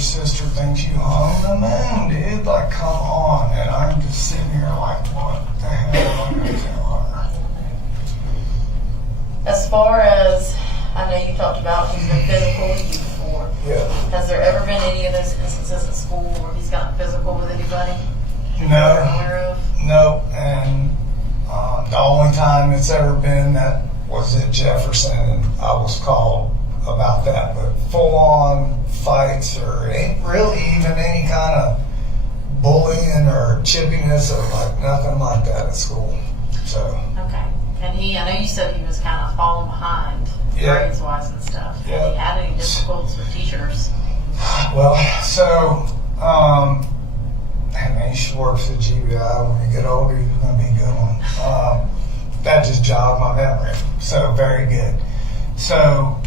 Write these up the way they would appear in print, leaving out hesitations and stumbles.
sister thinks you hung the moon, dude. Like, come on. And I'm just sitting here like, what the hell am I going to tell her? As far as, I know you talked about he's been physical with you before. Yeah. Has there ever been any of those instances at school where he's gotten physical with anybody? No. You're aware of? No. And the only time it's ever been that was at Jefferson, and I was called about that. But full-on fights or ain't really even any kind of bullying or chippiness or like nothing like that at school. So. Okay. And I know you said he was kind of falling behind grades-wise and stuff. Yeah. Have you had any difficulties with teachers? Well, so, man, you should work for the GBI. When you get older, you're going to be a good one. That just jogged my memory. So, very good. So,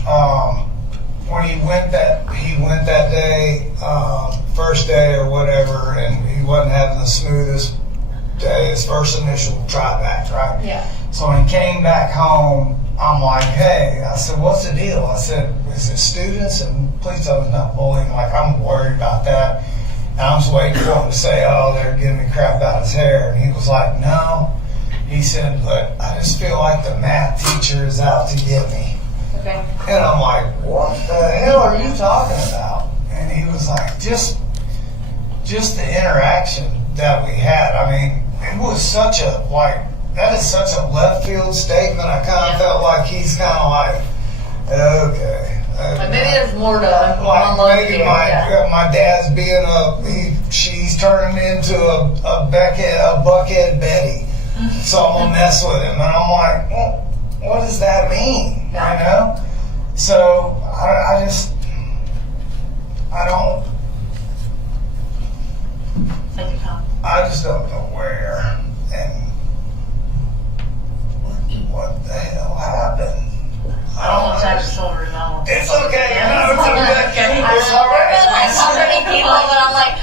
when he went that day, first day or whatever, and he wasn't having the smoothest day, his first initial try back, right? Yeah. So when he came back home, I'm like, hey, I said, what's the deal? I said, is it students? And please tell me it's not bullying. Like, I'm worried about that. And I was waiting for him to say, oh, they're giving me crap about his hair. And he was like, no. He said, but I just feel like the math teacher is out to get me. Okay. And I'm like, what the hell are you talking about? And he was like, just the interaction that we had. I mean, it was such a, that is such a left field statement. I kind of felt like he's kind of like, okay. Like maybe there's more to like maybe here. My dad's being she's turning into a buckhead Betty. So I'm gonna mess with him, and I'm like, well, what does that mean? You know? So I just don't know where and what the hell happened. I don't want to tap your shoulder. It's okay. No, it's okay. There's already people that I'm like,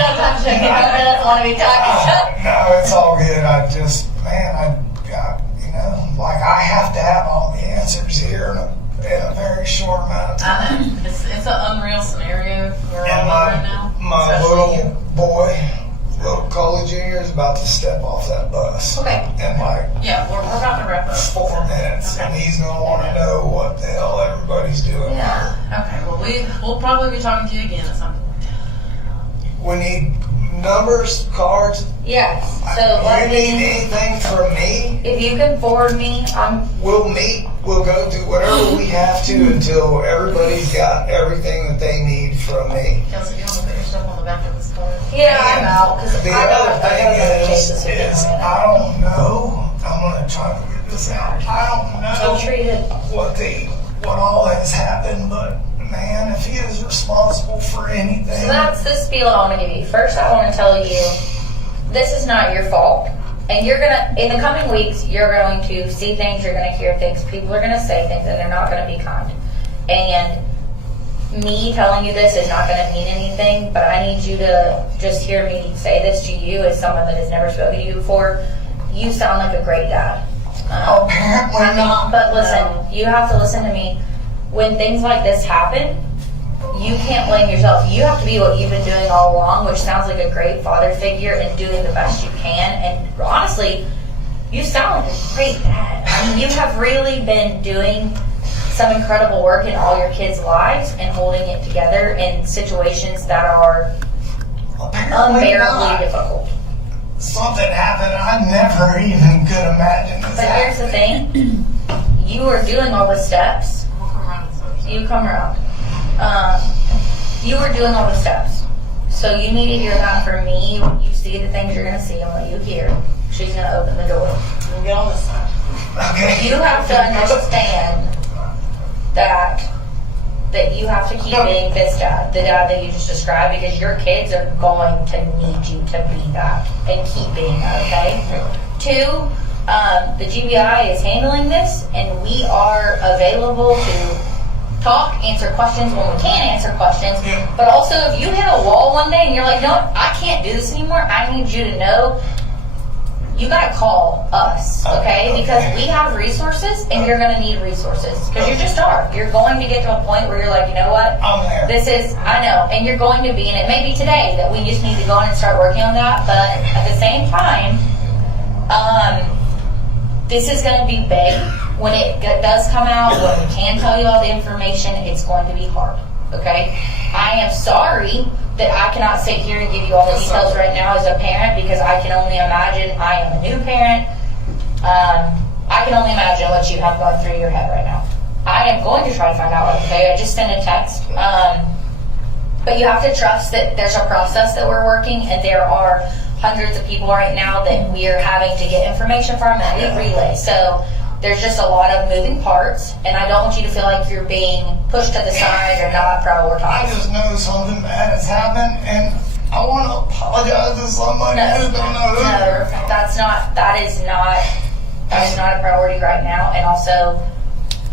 don't touch it. I don't want to be talking. No, it's all good. I got, like I have to have all the answers here in a very short amount of time. I know. It's an unreal scenario we're And all in right now. My little boy, little Colin Jr. is about to step off that bus. Okay. In like we're about to wrap up. 4 minutes, and he's gonna want to know what the hell everybody's doing. Yeah. Okay. Well, we'll probably be talking to you again at some point. We need numbers, cards. Yes. So you need anything from me? If you can forward me, We'll meet. We'll go do whatever we have to until everybody's got everything that they need from me. Kelsey, you want to put your stuff on the back of this card? yeah, I'm out because The other thing is I don't know. I'm gonna try to get this out. I don't know what all has happened, but man, if he is responsible for anything. So that's the spiel I want to give you. First, I want to tell you this is not your fault. And you're going to, in the coming weeks, you're going to see things, you're going to hear things, people are going to say things, and they're not going to be kind. And me telling you this is not going to mean anything, but I need you to just hear me say this to you as someone that has never spoken to you before. You sound like a great dad. Apparently not. But listen, you have to listen to me. When things like this happen, you can't blame yourself. You have to be what you've been doing all along, which sounds like a great father figure and doing the best you can. And honestly, you sound like a great dad. I mean, you have really been doing some incredible work in all your kids' lives and holding it together in situations that are unbearably difficult. Something happened I never even could imagine this But here's the thing. You are doing all the steps. We'll come around and stuff. You come around. You were doing all the steps. So you need to hear that from me. When you see the things you're going to see and what you hear, she's going to open the door. We'll get on this side. Okay. You have to understand that you have to keep being this dad, the dad that you just described, because your kids are going to need you to be that and keep being that, okay? 2, the GBI is handling this, and we are available to talk, answer questions when we can answer questions. But also, if you hit a wall one day and you're like, no, I can't do this anymore, I need you to know you gotta call us, okay? Because we have resources and you're gonna need resources. Because you just are. You're going to get to a point where you're like, you know what? I'm there. This is, I know, and you're going to be, and it may be today that we just need to go on and start working on that, but at the same time, this is going to be big. When it does come out, when we can tell you all the information, it's going to be hard, okay? I am sorry that I cannot sit here and give you all the details right now as a parent, because I can only imagine, I am a new parent, I can only imagine what you have gone through your head right now. I am going to try to find out, okay? I just sent a text. But you have to trust that there's a process that we're working, and there are hundreds of people right now that we are having to get information from and we relay. So there's just a lot of moving parts, and I don't want you to feel like you're being pushed to the side or not I prioritized. just know something bad has happened, and I want to apologize to somebody. I just don't know who. No, that is not a priority right now. And also,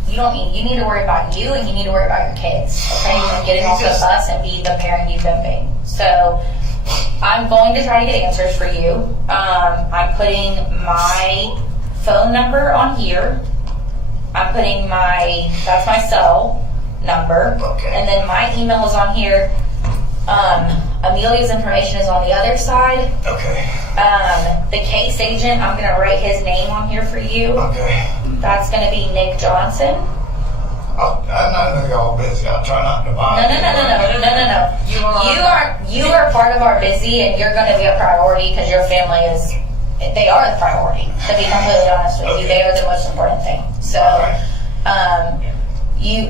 you need to worry about you, and you need to worry about your kids, okay? And getting off the bus and be the parent you've been being. So I'm going to try to get answers for you. I'm putting my phone number on here. I'm putting that's my cell number. Okay. And then my email is on here. Amelia's information is on the other side. Okay. The case agent, I'm going to write his name on here for you. Okay. That's going to be Nick Johnson. I know y'all busy. I'll try not to bother. No. You are part of our busy, and you're going to be a priority because your family they are the priority, to be completely honest with you. They are the most important thing. So, you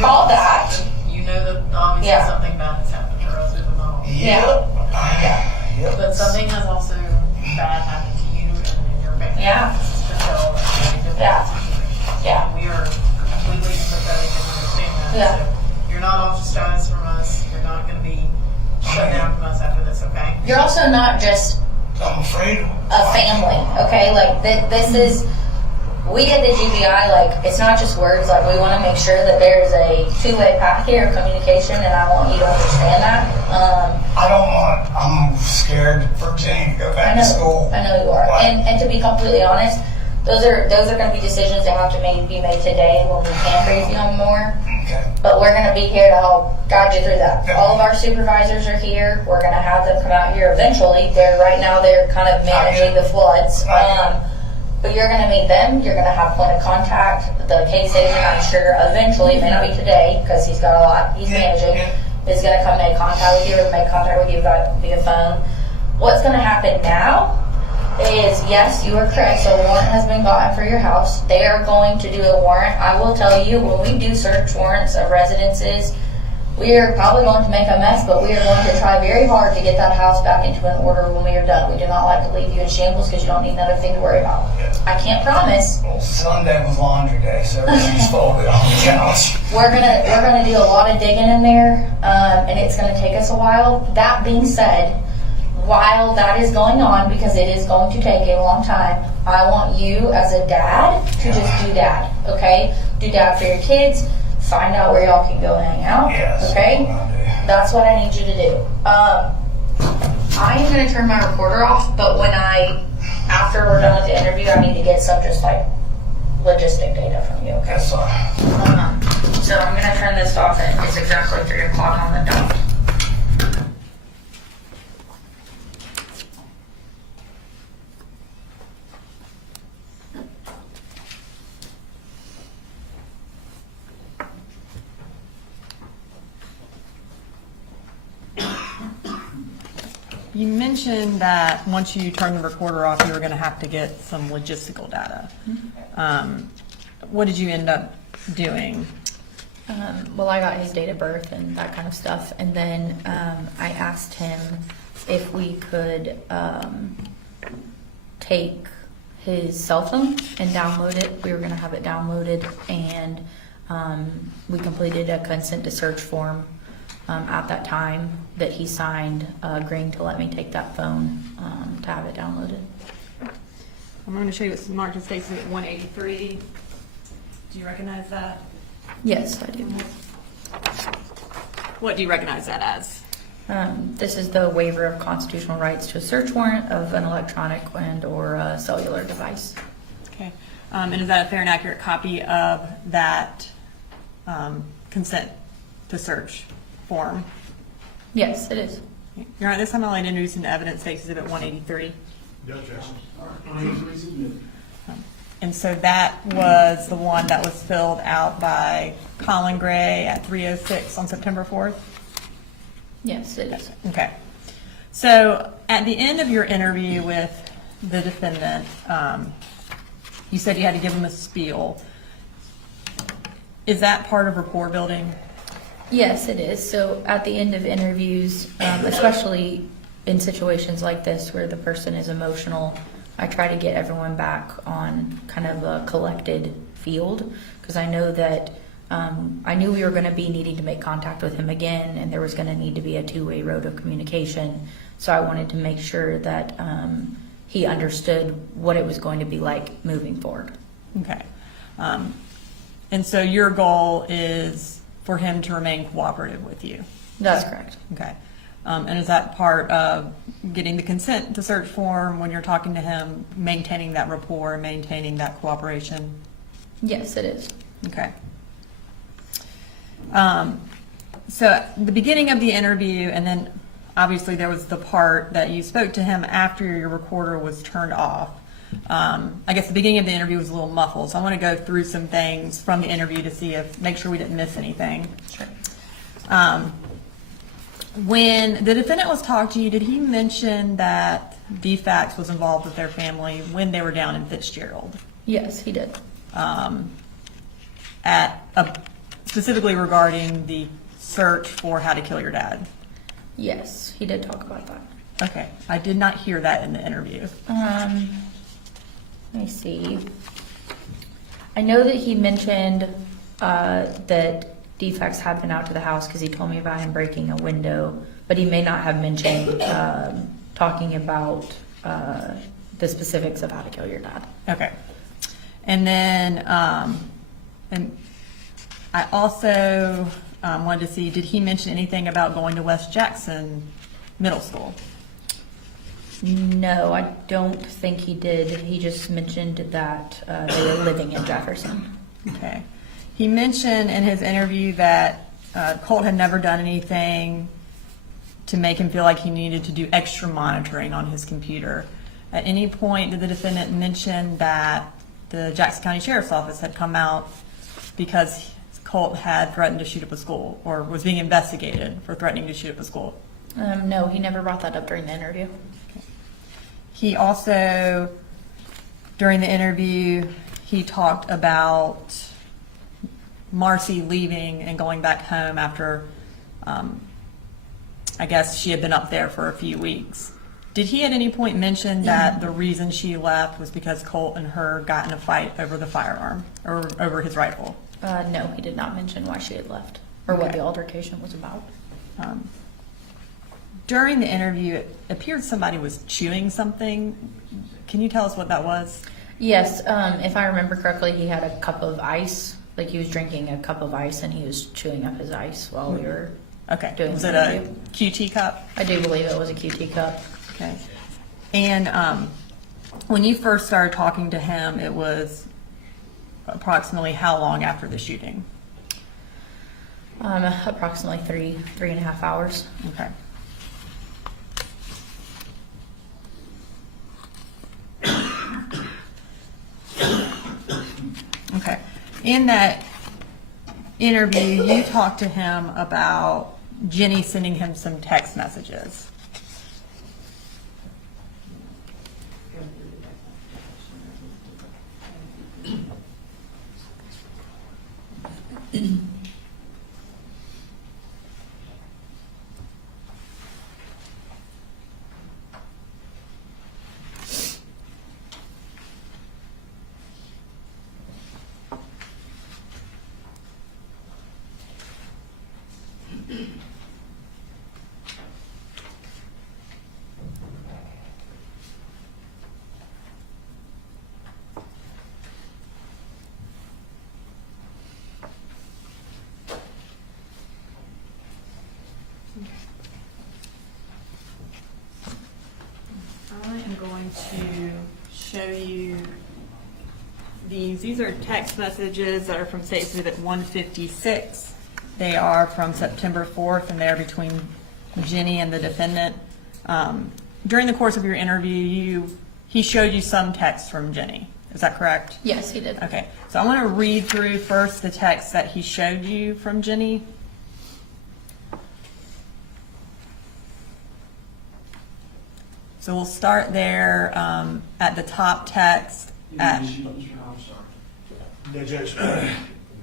call that. You know that obviously something bad has happened to us as a mom. Yep. But something has also bad happened to you and your family. Yeah. To tell everybody that Yeah. we are completely sympathetic and understand that. Yeah. So you're not ostracized from us. You're not going to be shut down from us after this, okay? You're also not just I'm afraid of a family, okay? Like, this is, we did the GBI, like, it's not just words, like, we want to make sure that there's a two-way path here of communication, and I want you to understand that. I'm scared for Jenny to go back to school. I know you are. And to be completely honest, those are going to be decisions that have to be made today when we can brief you on more. Okay. But we're going to be here to help guide you through that. All of our supervisors are here. We're going to have them come out here eventually. Right now they're kind of managing the floods. But you're going to meet them. You're going to have point of contact. The case agent, I'm sure, eventually, it may not be today because he's got a lot he's managing, is going to come make contact with you or make contact with you via phone. What's going to happen now is, yes, you are correct. So a warrant has been gotten for your house. They are going to do a warrant. I will tell you, when we do search warrants of residences, we are probably going to make a mess, but we are going to try very hard to get that house back into an order when we are done. We do not like to leave you in shambles because you don't need another thing to worry about. I can't promise. Well, Sunday was laundry day, so everything's folded on the couch. We're gonna do a lot of digging in there, and it's gonna take us a while. That being said, while that is going on, because it is going to take a long time, I want you as a dad to just do dad, okay? Do dad for your kids. Find out where y'all can go hang out, okay? That's what I need you to do. I am going to turn my recorder off, but after we're done with the interview, I need to get some just like logistic data from you, okay? That's fine. So I'm going to turn this off, and it's exactly 3 o'clock on the dot. You mentioned that once you turn the recorder off, you were going to have to get some logistical data. What did you end up doing? Well, I got his date of birth and that kind of stuff, and then I asked him if we could take his cell phone and download it. We were going to have it downloaded, and we completed a consent to search form at that time that he signed, agreeing to let me take that phone to have it downloaded. I'm going to show you what's marked as Stacy at 183. Do you recognize that? Yes, I do. What do you recognize that as? This is the waiver of constitutional rights to a search warrant of an electronic and/or a cellular device. Okay. And is that a fair and accurate copy of that consent to search form? Yes, it is. Your Honor, this time I'd like to introduce into evidence State Exhibit 183. No objection. And so that was the one that was filled out by Colin Gray at 3:06 on September 4th? Yes, it is. Okay. So at the end of your interview with the defendant, you said you had to give him a spiel. Is that part of rapport building? Yes, it is. So at the end of interviews, especially in situations like this where the person is emotional, I try to get everyone back on kind of a collected field, because I know that I knew we were going to be needing to make contact with him again, and there was going to need to be a two-way road of communication. So I wanted to make sure that he understood what it was going to be like moving forward. Okay. And so your goal is for him to remain cooperative with you? That's correct. Okay. And is that part of getting the consent to search form when you're talking to him, maintaining that rapport, maintaining that cooperation? Yes, it is. Okay. So at the beginning of the interview, and then obviously there was the part that you spoke to him after your recorder was turned off. I guess the beginning of the interview was a little muffled, so I want to go through some things from the interview to see make sure we didn't miss anything. Sure. When the defendant was talking to you, did he mention that DFAX was involved with their family when they were down in Fitzgerald? Yes, he did. Specifically regarding the search for how to kill your dad? Yes, he did talk about that. Okay, I did not hear that in the interview. Let me see. I know that he mentioned that DFAX had been out to the house because he told me about him breaking a window, but he may not have mentioned talking about the specifics of how to kill your dad. Okay. And then, and I also wanted to see, did he mention anything about going to West Jackson Middle School? No, I don't think he did. He just mentioned that they were living in Jefferson. Okay. He mentioned in his interview that Colt had never done anything to make him feel like he needed to do extra monitoring on his computer. At any point, did the defendant mention that the Jackson County Sheriff's Office had come out because Colt had threatened to shoot up a school or was being investigated for threatening to shoot up a school? No, he never brought that up during the interview. He also, during the interview, he talked about Marcy leaving and going back home after, I guess she had been up there for a few weeks. Did he at any point mention that the reason she left was because Colt and her got in a fight over the firearm or over his rifle? No, he did not mention why she had left or what Okay. the altercation was about. During the interview, it appeared somebody was chewing something. Can you tell us what that was? Yes, if I remember correctly, he had a cup of ice. Like he was drinking a cup of ice and he was chewing up his ice while we were Okay. doing Was the it a interview. QT cup? I do believe it was a QT cup. Okay. And when you first started talking to him, it was approximately how long after the shooting? Approximately 3.5 hours. Okay. Okay. In that interview, you talked to him about Jenny sending him some text messages. going to show you these. These are text messages that are from State Exhibit 156. They are from September 4th, and they are between Jenny and the defendant. During the course of your interview, he showed you some text from Jenny. Is that correct? Yes, he did. Okay, so I want to read through first the text that he showed you from Jenny. So we'll start there at the top text. I'm sorry. No, Judge,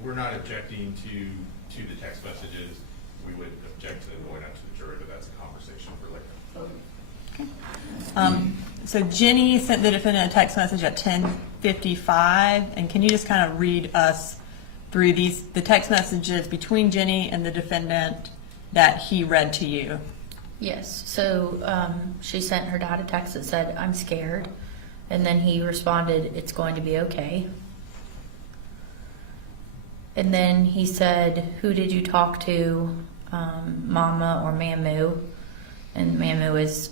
we're not objecting to the text messages. We would object to them going out to the jury, but that's a conversation for later. So Jenny sent the defendant a text message at 10:55, and can you just kind of read us through the text messages between Jenny and the defendant that he read to you? Yes, so she sent her dad a text that said, "I'm scared," and then he responded, "It's going to be okay." And then he said, "Who did you talk to, Mama or Mamu?" And Mamu is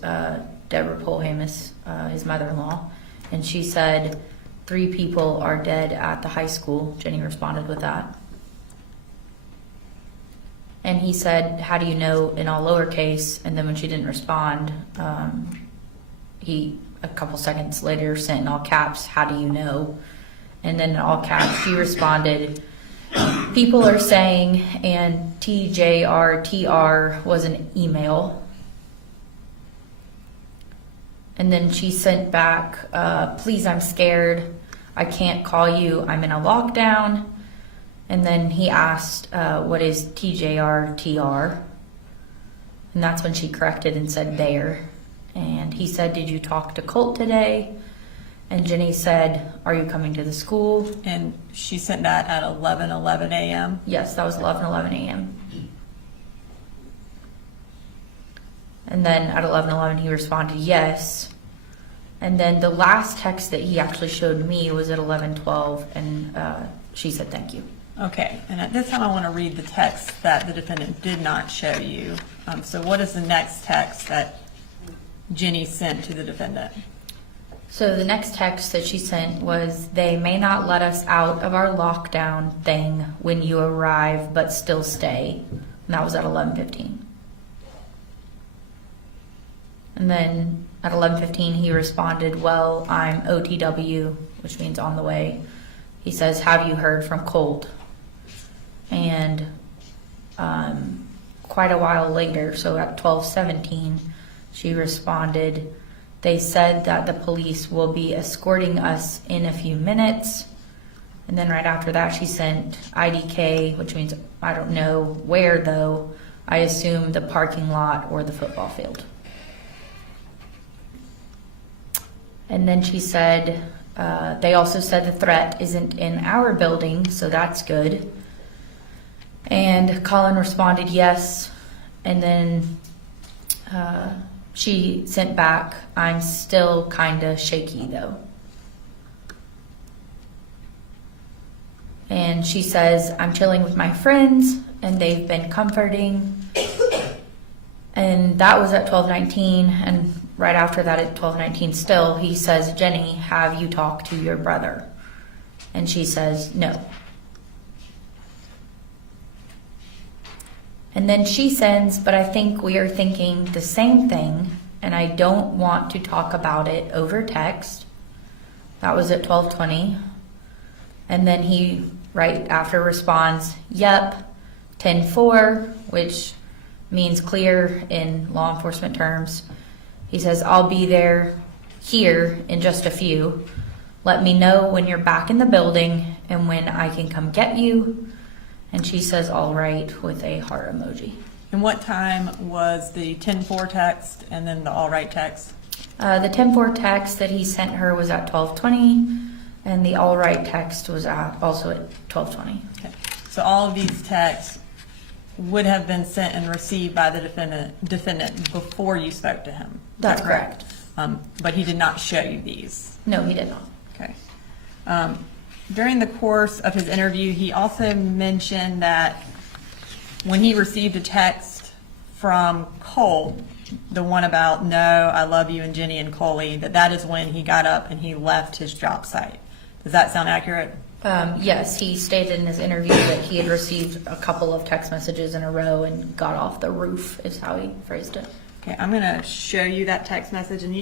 Deborah Polhamus, his mother-in-law. And she said, 3 people are dead at the high school. Jenny responded with that. And he said, "How do you know?" in all lowercase. And then when she didn't respond, he, a couple seconds later, sent in all caps, "How do you know?" And then in all caps, she responded, "People are saying," and TJRTR was an email. And then she sent back, "Please, I'm scared. I can't call you. I'm in a lockdown." And then he asked, "What is TJRTR?" And that's when she corrected and said, "There." And he said, "Did you talk to Colt today?" And Jenny said, "Are you coming to the school?" And she sent that at 11:11 a.m. Yes, that was 11:11 a.m. And then at 11:11 he responded, "Yes." And then the last text that he actually showed me was at 11:12, and she said, "Thank you." Okay, and at this time I want to read the text that the defendant did not show you. So what is the next text that Jenny sent to the defendant? So the next text that she sent was, "They may not let us out of our lockdown thing when you arrive, but still stay." And that was at 11:15. And then at 11:15 he responded, "Well, I'm OTW," which means on the way. He says, "Have you heard from Colt?" And quite a while later, so at 12:17, she responded, "They said that the police will be escorting us in a few minutes." And then right after that, she sent IDK, which means I don't know where though. I assume the parking lot or the football field. And then she said, "They also said the threat isn't in our building, so that's good." And Colin responded, "Yes." And then she sent back, "I'm still kinda shaky though." And she says, "I'm chilling with my friends and they've been comforting." And that was at 12:19, and right after that at 12:19 still, he says, "Jenny, have you talked to your brother?" And she says, "No." And then she sends, "But I think we are thinking the same thing, and I don't want to talk about it over text." That was at 12:20. And then he, right after, responds, "Yep, 10-4, which means clear in law enforcement terms. He says, "I'll be here in just a few. Let me know when you're back in the building and when I can come get you." And she says, "All right," with a heart emoji. And what time was the 10-4 text and then the all right text? The 10-4 text that he sent her was at 12:20, and the all right text was also at 12:20. Okay. So all of these texts would have been sent and received by the defendant before you spoke to him. Is That's that correct. But he did not show you these. No, he did not. Okay. During the course of his interview, he also mentioned that when he received a text from Colt, the one about no, I love you and Jenny and Coley, that is when he got up and he left his job site. Does that sound accurate? Yes, he stated in his interview that he had received a couple of text messages in a row and got off the roof, is how he phrased it. Okay, I'm going to show you that text message, and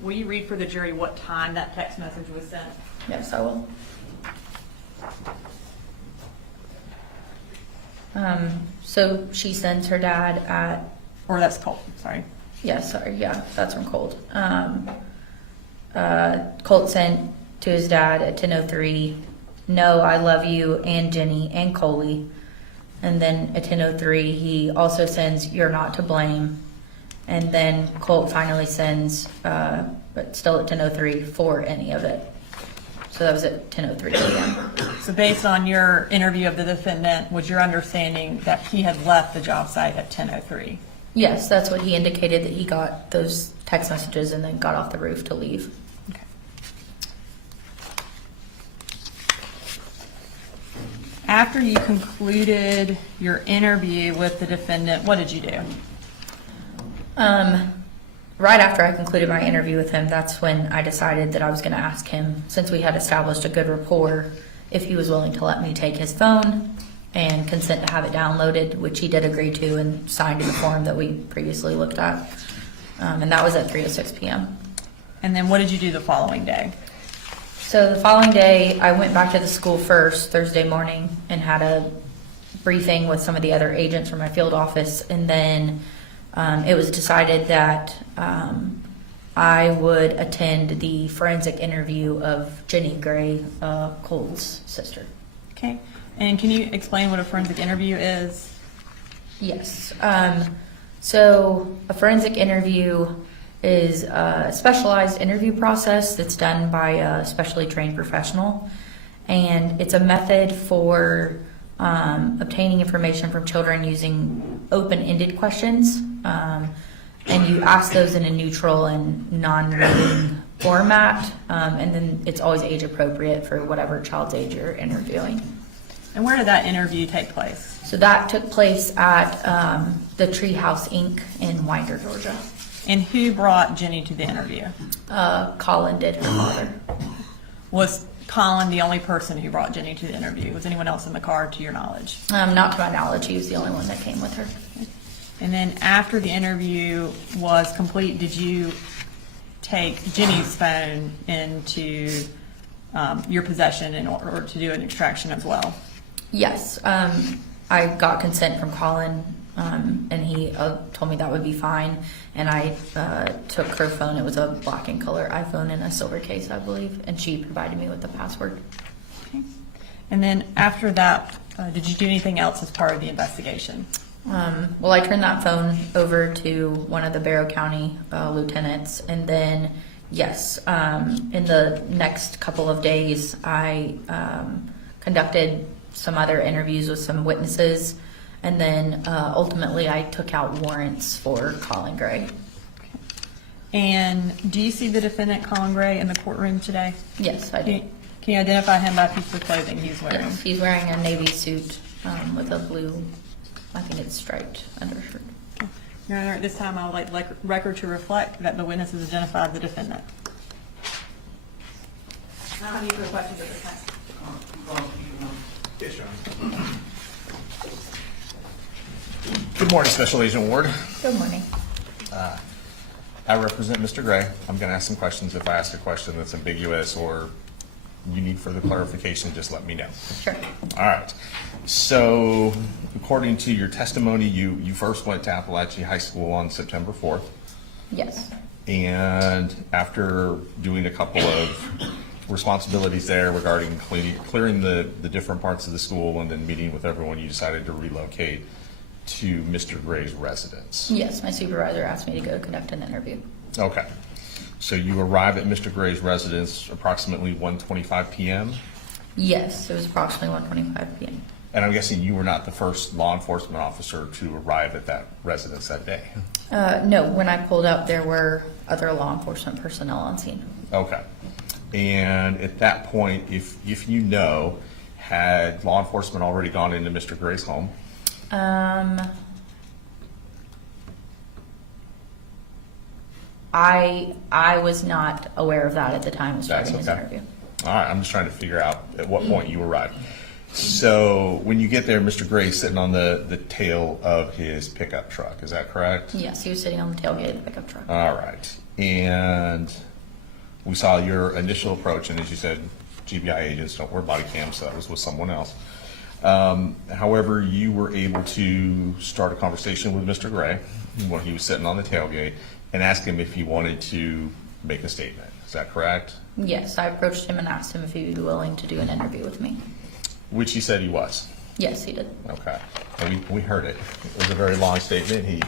will you read for the jury what time that text message was sent? Yes, I will. So she sends her dad at, Or that's Colt, sorry. yeah, sorry, yeah, that's from Colt. Colt sent to his dad at 10:03, no, I love you and Jenny and Coley. And then at 10:03, he also sends, you're not to blame. And then Colt finally sends, but still at 10:03, for any of it. So that was at 10:03 p.m. So based on your interview of the defendant, was your understanding that he had left the job site at 10:03? Yes, that's what he indicated, that he got those text messages and then got off the roof to leave. Okay. After you concluded your interview with the defendant, what did you do? Right after I concluded my interview with him, that's when I decided that I was going to ask him, since we had established a good rapport, if he was willing to let me take his phone and consent to have it downloaded, which he did agree to and signed in the form that we previously looked at. And that was at 3:06 p.m. And then what did you do the following day? So the following day, I went back to the school first, Thursday morning, and had a briefing with some of the other agents from my field office. And then it was decided that I would attend the forensic interview of Jenny Gray, Colt's sister. Okay. And can you explain what a forensic interview is? Yes. So a forensic interview is a specialized interview process that's done by a specially trained professional. And it's a method for obtaining information from children using open-ended questions. And you ask those in a neutral and non-leading format. And then it's always age appropriate for whatever child's age you're interviewing. And where did that interview take place? So that took place at the Treehouse Inc. in Winder, Georgia. And who brought Jenny to the interview? Colin did, her father. Was Colin the only person who brought Jenny to the interview? Was anyone else in the car to your knowledge? Not to my knowledge, he was the only one that came with her. And then after the interview was complete, did you take Jenny's phone into your possession in order to do an extraction as well? Yes, I got consent from Colin, and he told me that would be fine. And I took her phone. It was a black and color iPhone in a silver case, I believe, and she provided me with the password. Okay. And then after that, did you do anything else as part of the investigation? Well, I turned that phone over to one of the Barrow County lieutenants, and then, yes, in the next couple of days, I conducted some other interviews with some witnesses, and then ultimately I took out warrants for Colin Gray. And do you see the defendant, Colin Gray, in the courtroom today? Yes, I do. Can you identify him by piece of clothing he's wearing? Yes, he's wearing a navy suit with a blue, I think it's striped undershirt. Your Honor, at this time, I would like the record to reflect that the witness has identified the defendant. I don't have any further questions at this time. Yes, Your Honor. Good morning, Special Agent Ward. Good morning. I represent Mr. Gray. I'm going to ask some questions. If I ask a question that's ambiguous or you need further clarification, just let me know. Sure. All right. So, according to your testimony, you first went to Apalachee High School on September 4th. Yes. And after doing a couple of responsibilities there regarding clearing the different parts of the school and then meeting with everyone, you decided to relocate to Mr. Gray's residence. Yes, my supervisor asked me to go conduct an interview. Okay. So you arrived at Mr. Gray's residence approximately 1:25 p.m.? Yes, it was approximately 1:25 p.m. And I'm guessing you were not the first law enforcement officer to arrive at that residence that day? No, when I pulled up, there were other law enforcement personnel on scene. Okay. And at that point, if you know, had law enforcement already gone into Mr. Gray's home? I was not aware of that at the time of That's starting his okay. interview. All right, I'm just trying to figure out at what point you arrived. So when you get there, Mr. Gray's sitting on the tail of his pickup truck. Is that correct? Yes, he was sitting on the tailgate of the pickup truck. All right. And we saw your initial approach, and as you said, GBI agents don't wear body cams, so that was with someone else. However, you were able to start a conversation with Mr. Gray when he was sitting on the tailgate and ask him if he wanted to make a statement. Is that correct? Yes, I approached him and asked him if he would be willing to do an interview with me. Which he said he was. Yes, he did. Okay. And we heard it. It was a very long statement. He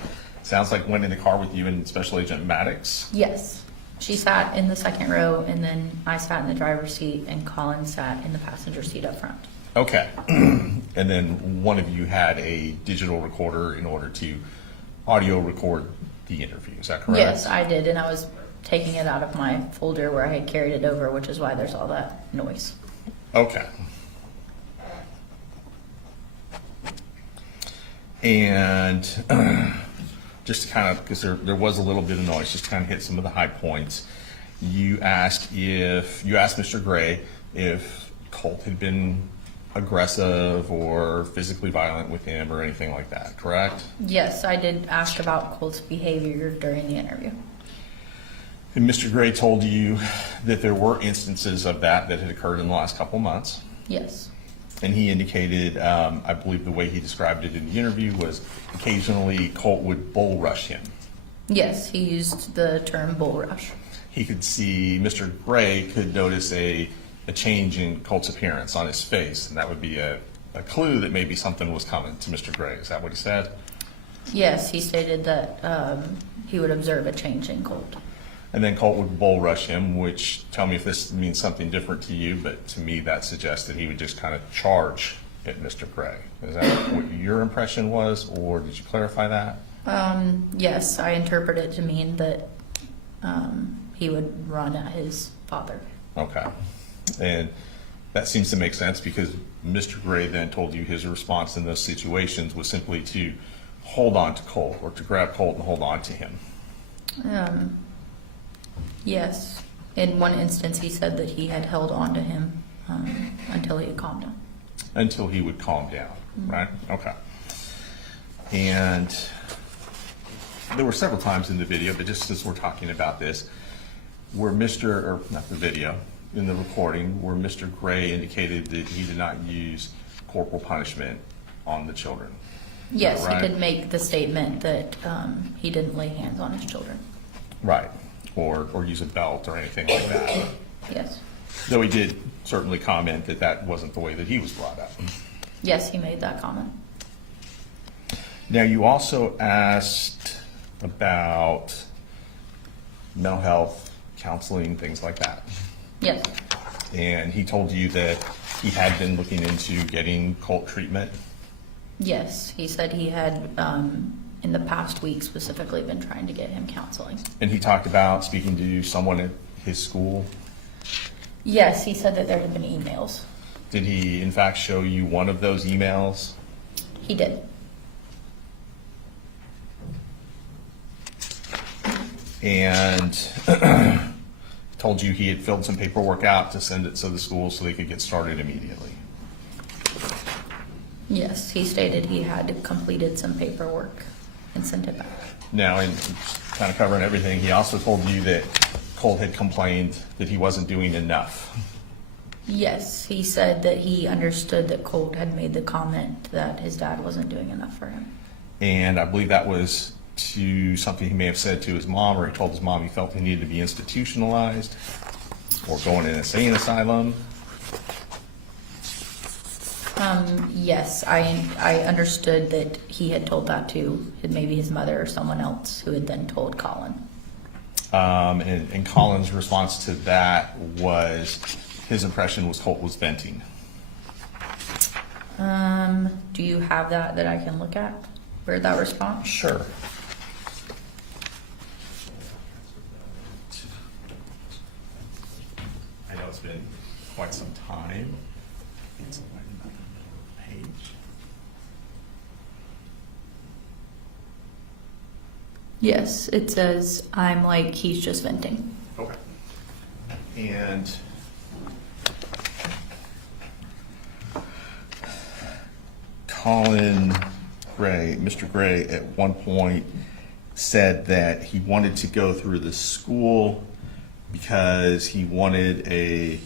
sounds like went in the car with you and Special Agent Maddox. Yes. She sat in the second row, and then I sat in the driver's seat, and Colin sat in the passenger seat up front. Okay. And then one of you had a digital recorder in order to audio record the interview. Is that correct? Yes, I did, and I was taking it out of my folder where I had carried it over, which is why there's all that noise. Okay. And just to kind of, because there was a little bit of noise, just to kind of hit some of the high points. You asked Mr. Gray if Colt had been aggressive or physically violent with him or anything like that, correct? Yes, I did ask about Colt's behavior during the interview. And Mr. Gray told you that there were instances of that had occurred in the last couple months. Yes. And he indicated, I believe the way he described it in the interview was occasionally Colt would bull rush him. Yes, he used the term bull rush. He could see, Mr. Gray could notice a change in Colt's appearance on his face, and that would be a clue that maybe something was coming to Mr. Gray. Is that what he said? Yes, he stated that he would observe a change in Colt. And then Colt would bull rush him, which, tell me if this means something different to you, but to me that suggests that he would just kind of charge at Mr. Gray. Is that what your impression was, or did you clarify that? Yes, I interpret it to mean that he would run at his father. Okay. And that seems to make sense because Mr. Gray then told you his response in those situations was simply to hold on to Colt or to grab Colt and hold on to him. Yes. In one instance, he said that he had held on to him until he had calmed down. Until he would calm down, right? Okay. And there were several times in the video, but just since we're talking about this, where not the video, in the recording, where Mr. Gray indicated that he did not use corporal punishment on the children. Yes, right? he did make the statement that he didn't lay hands on his children. Right. Or use a belt or anything like that. Yes. Though he did certainly comment that that wasn't the way that he was brought up. Yes, he made that comment. Now, you also asked about mental health, counseling, things like that. Yes. And he told you that he had been looking into getting Colt treatment. Yes, he said he had, in the past week specifically, been trying to get him counseling. And he talked about speaking to someone at his school. Yes, he said that there had been emails. Did he, in fact, show you one of those emails? He did. And told you he had filled some paperwork out to send it to the school so they could get started immediately. Yes, he stated he had completed some paperwork and sent it back. Now, in kind of covering everything, he also told you that Colt had complained that he wasn't doing enough. Yes, he said that he understood that Colt had made the comment that his dad wasn't doing enough for him. And I believe that was to something he may have said to his mom, or he told his mom he felt he needed to be institutionalized or go in an insane asylum. Yes, I understood that he had told that to maybe his mother or someone else who had then told Colin. And Colin's response to that was his impression was Colt was venting. Do you have that I can look at? Where'd that response? Sure. I know it's been quite some time. It's right on the page. Yes, it says I'm like he's just venting. Okay. And Colin Gray, Mr. Gray, at one point said that he wanted to go through the school because he wanted a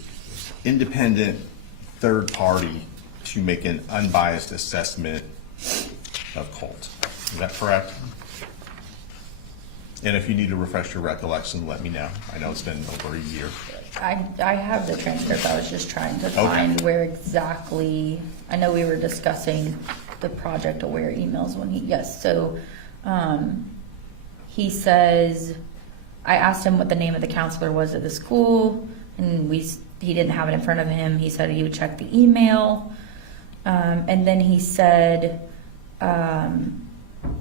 independent third party to make an unbiased assessment of Colt. Is that correct? And if you need to refresh your recollection, let me know. I know it's been over a year. I have the transcript. I was just trying to find where exactly, I know we were discussing the project aware emails when yes, so, he says, I asked him what the name of the counselor was at the school, and he didn't have it in front of him. He said he would check the email. And then he said,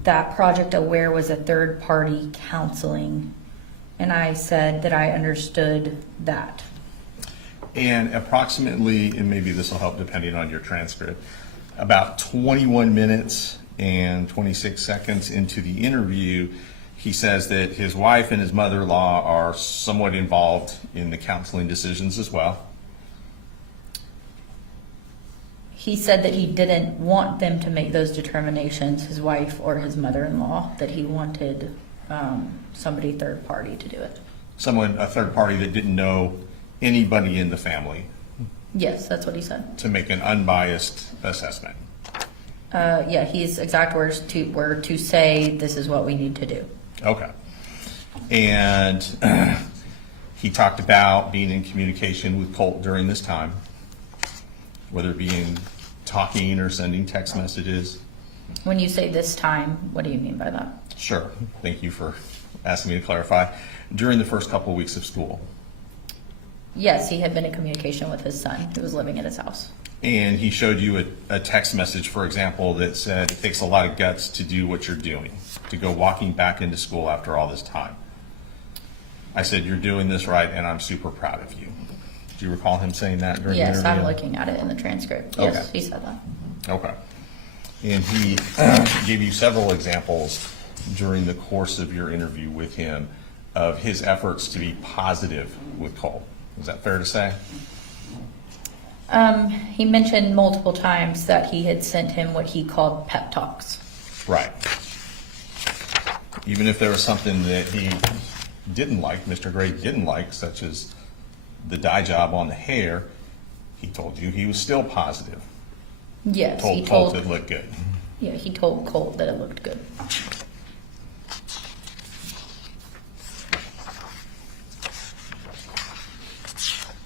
that Project Aware was a third-party counseling, and I said that I understood that. And approximately, and maybe this will help depending on your transcript, about 21 minutes and 26 seconds into the interview, he says that his wife and his mother-in-law are somewhat involved in the counseling decisions as well. He said that he didn't want them to make those determinations, his wife or his mother-in-law, that he wanted somebody third party to do it. Someone, a third party that didn't know anybody in the family Yes, that's what he said. to make an unbiased assessment. Yeah, his exact words were to say, this is what we need to do. Okay. And he talked about being in communication with Colt during this time, whether it be in talking or sending text messages. When you say this time, what do you mean by that? Sure. Thank you for asking me to clarify. During the first couple of weeks of school. Yes, he had been in communication with his son who was living at his house. And he showed you a text message, for example, that said, it takes a lot of guts to do what you're doing, to go walking back into school after all this time. I said, you're doing this right, and I'm super proud of you. Do you recall him saying that during the interview? Yes, I'm looking at it in the transcript. Yes, Okay. he said that. Okay. And he gave you several examples during the course of your interview with him of his efforts to be positive with Colt. Is that fair to say? He mentioned multiple times that he had sent him what he called pep talks. Right. Even if there was something that he didn't like, Mr. Gray didn't like, such as the dye job on the hair, he told you he was still positive. Yes, he Colt told. it looked good. Yeah, he told Colt that it looked good.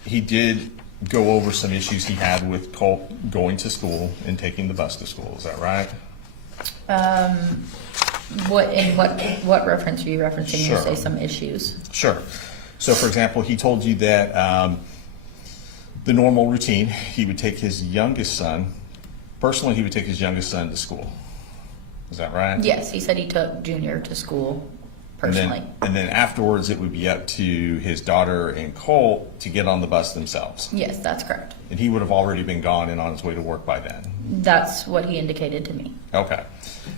He did go over some issues he had with Colt going to school and taking the bus to school. Is that right? What reference are you referencing? You Sure. say some issues. Sure. So, for example, he told you that the normal routine, he would take his youngest son, personally, he would take his youngest son to school. Is that right? Yes, he said he took Junior to school personally. And then afterwards, it would be up to his daughter and Colt to get on the bus themselves. Yes, that's correct. And he would have already been gone and on his way to work by then. That's what he indicated to me. Okay.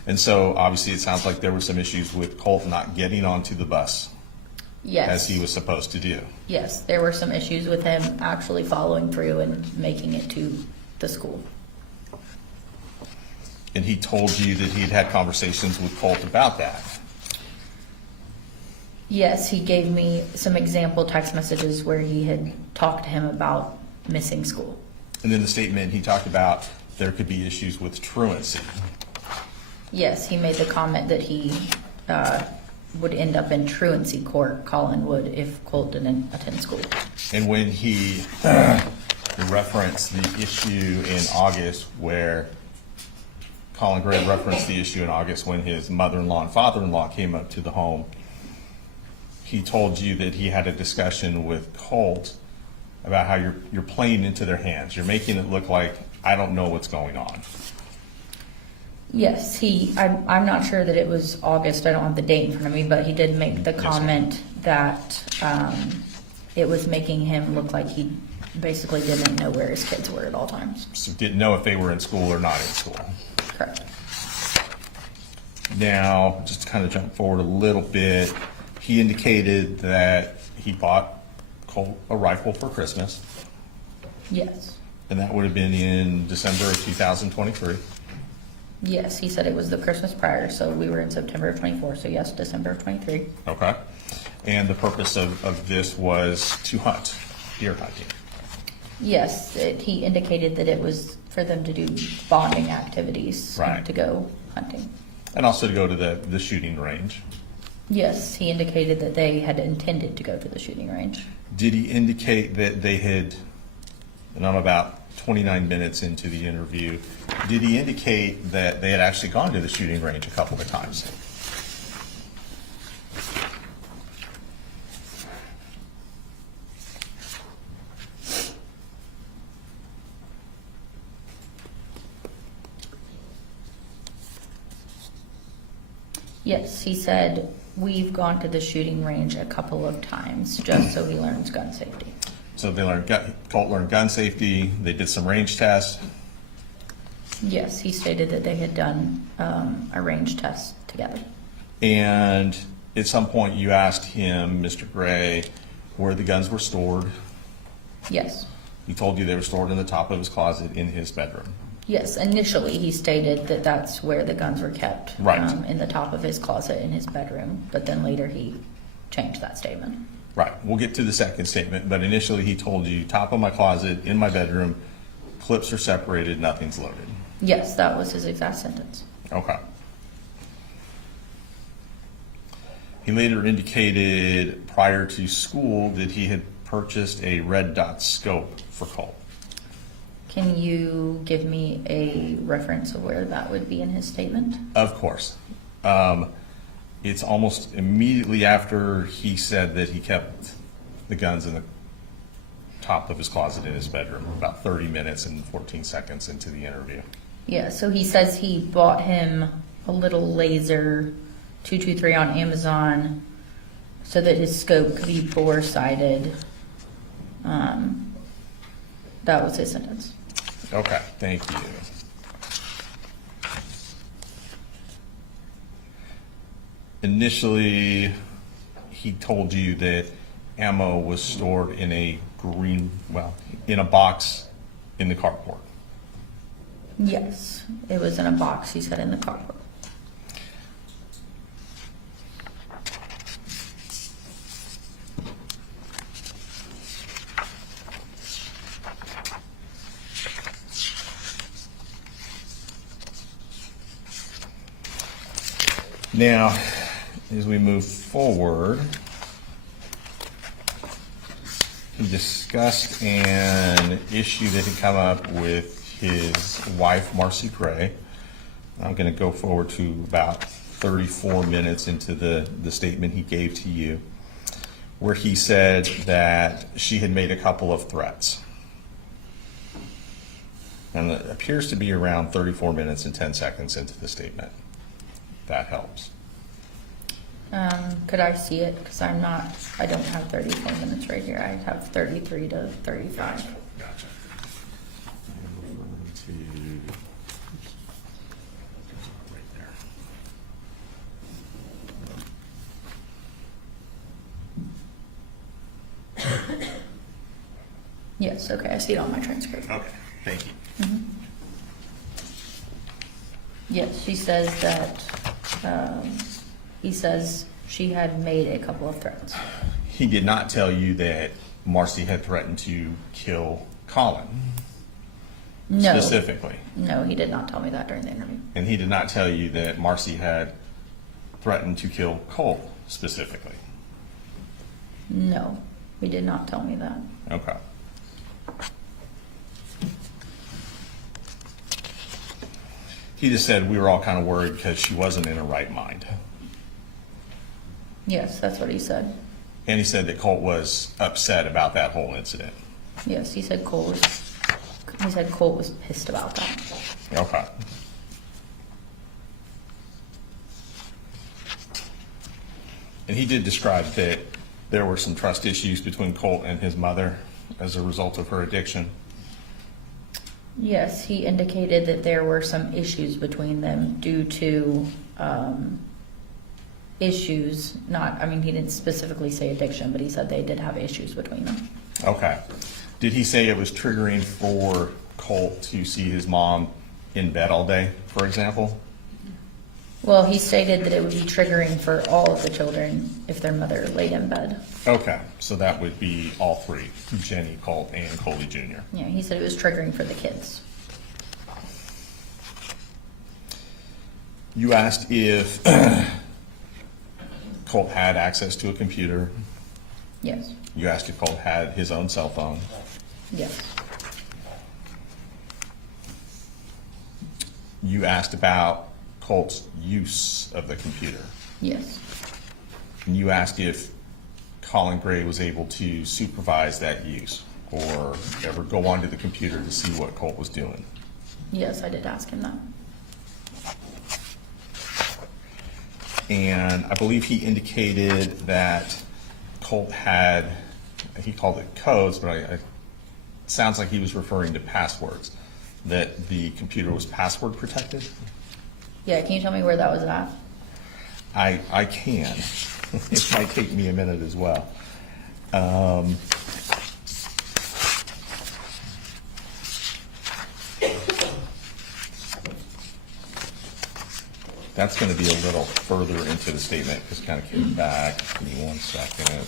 And so obviously it sounds like there were some issues with Colt not getting onto the bus Yes. as he was supposed to do. Yes, there were some issues with him actually following through and making it to the school. And he told you that he'd had conversations with Colt about that. Yes, he gave me some example text messages where he had talked to him about missing school. And in the statement, he talked about there could be issues with truancy. Yes, he made the comment that he would end up in truancy court, Colin would, if Colt didn't attend school. And when he referenced the issue in August where Colin Gray referenced the issue in August when his mother-in-law and father-in-law came up to the home, he told you that he had a discussion with Colt about how you're playing into their hands. You're making it look like I don't know what's going on. Yes, I'm not sure that it was August, I don't have the date in front of me, but he did make the Yes, ma'am. comment that it was making him look like he basically didn't know where his kids were at all times. So didn't know if they were in school or not in school. Correct. Now, just to kind of jump forward a little bit, he indicated that he bought Colt a rifle for Christmas, Yes. and that would have been in December of 2023. Yes, he said it was the Christmas prior, so we were in September of 24, so yes, December of 23. Okay. And the purpose of this was to hunt, deer hunting. Yes, he indicated that it was for them to do bonding activities. Right. To go hunting. And also to go to the shooting range. Yes, he indicated that they had intended to go to the shooting range. Did he indicate that they had, and I'm about 29 minutes into the interview, did he indicate that they had actually gone to the shooting range a couple of times? Yes, he said, we've gone to the shooting range a couple of times just so he learns gun safety. So they learned, Colt learned gun safety, they did some range tests. Yes, he stated that they had done a range test together. And at some point you asked him, Mr. Gray, where the guns were stored. Yes. He told you they were stored in the top of his closet in his bedroom. Yes, initially he stated that that's where the guns were kept. Right. In the top of his closet in his bedroom, but then later he changed that statement. Right, we'll get to the second statement, but initially he told you, top of my closet, in my bedroom, clips are separated, nothing's loaded. Yes, that was his exact sentence. Okay. He later indicated prior to school that he had purchased a red dot scope for Colt. Can you give me a reference of where that would be in his statement? Of course. It's almost immediately after he said that he kept the guns in the top of his closet in his bedroom, about 30 minutes and 14 seconds into the interview. Yeah, so he says he bought him a little laser 223 on Amazon so that his scope could be bore-sighted. That was his sentence. Okay, thank you. Initially, he told you that ammo was stored in a in a box in the carport. Yes, it was in a box, he said, in the carport. Now, as we move forward, he discussed an issue that had come up with his wife, Marcy Gray. I'm going to go forward to about 34 minutes into the statement he gave to you, where he said that she had made a couple of threats. And it appears to be around 34 minutes and 10 seconds into the statement. That helps. Could I see it? Because I don't have 34 minutes right here. I have 33 to 35. Gotcha. Right there. Yes, okay, I see it on my transcript. Okay, thank you. Yes, she says that, he says she had made a couple of threats. He did not tell you that Marcy had threatened to kill Colin No. specifically. No, he did not tell me that during the interview. And he did not tell you that Marcy had threatened to kill Colt specifically. No, he did not tell me that. Okay. He just said we were all kind of worried because she wasn't in her right mind. Yes, that's what he said. And he said that Colt was upset about that whole incident. Yes, he said Colt was pissed about that. Okay. And he did describe that there were some trust issues between Colt and his mother as a result of her addiction. Yes, he indicated that there were some issues between them due to issues, not, I mean, he didn't specifically say addiction, but he said they did have issues between them. Okay. Did he say it was triggering for Colt to see his mom in bed all day, for example? Well, he stated that it would be triggering for all of the children if their mother laid in bed. Okay, so that would be all three, Jenny, Colt, and Coley Jr. Yeah, he said it was triggering for the kids. You asked if Colt had access to a computer. Yes, You asked if Colt had his own cell phone. yes, You asked about Colt's use of the computer. yes, And you asked if Colin Gray was able to supervise that use or ever go onto the computer to see what Colt was doing. yes, I did ask him that. And I believe he indicated that Colt had, he called it codes, but it sounds like he was referring to passwords, that the computer was password protected. Yeah, can you tell me where that was at? I can. It might take me a minute as well. That's going to be a little further into the statement, just kind of came back. Give me 1 second.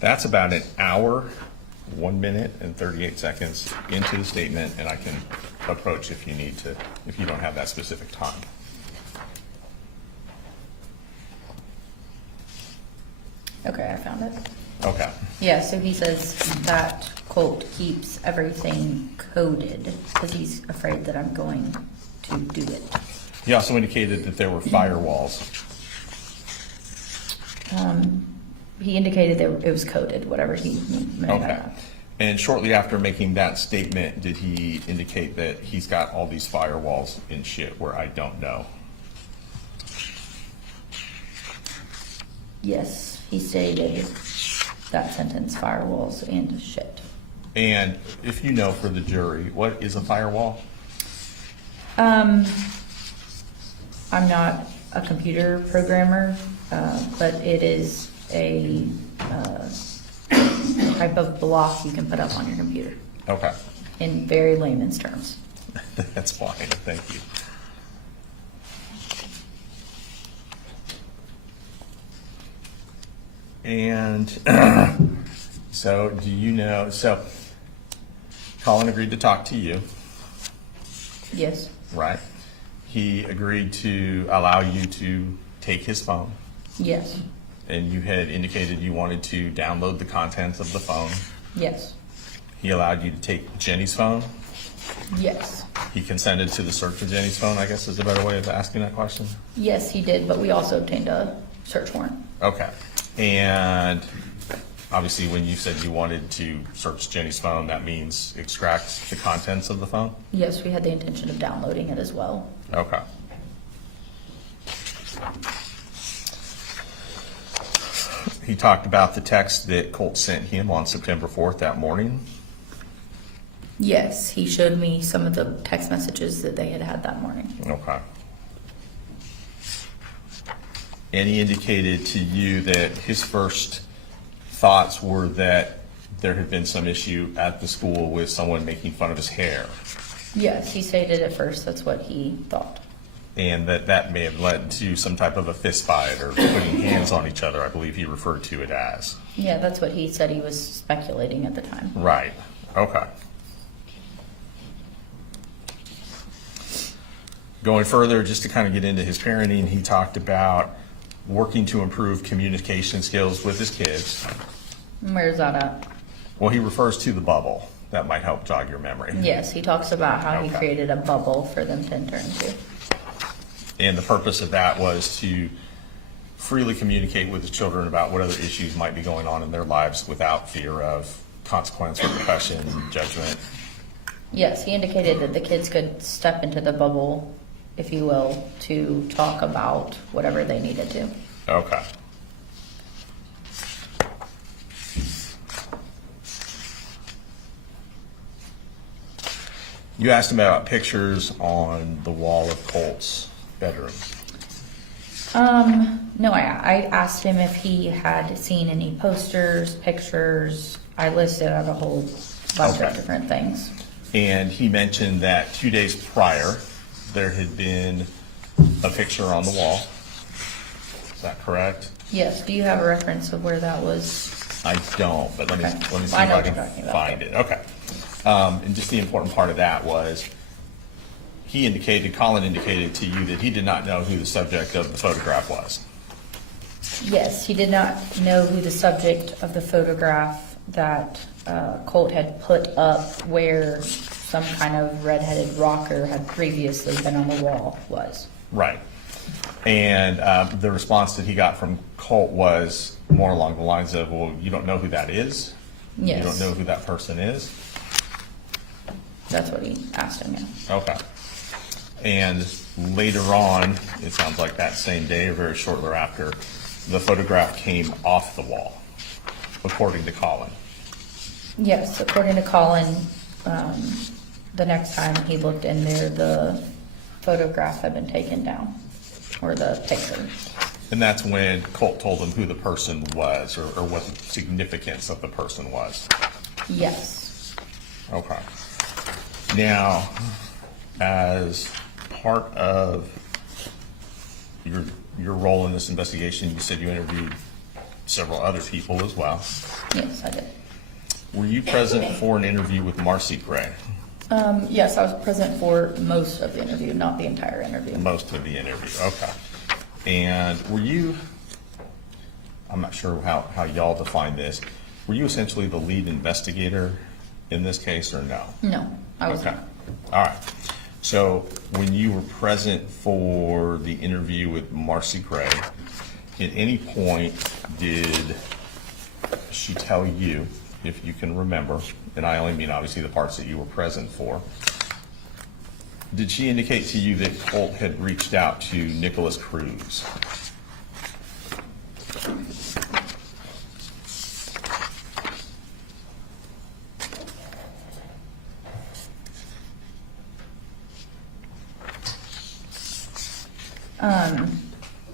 That's about an hour, 1 minute and 38 seconds into the statement, and I can approach if you need to, if you don't have that specific time. Okay, I found it. Okay. Yeah, so he says that Colt keeps everything coded because he's afraid that I'm going to do it. He also indicated that there were firewalls. He indicated that it was coded, whatever he meant by Okay. that. And shortly after making that statement, did he indicate that he's got all these firewalls in shit where I don't know? Yes, he stated that sentence, firewalls and shit. And if you know for the jury, what is a firewall? I'm not a computer programmer, but it is a type of block you can put up on your computer Okay. in very layman's terms. That's fine, thank you. And so do you know, so Colin agreed to talk to you, Yes, right? He agreed to allow you to take his phone, yes, and you had indicated you wanted to download the contents of the phone. yes, He allowed you to take Jenny's phone. yes. He consented to the search of Jenny's phone, I guess is a better way of asking that question. Yes, he did, but we also obtained a search warrant. Okay. And obviously, when you said you wanted to search Jenny's phone, that means extract the contents of the phone? Yes, we had the intention of downloading it as well. Okay. He talked about the text that Colt sent him on September 4th that morning. Yes, he showed me some of the text messages that they had had that morning. Okay. And he indicated to you that his first thoughts were that there had been some issue at the school with someone making fun of his hair, Yes, he stated at first that's what he thought. and that may have led to some type of a fist fight or putting hands on each other, I believe he referred to it as. Yeah, that's what he said he was speculating at the time. Right, okay. Going further, just to kind of get into his parenting, he talked about working to improve communication skills with his kids. Where's that at? Well, he refers to the bubble. That might help jog your memory. Yes, he talks about how he Okay. created a bubble for them to enter into. And the purpose of that was to freely communicate with his children about what other issues might be going on in their lives without fear of consequence, repercussion, judgment? Yes, he indicated that the kids could step into the bubble, if you will, to talk about whatever they needed to. Okay. You asked him about pictures on the wall of Colt's bedroom. No, I asked him if he had seen any posters, pictures. I listed out a whole bunch Okay. of different things. And he mentioned that 2 days prior, there had been a picture on the wall. Is that correct? Yes, do you have a reference of where that was? I don't, but let me Okay. see if I know I what can you're talking about. find it. Okay. And just the important part of that was, Colin indicated to you that he did not know who the subject of the photograph was. Yes, he did not know who the subject of the photograph that Colt had put up where some kind of redheaded rocker had previously been on the wall was. Right. And the response that he got from Colt was more along the lines of, well, you don't know who that is? Yes. You don't know who that person is? That's what he asked him, yeah. Okay. And later on, it sounds like that same day or very shortly thereafter, the photograph came off the wall, according to Colin. Yes, according to Colin, the next time he looked in there, the photograph had been taken down, or the picture. And that's when Colt told him who the person was, or what the significance of the person was. Yes. Okay. Now, as part of your role in this investigation, you said you interviewed several other people as well. Yes, I did. Were you present for an interview with Marcy Gray? Yes, I was present for most of the interview, not the entire interview. Most of the interview, okay. And were you, I'm not sure how y'all define this, were you essentially the lead investigator in this case or no? No, I was Okay, not. all right. So when you were present for the interview with Marcy Gray, at any point did she tell you, if you can remember, and I only mean obviously the parts that you were present for, did she indicate to you that Colt had reached out to Nicholas Cruz?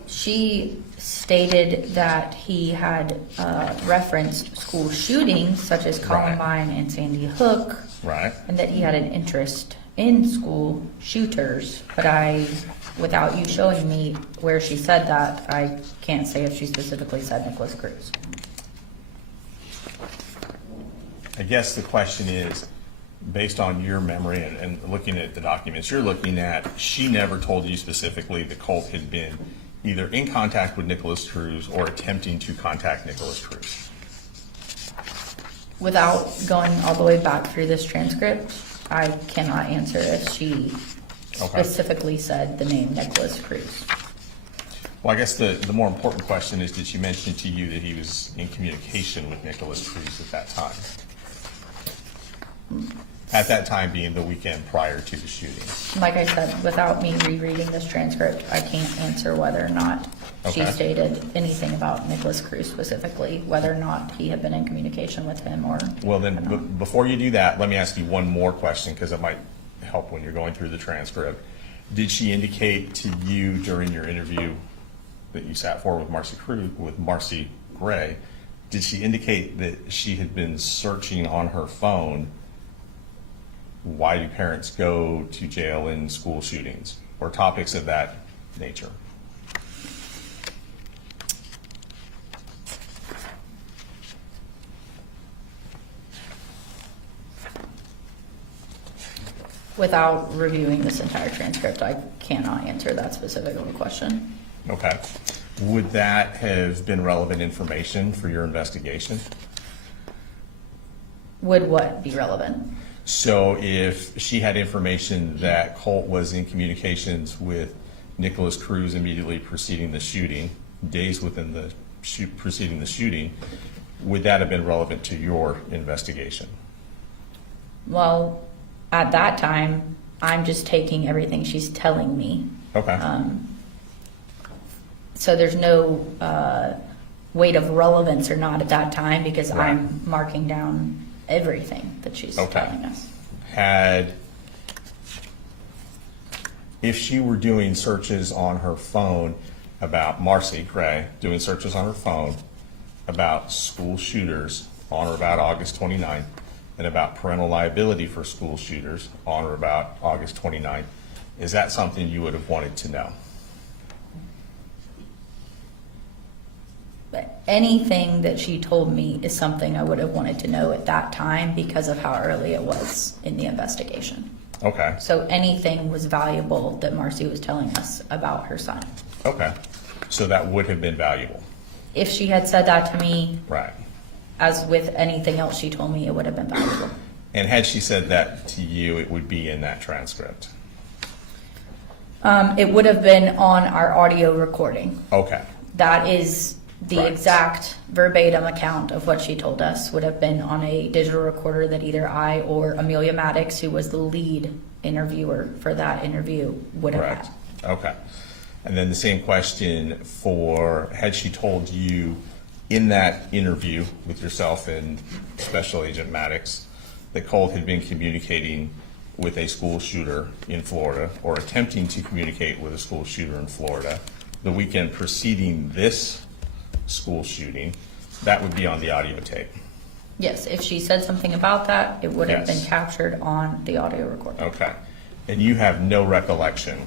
She stated that he had referenced school shootings such as Columbine and Sandy Hook, Right? and that he had an interest in school shooters. But without you showing me where she said that, I can't say if she specifically said Nicholas Cruz. I guess the question is, based on your memory and looking at the documents you're looking at, she never told you specifically that Colt had been either in contact with Nicholas Cruz or attempting to contact Nicholas Cruz. Without going all the way back through this transcript, I cannot answer if she specifically said the name Nicholas Cruz. Well, I guess the more important question is, did she mention to you that he was in communication with Nicholas Cruz at that time? At that time being the weekend prior to the shooting. Like I said, without me rereading this transcript, I can't answer whether or not she Okay. stated anything about Nicholas Cruz specifically, whether or not he had been in communication with him or. Well, then, before you do that, let me ask you one more question, because it might help when you're going through the transcript. Did she indicate to you during your interview that you sat for with Marcy Gray, did she indicate that she had been searching on her phone, why do parents go to jail in school shootings, or topics of that nature? Without reviewing this entire transcript, I cannot answer that specific question. Okay. Would that have been relevant information for your investigation? Would what be relevant? So if she had information that Colt was in communications with Nicholas Cruz immediately preceding the shooting, days within the preceding the shooting, would that have been relevant to your investigation? Well, at that time, I'm just taking everything she's telling me. Okay. So there's no weight of relevance or not at that time because Right. I'm marking down everything that she's Okay. telling us. If she were doing searches on her phone about Marcy Gray, doing searches on her phone about school shooters on or about August 29th, and about parental liability for school shooters on or about August 29th, is that something you would have wanted to know? But anything that she told me is something I would have wanted to know at that time because of how early it was in the investigation. Okay, So anything was valuable that Marcy was telling us about her son. okay. So that would have been valuable, If she had said that to me, right? as with anything else she told me, it would have been valuable. And had she said that to you, it would be in that transcript? It would have been on our audio recording. Okay, That is the Right. exact verbatim account of what she told us would have been on a digital recorder that either I or Amelia Maddox, who was the lead interviewer for that interview, would have correct. had. Okay. And then the same question for, had she told you in that interview with yourself and Special Agent Maddox that Colt had been communicating with a school shooter in Florida, or attempting to communicate with a school shooter in Florida the weekend preceding this school shooting, that would be on the audio tape? Yes, if she said something about that, it would have been Yes. captured on the audio recording. Okay. And you have no recollection,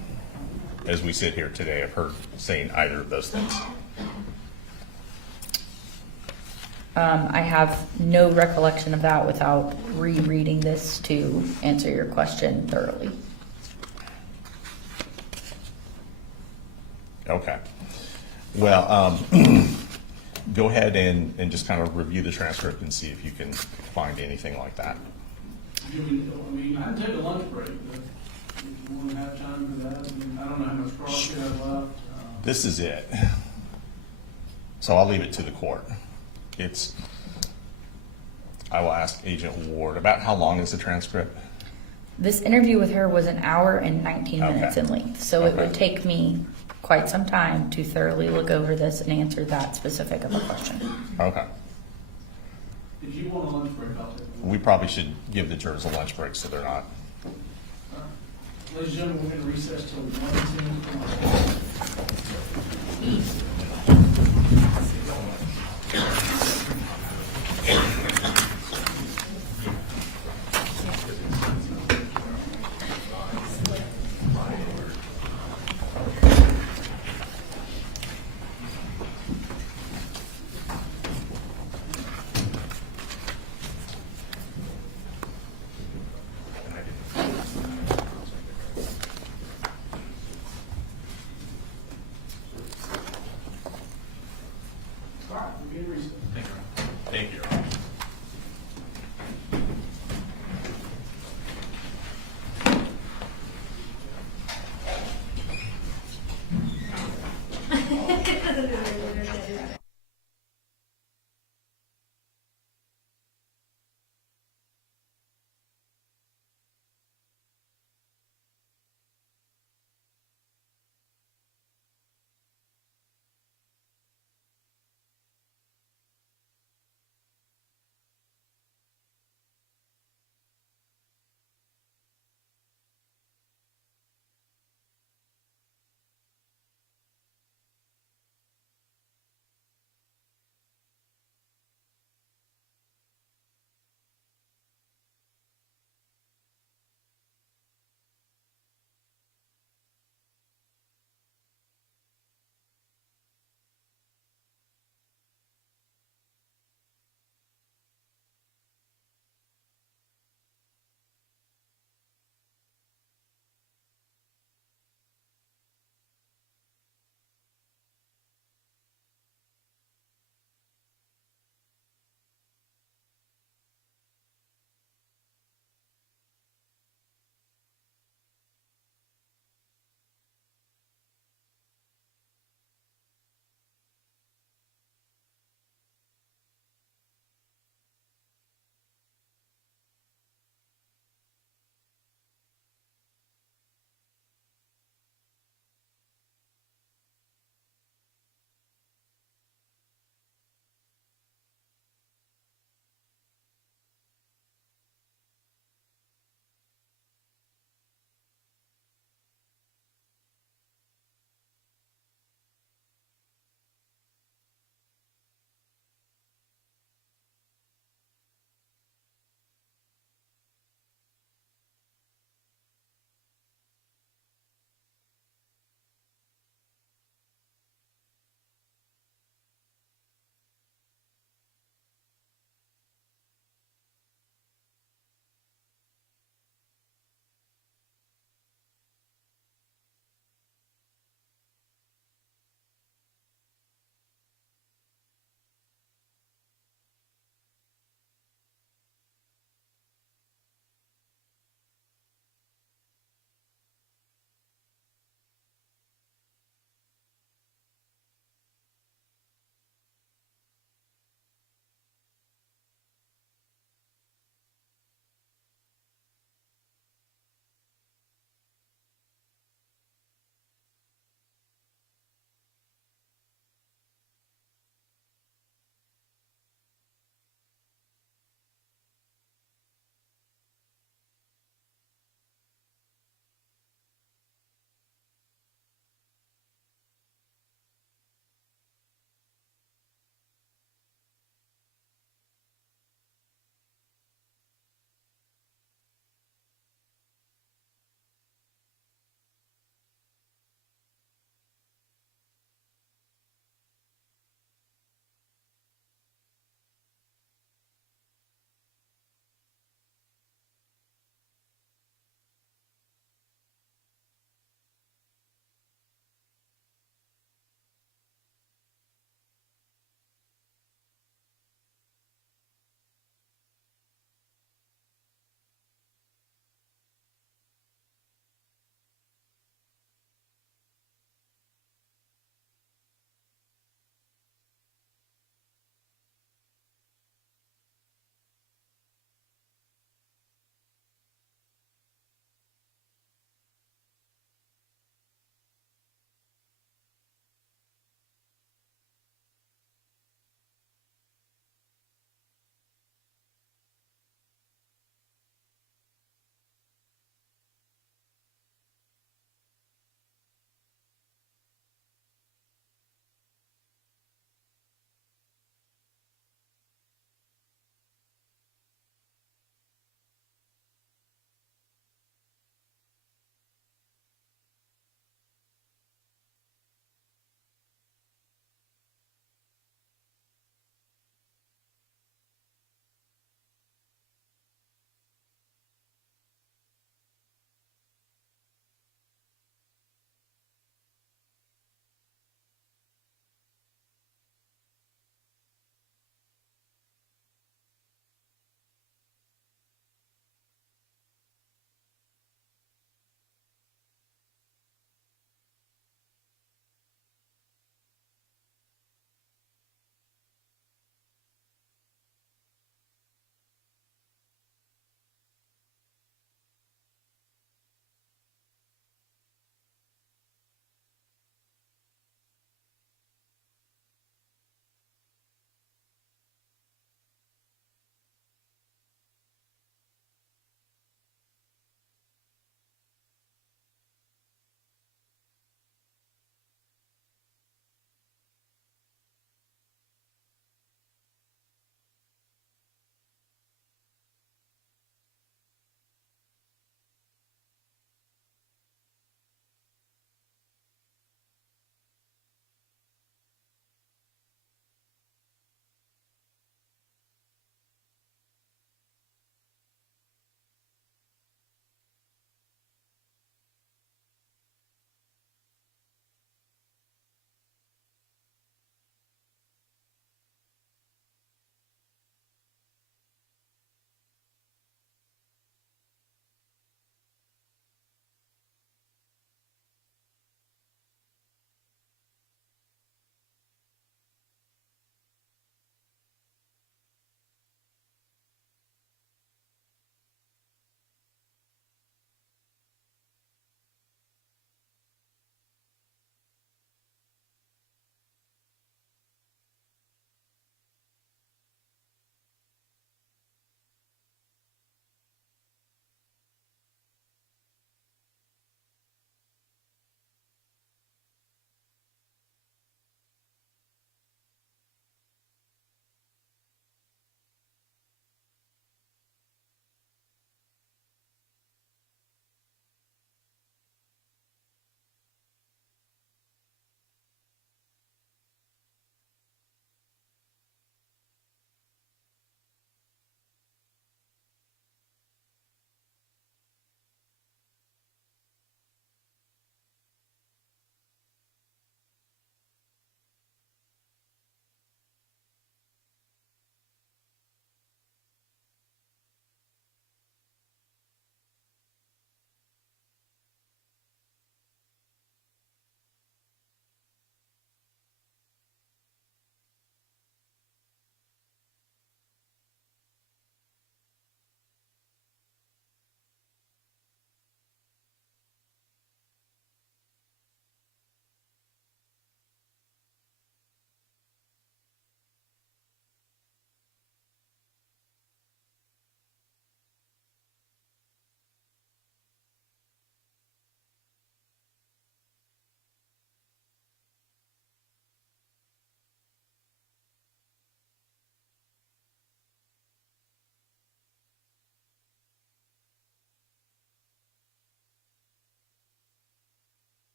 as we sit here today, of her saying either of those things? I have no recollection of that without rereading this to answer your question thoroughly. Okay. Well, go ahead and just kind of review the transcript and see if you can find anything like that. I mean, I can take a lunch break, but if you want to have time for that, I mean, I don't know how much cross you have left. This is it. So I'll leave it to the court. I will ask Agent Ward, about how long is the transcript? This interview with her was an hour and 19 Okay. minutes in length, so it Okay. would take me quite some time to thoroughly look over this and answer that specific of a question. Okay. If you want a lunch break, I'll take one. We probably should give the jurors a lunch break so they're not. Ladies and gentlemen, we're going to recess till 1:10. All right, we're getting recessed. Thank you.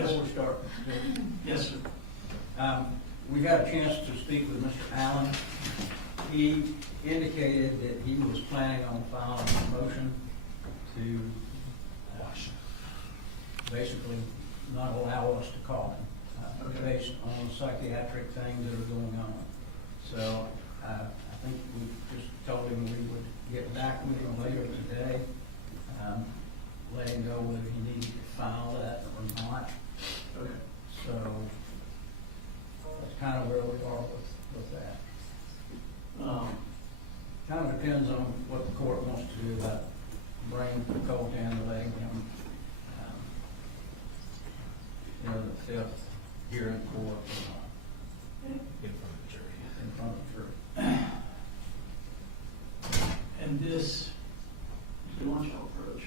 Yes, Before we start, yes, sir. we got a chance to speak with Mr. Allen. He indicated that he was planning on filing a motion to basically not allow us to call him, based on psychiatric things that are going on. So I think we just told him we would get back with him later today, let him know whether he needed to file that or not. Okay. So that's kind of where we are with that. Kind of depends on what the court wants to do about bringing Colt in and letting him, the fifth here in court or not. In front of the jury. In front of the jury. And this, the one-shot approach.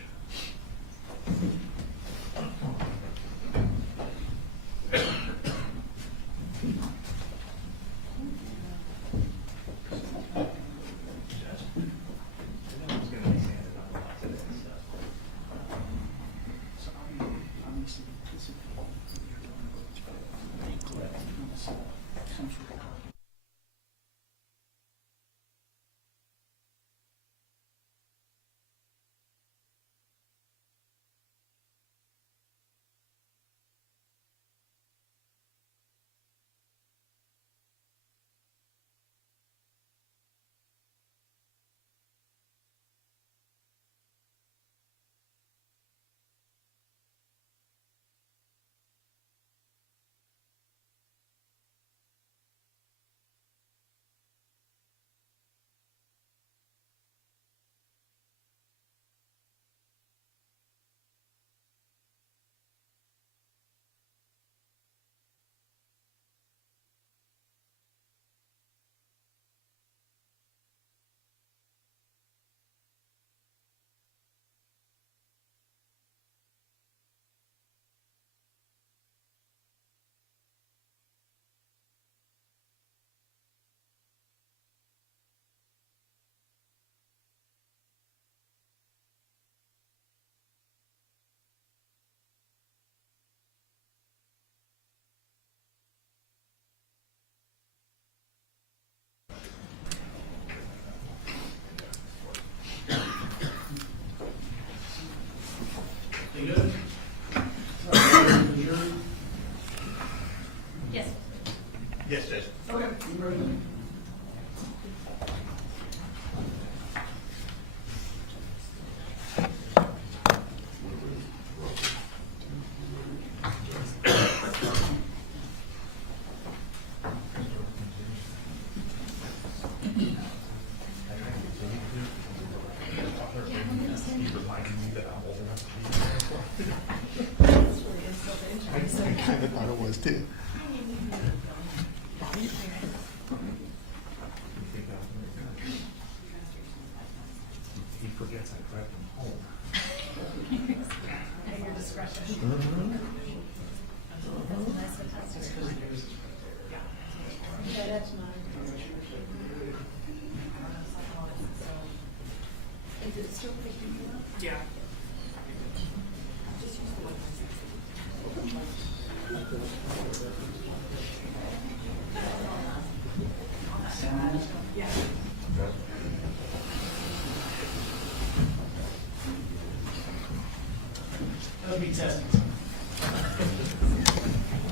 You good? Yes. Yes, Judge. Okay, you ready? I kind of thought it was too. He forgets I grabbed him home. That'll be testing. I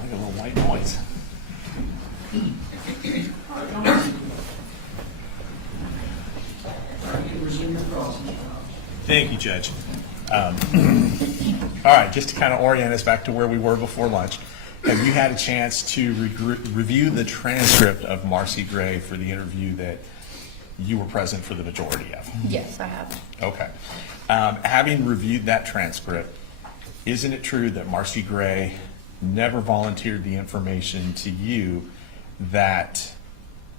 got a little white noise. All right, come on. All right, you can resume your cross, Mr. Hobbs. Thank you, Judge. All right, just to kind of orient us back to where we were before lunch, have you had a chance to review the transcript of Marcy Gray for the interview that you were present for the majority of? Yes, I have. Okay. Having reviewed that transcript, isn't it true that Marcy Gray never volunteered the information to you that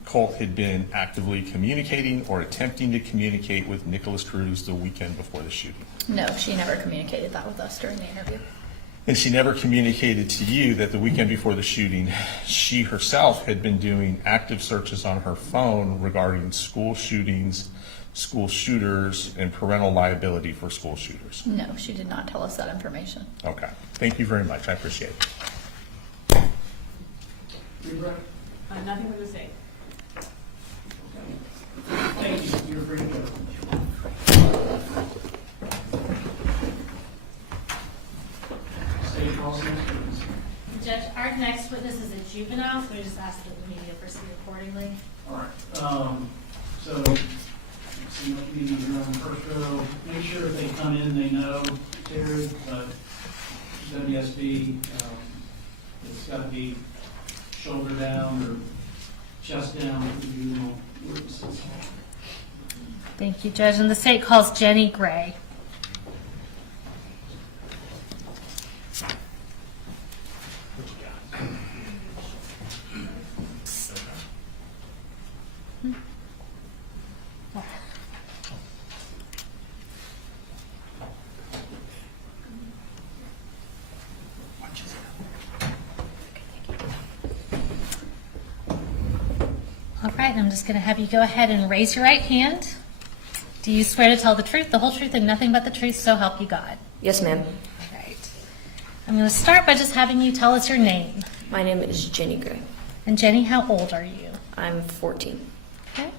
Colt had been actively communicating or attempting to communicate with Nicholas Cruz the weekend before the shooting? No, she never communicated that with us during the interview. And she never communicated to you that the weekend before the shooting, she herself had been doing active searches on her phone regarding school shootings school shooters and parental liability for school shooters? No, she did not tell us that information. Okay, thank you very much, I appreciate it. Rebecca? Nothing from the state. Thank you, you're free to go. State policy, Judge, our next witness is a juvenile, so we just ask that the media proceed accordingly. all right, so, let's see what meeting you're on first go, make sure if they come in, they know, Terry, WSB, it's gotta be shoulder down or chest down, you know, witnesses. Thank you, Judge. And the state calls Jenny Gray. All right, I'm just going to have you go ahead and raise your right hand. Do you swear to tell the truth, the whole truth, and nothing but the truth, so help you God? Yes, ma'am. All right. I'm going to start by just having you tell us your name. My name is Jenny Gray. And Jenny, how old are you? I'm 14, Okay.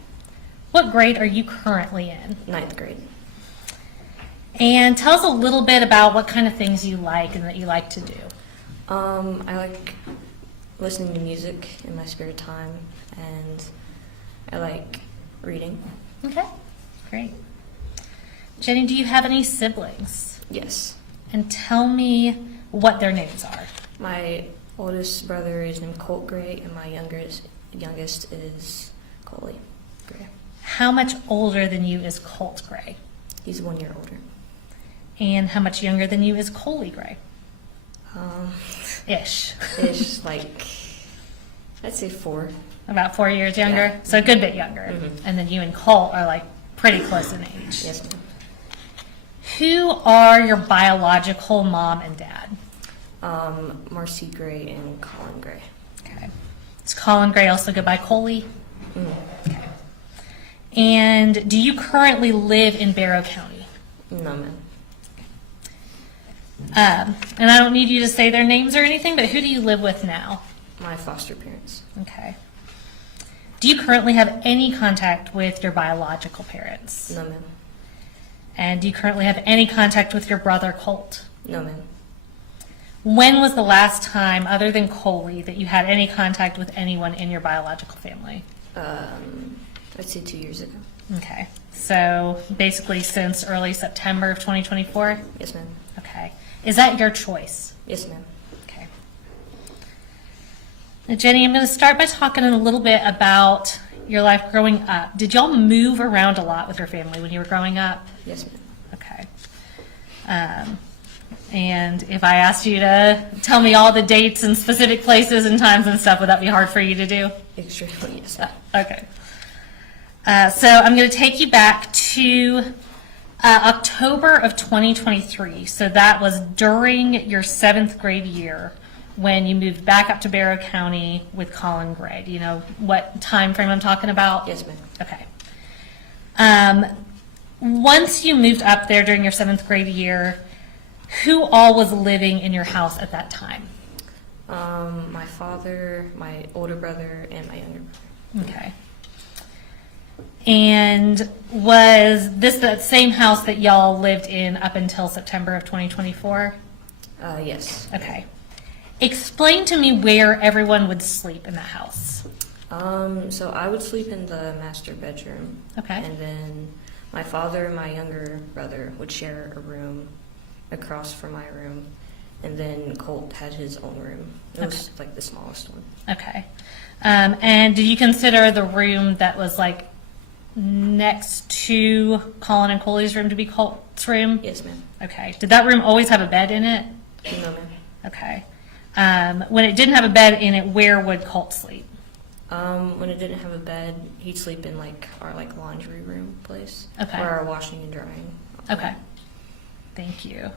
What grade are you currently in? 9th grade. And tell us a little bit about what kind of things you like and that you like to do. I like listening to music in my spare time, and I like reading. Okay, great. Jenny, do you have any siblings? Yes. And tell me what their names are. My oldest brother is named Colt Gray, and my youngest is Colin Gray. How much older than you is Colt Gray? He's 1 year older. And how much younger than you is Coley Gray? Ish. Ish, like, I'd say 4. About 4 years younger? Yeah. So a good bit younger. Mhm. And then you and Colt are like pretty close in age. Yes, ma'am. Who are your biological mom and dad? Marcy Gray and Colin Gray. Okay. Does Colin Gray also go by Coley? Mm. Okay. And do you currently live in Barrow County? No, ma'am. And I don't need you to say their names or anything, but who do you live with now? My foster parents. Okay. Do you currently have any contact with your biological parents? No, ma'am. And do you currently have any contact with your brother Colt? No, ma'am. When was the last time, other than Coley, that you had any contact with anyone in your biological family? I'd say 2 years ago. Okay. So basically since early September of 2024? Yes, ma'am. Okay. Is that your choice? Yes, ma'am. Okay. Now, Jenny, I'm going to start by talking a little bit about your life growing up. Did y'all move around a lot with your family when you were growing up? Yes, ma'am. Okay. And if I asked you to tell me all the dates and specific places and times and stuff, would that be hard for you to do? Extremely, yes, ma'am. Okay. So I'm going to take you back to October of 2023. So that was during your 7th grade year when you moved back up to Barrow County with Colin Gray. Do you know what time frame I'm talking about? Yes, ma'am. Okay. Once you moved up there during your 7th grade year, who all was living in your house at that time? My father, my older brother, and my younger brother. Okay. And was this the same house that y'all lived in up until September of 2024? Yes. Okay. Explain to me where everyone would sleep in the house. So I would sleep in the master bedroom. Okay. And then my father and my younger brother would share a room across from my room. And then Colt had his own room. It was like the smallest one. Okay. And did you consider the room that was like next to Colin and Coley's room to be Colt's room? Yes, ma'am. Okay. Did that room always have a bed in it? No, ma'am. Okay. When it didn't have a bed in it, where would Colt sleep? When it didn't have a bed, he'd sleep in like our like laundry room place. Okay. Or our washing and drying. Okay. Thank you.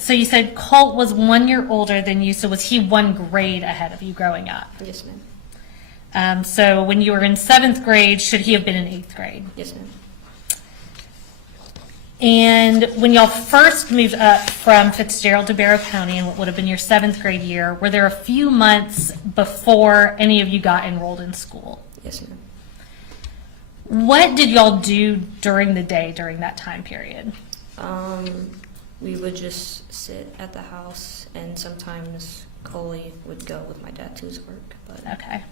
So you said Colt was 1 year older than you, so was he 1 grade ahead of you growing up? Yes, ma'am. So when you were in 7th grade, should he have been in 8th grade? Yes, ma'am. And when y'all first moved up from Fitzgerald to Barrow County in what would have been your 7th grade year, were there a few months before any of you got enrolled in school? Yes, ma'am. What did y'all do during the day during that time period? We would just sit at the house, and sometimes Coley would go with my dad to his work. But Okay.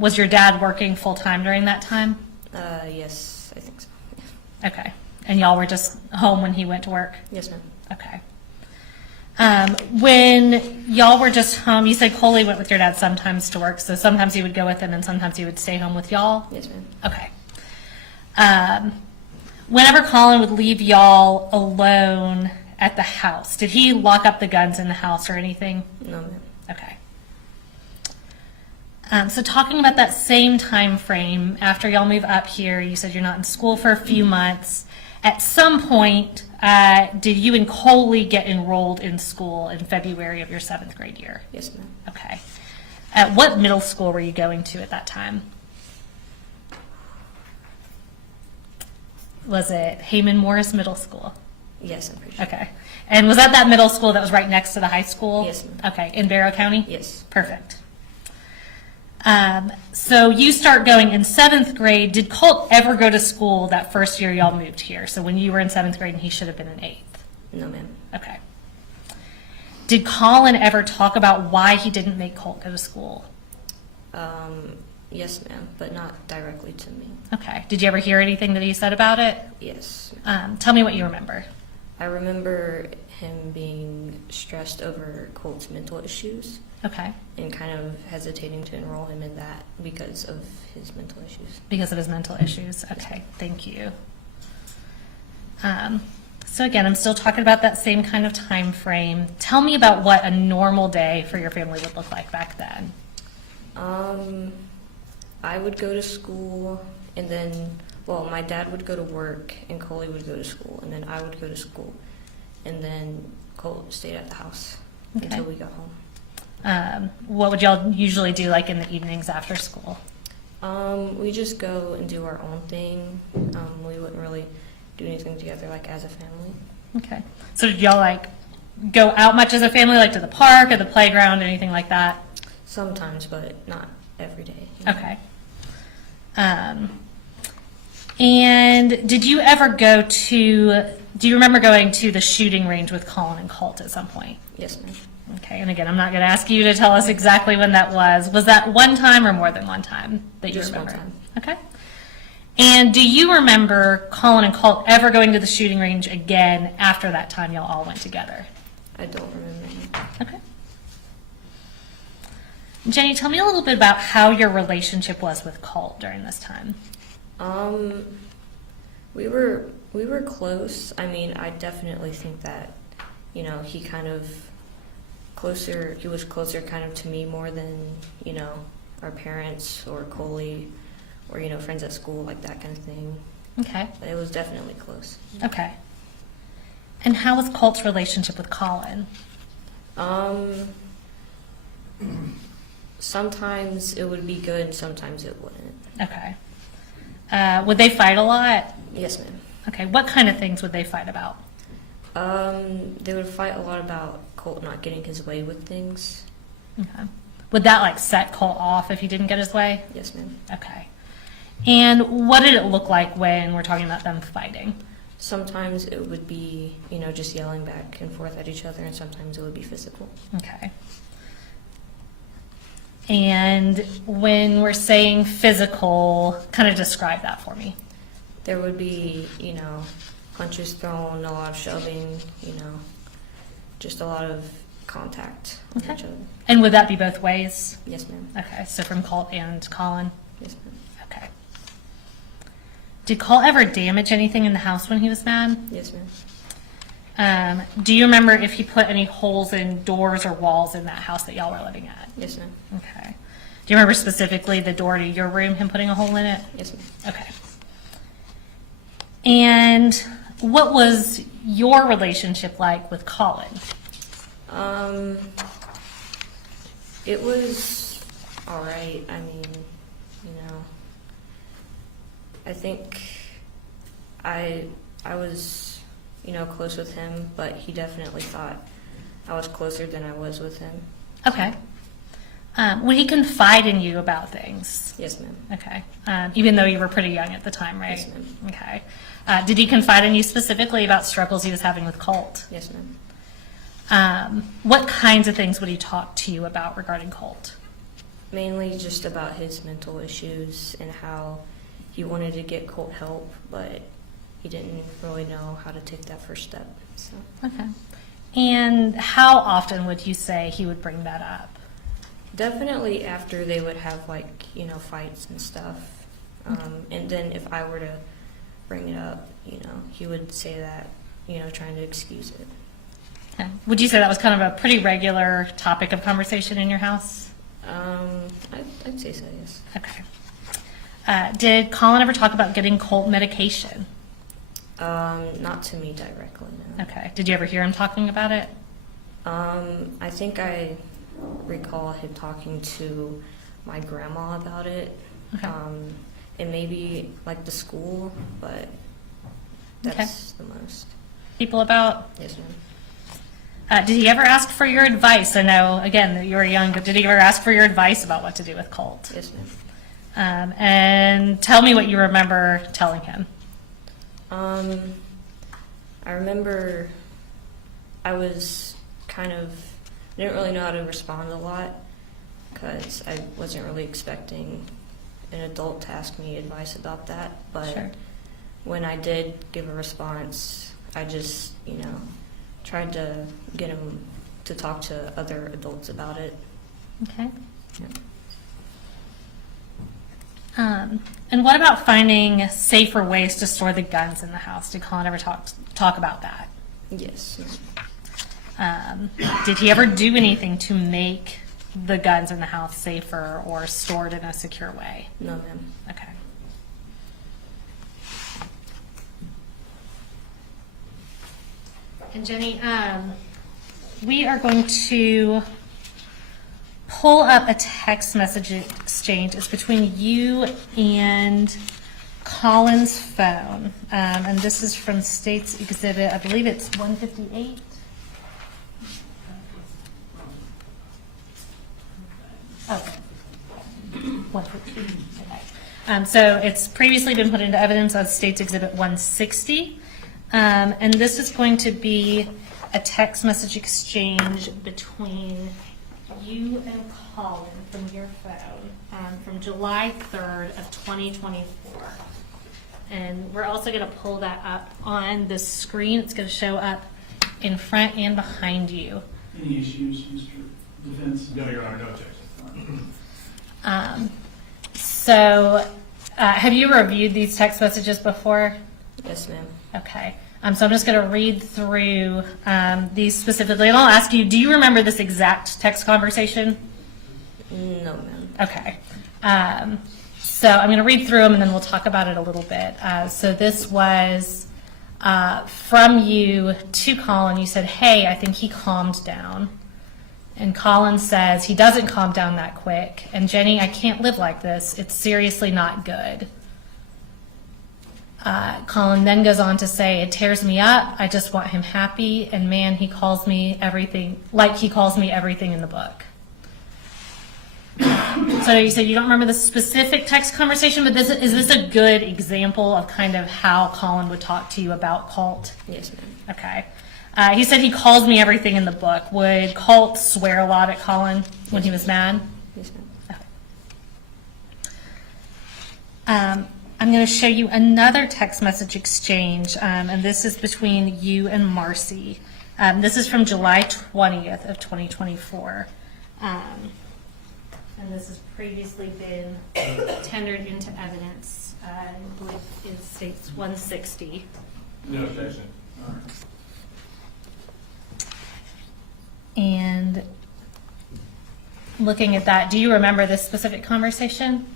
Was your dad working full-time during that time? yes, I think so. Okay. And y'all were just home when he went to work? Yes, ma'am. Okay. When y'all were just home, you said Coley went with your dad sometimes to work, so sometimes he would go with him and sometimes he would stay home with y'all? Yes, ma'am. Okay. Whenever Colin would leave y'all alone at the house, did he lock up the guns in the house or anything? No, ma'am. Okay. So talking about that same time frame, after y'all move up here, you said you're not in school for a few months. At some point, did you and Coley get enrolled in school in February of your 7th grade year? Yes, ma'am. Okay. At what middle school were you going to at that time? Was it Heyman Morris Middle School? Yes, I'm pretty sure. Okay. And was that middle school that was right next to the high school? Yes, ma'am. Okay, in Barrow County? Yes. Perfect. So you start going in 7th grade. Did Colt ever go to school that first year y'all moved here? So when you were in 7th grade and he should have been in 8th? No, ma'am. Okay. Did Colin ever talk about why he didn't make Colt go to school? Yes, ma'am, but not directly to me. Okay. Did you ever hear anything that he said about it? Yes. Tell me what you remember. I remember him being stressed over Colt's mental issues Okay. and kind of hesitating to enroll him in that because of his mental issues. Because of his mental issues. Okay, thank you. So again, I'm still talking about that same kind of time frame. Tell me about what a normal day for your family would look like back then. I would go to school, and then, well, my dad would go to work, and Coley would go to school, and then I would go to school, and then Colt stayed at the house Okay. until we got home. What would y'all usually do like in the evenings after school? We just go and do our own thing. We wouldn't really do anything together, like as a family. Okay. So did y'all like go out much as a family, like to the park or the playground, anything like that? Sometimes, but not every day. Okay. And did you ever go to, do you remember going to the shooting range with Colin and Colt at some point? Yes, ma'am. Okay, and again, I'm not going to ask you to tell us exactly when that was. Was that one time or more than one time that you Just remember? one time. Okay. And do you remember Colin and Colt ever going to the shooting range again after that time y'all all went together? I don't remember. Okay. Jenny, tell me a little bit about how your relationship was with Colt during this time. We were close. I mean, I definitely think that, you know, he was closer kind of to me more than, you know, our parents or Coley or, you know, friends at school, like that kind of thing. Okay. But it was definitely close. Okay. And how was Colt's relationship with Colin? Sometimes it would be good and sometimes it wouldn't. Okay. Would they fight a lot? Yes, ma'am. Okay. What kind of things would they fight about? They would fight a lot about Colt not getting his way with things. Okay. Would that like set Colt off if he didn't get his way? Yes, ma'am. Okay. And what did it look like when we're talking about them fighting? Sometimes it would be, you know, just yelling back and forth at each other, and sometimes it would be physical. Okay. And when we're saying physical, kind of describe that for me. There would be, you know, punches thrown, a lot of shoving, you know, just a lot of contact with Okay. each other. And would that be both ways? Yes, ma'am. Okay, so from Colt and Colin? Yes, ma'am. Okay. Did Colt ever damage anything in the house when he was mad? Yes, ma'am. Do you remember if he put any holes in doors or walls in that house that y'all were living at? Yes, ma'am. Okay. Do you remember specifically the door to your room, him putting a hole in it? Yes, ma'am. Okay. And what was your relationship like with Colin? It was all right. I mean, I think I was, close with him, but he definitely thought I was closer than I was with him. Okay. Would he confide in you about things? Yes, ma'am. Okay. Even though you were pretty young at the time, right? Yes, ma'am. Okay. Did he confide in you specifically about struggles he was having with Colt? Yes, ma'am. What kinds of things would he talk to you about regarding Colt? Mainly just about his mental issues and how he wanted to get Colt help, but he didn't really know how to take that first step. So Okay. And how often would you say he would bring that up? definitely after they would have fights and stuff. And then if I were to bring it up, he would say that, trying to excuse it. Okay. Would you say that was kind of a pretty regular topic of conversation in your house? I'd say so, yes. Okay. Did Colin ever talk about getting Colt medication? Not to me directly, no. Okay. Did you ever hear him talking about it? I think I recall him talking to my grandma about it. Okay. And maybe like the school, but that's the most. People about? Yes, ma'am. Did he ever ask for your advice? I know, again, that you were young, but did he ever ask for your advice about what to do with Colt? Yes, ma'am. And tell me what you remember telling him. I remember I was didn't really know how to respond a lot because I wasn't really expecting an adult to ask me advice about that. But Sure. when I did give a response, I just, tried to get him to talk to other adults about it. Okay. Yeah. And what about finding safer ways to store the guns in the house? Did Colin ever talk about that? Yes. Did he ever do anything to make the guns in the house safer or stored in a secure way? No, ma'am. Okay. And Jenny, we are going to pull up a text message exchange. It's between you and Colin's phone. And this is from State's Exhibit, I believe it's 158. Okay. 150. Okay. So it's previously been put into evidence as State's Exhibit 160. And this is going to be a text message exchange between you and Colin from your phone from July 3rd of 2024. And we're also going to pull that up on the screen. It's going to show up in front and behind you. Any issues, Mr. Defense? No, Your Honor, no objection. So have you reviewed these text messages before? Yes, ma'am. Okay. So I'm just going to read through these specifically, and I'll ask you, do you remember this exact text conversation? No, ma'am. Okay. So I'm going to read through them, and then we'll talk about it a little bit. So this was from you to Colin. You said, hey, I think he calmed down. And Colin says, he doesn't calm down that quick. And Jenny, I can't live like this. It's seriously not good. Colin then goes on to say, it tears me up. I just want him happy. And man, he calls me everything, like he calls me everything in the book. So you said you don't remember the specific text conversation, but is this a good example of kind of how Colin would talk to you about Colt? Yes, ma'am. Okay. He said he calls me everything in the book. Would Colt swear a lot at Colin when he was mad? Yes, ma'am. I'm going to show you another text message exchange, and this is between you and Marcy. This is from July 20th of 2024. And this has previously been tendered into evidence, I believe it states 160. No objection. And looking at that, do you remember this specific conversation?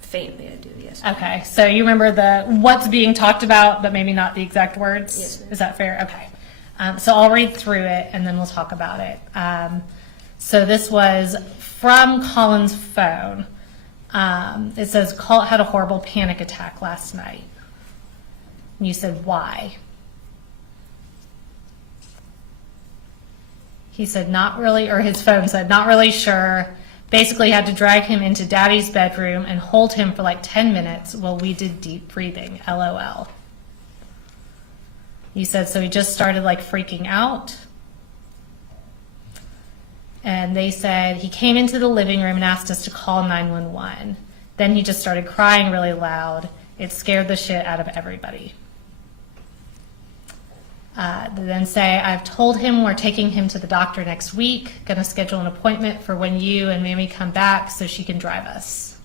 Faintly, I do, yes. Okay, so you remember the what's being talked about, but maybe not the exact words? Yes, ma'am. Is that fair? Okay. So I'll read through it, and then we'll talk about it. So this was from Colin's phone. It says, Colt had a horrible panic attack last night. And you said, why? He said, not really, or his phone said, not really sure. Basically had to drag him into Daddy's bedroom and hold him for like 10 minutes while we did deep breathing, LOL. He said, so he just started like freaking out. And they said he came into the living room and asked us to call 911. Then he just started crying really loud. It scared the shit out of everybody. They then say, I've told him we're taking him to the doctor next week, gonna schedule an appointment for when you and Mammy come back so she can drive us.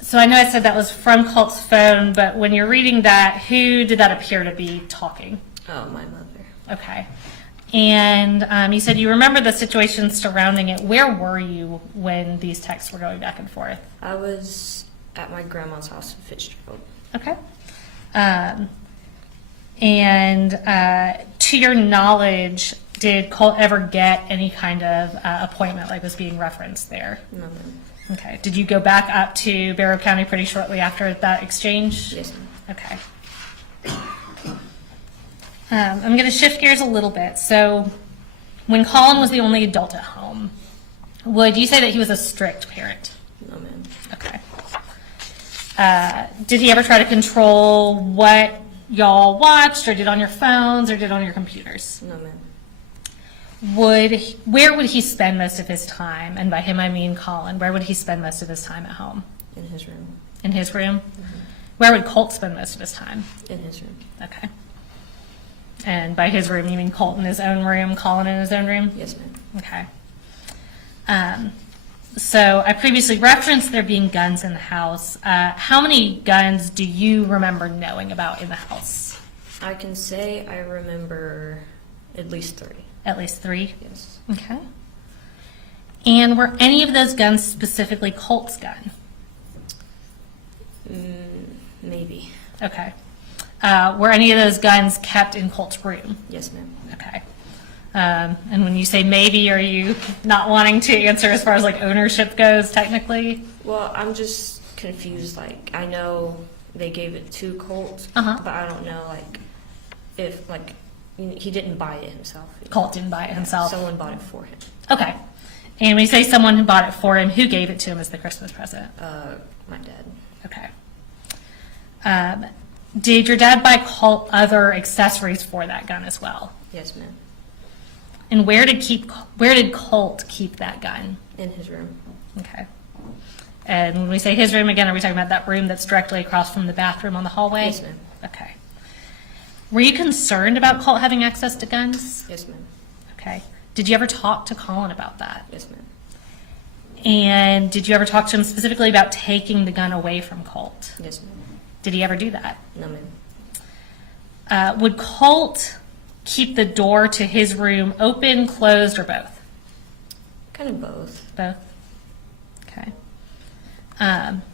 So I know I said that was from Colt's phone, but when you're reading that, who did that appear to be talking? Oh, my mother. Okay. And you said you remember the situation surrounding it. Where were you when these texts were going back and forth? I was at my grandma's house in Fitzgerald. Okay. And to your knowledge, did Colt ever get any kind of appointment like was being referenced there? No, ma'am. Okay. Did you go back up to Barrow County pretty shortly after that exchange? Yes, ma'am. Okay. I'm going to shift gears a little bit. So when Colin was the only adult at home, would you say that he was a strict parent? No, ma'am. Okay. Did he ever try to control what y'all watched or did on your phones or did on your computers? No, ma'am. Where would he spend most of his time? And by him, I mean Colin. Where would he spend most of his time at home? In his room. In his room? Where would Colt spend most of his time? In his room. Okay. And by his room, you mean Colt in his own room, Colin in his own room? Yes, ma'am. Okay. So I previously referenced there being guns in the house. How many guns do you remember knowing about in the house? I can say I remember at least 3. At least 3? Yes. Okay. And were any of those guns specifically Colt's gun? Maybe. Okay. Were any of those guns kept in Colt's room? Yes, ma'am. Okay. And when you say maybe, are you not wanting to answer as far as like ownership goes technically? Well, I'm just confused. Like, I know they gave it to Colt, Uh-huh. but I don't know, like, if, like, he didn't buy it himself. Colt didn't buy it himself. Someone bought it for him. Okay. And when you say someone who bought it for him, who gave it to him as the Christmas present? My dad. Okay. Did your dad buy Colt other accessories for that gun as well? Yes, ma'am. And where did Colt keep that gun? In his room. Okay. And when we say his room again, are we talking about that room that's directly across from the bathroom on the hallway? Yes, ma'am. Okay. Were you concerned about Colt having access to guns? Yes, ma'am. Okay. Did you ever talk to Colin about that? Yes, ma'am. And did you ever talk to him specifically about taking the gun away from Colt? Yes, ma'am. Did he ever do that? No, ma'am. Would Colt keep the door to his room open, closed, or both? Kind of both. Both. Okay.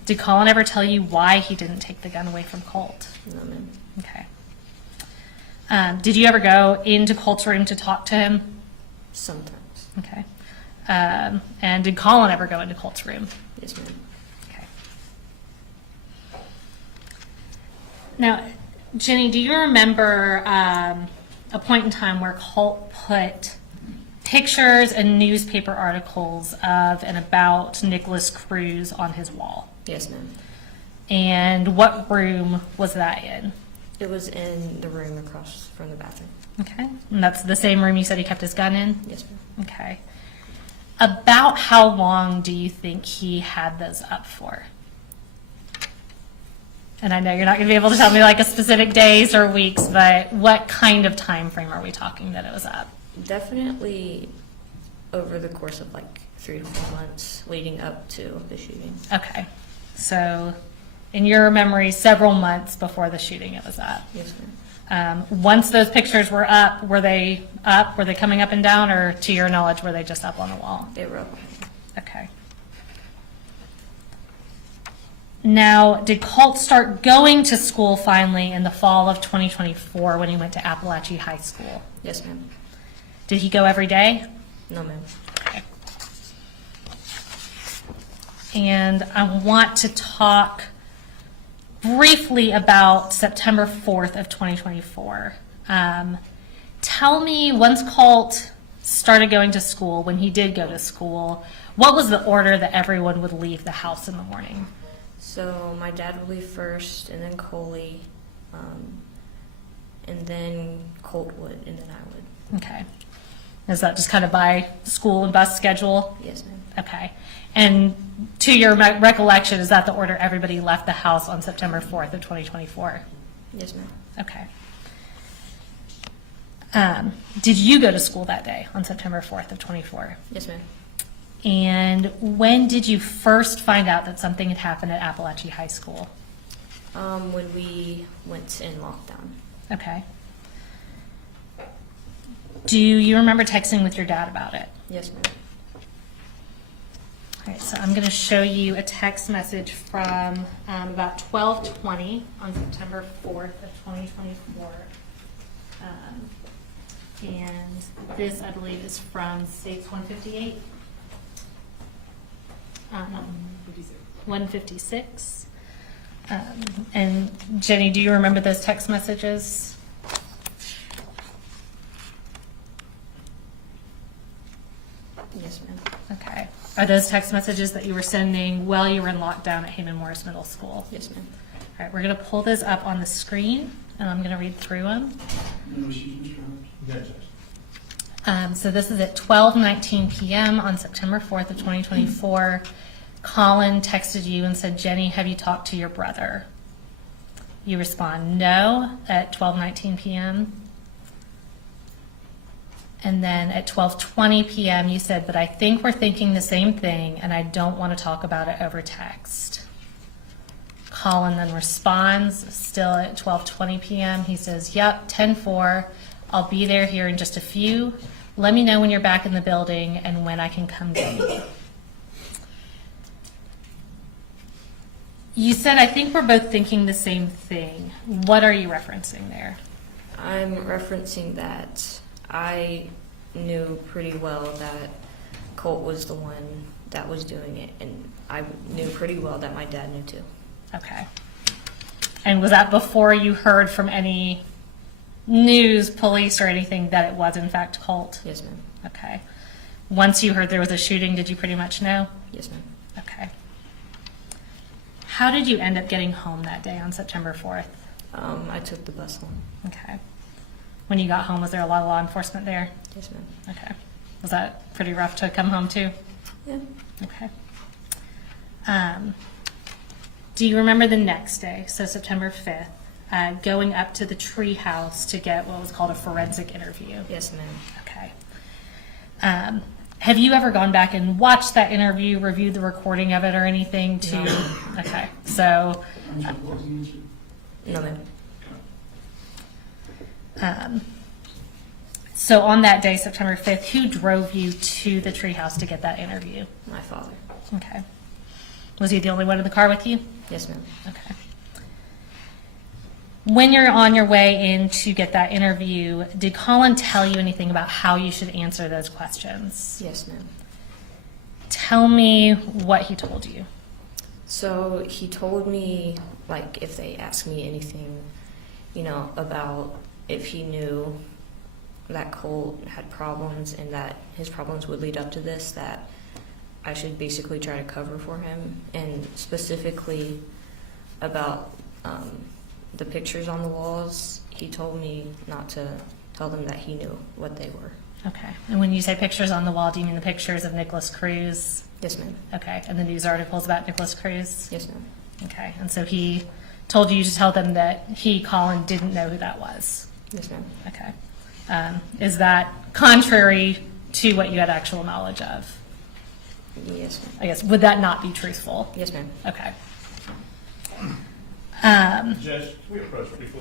Did Colin ever tell you why he didn't take the gun away from Colt? No, ma'am. Okay. Did you ever go into Colt's room to talk to him? Sometimes. Okay. And did Colin ever go into Colt's room? Yes, ma'am. Okay. Now, Jenny, do you remember a point in time where Colt put pictures and newspaper articles of and about Nicholas Cruz on his wall? Yes, ma'am. And what room was that in? It was in the room across from the bathroom. Okay. And that's the same room you said he kept his gun in? Yes, ma'am. Okay. About how long do you think he had those up for? And I know you're not going to be able to tell me like a specific days or weeks, but what kind of time frame are we talking that it was up? Definitely over the course of like 3 to 4 months leading up to the shooting. Okay. So in your memory, several months before the shooting it was up. Yes, ma'am. Once those pictures were up? Were they coming up and down, or to your knowledge, were they just up on the wall? They were up. Okay. Now, did Colt start going to school finally in the fall of 2024 when he went to Apalachee High School? Yes, ma'am. Did he go every day? No, ma'am. And I want to talk briefly about September 4th of 2024. Tell me, once Colt started going to school, when he did go to school, what was the order that everyone would leave the house in the morning? So my dad would leave first, and then Coley, and then Colt would, and then I would. Okay. Is that just kind of by school and bus schedule? Yes, ma'am. Okay. And to your recollection, is that the order everybody left the house on September 4th of 2024? Yes, ma'am. Okay. Did you go to school that day on September 4th of 24? Yes, ma'am. And when did you first find out that something had happened at Apalachee High School? When we went in lockdown. Okay. Do you remember texting with your dad about it? Yes, ma'am. All right, so I'm going to show you a text message from about 12:20 on September 4th of 2024. And this, I believe, is from States 158. 156. And Jenny, do you remember those text messages? Yes, ma'am. Okay. Are those text messages that you were sending while you were in lockdown at Heyman Morris Middle School? Yes, ma'am. All right, we're going to pull those up on the screen, and I'm going to read through them. No issues, Mr. Roberts? So this is at 12:19 p.m. on September 4th of 2024. Colin texted you and said, Jenny, have you talked to your brother? You respond, no, at 12:19 p.m. And then at 12:20 p.m. you said, but I think we're thinking the same thing and I don't want to talk about it over text. Colin then responds, still at 12:20 p.m. He says, yep, 10-4. I'll be there here in just a few. Let me know when you're back in the building and when I can come get you. You said, I think we're both thinking the same thing. What are you referencing there? I'm referencing that I knew pretty well that Colt was the one that was doing it, and I knew pretty well that my dad knew too. Okay. And was that before you heard from any news, police, or anything that it was in fact Colt? Yes, ma'am. Okay. Once you heard there was a shooting, did you pretty much know? Yes, ma'am. Okay. How did you end up getting home that day on September 4th? I took the bus home. Okay. When you got home, was there a lot of law enforcement there? Yes, ma'am. Okay. Was that pretty rough to come home to? Yeah. Okay. Do you remember the next day, so September 5th, going up to the tree house to get what was called a forensic interview? Yes, ma'am. Okay. Have you ever gone back and watched that interview, reviewed the recording of it or anything to? No. Okay. So, I'm sorry, what was the answer? No, ma'am. so on that day, September 5th, who drove you to the treehouse to get that interview? My father. Okay. Was he the only one in the car with you? Yes, ma'am. Okay. When you're on your way in to get that interview, did Colin tell you anything about how you should answer those questions? Yes, ma'am. Tell me what he told you. So he told me, like, if they asked me anything, about if he knew that Colt had problems and that his problems would lead up to this, that I should basically try to cover for him, and specifically about the pictures on the walls. He told me not to tell them that he knew what they were. Okay. And when you say pictures on the wall, do you mean the pictures of Nicholas Cruz? Yes, ma'am. Okay. And the news articles about Nicholas Cruz? Yes, ma'am. Okay. And so he told you to tell them that he, Colin, didn't know who that was? Yes, ma'am. Okay. Is that contrary to what you had actual knowledge of? Yes, ma'am. I guess, would that not be truthful? Yes, ma'am. Okay. Judge, can we approach briefly?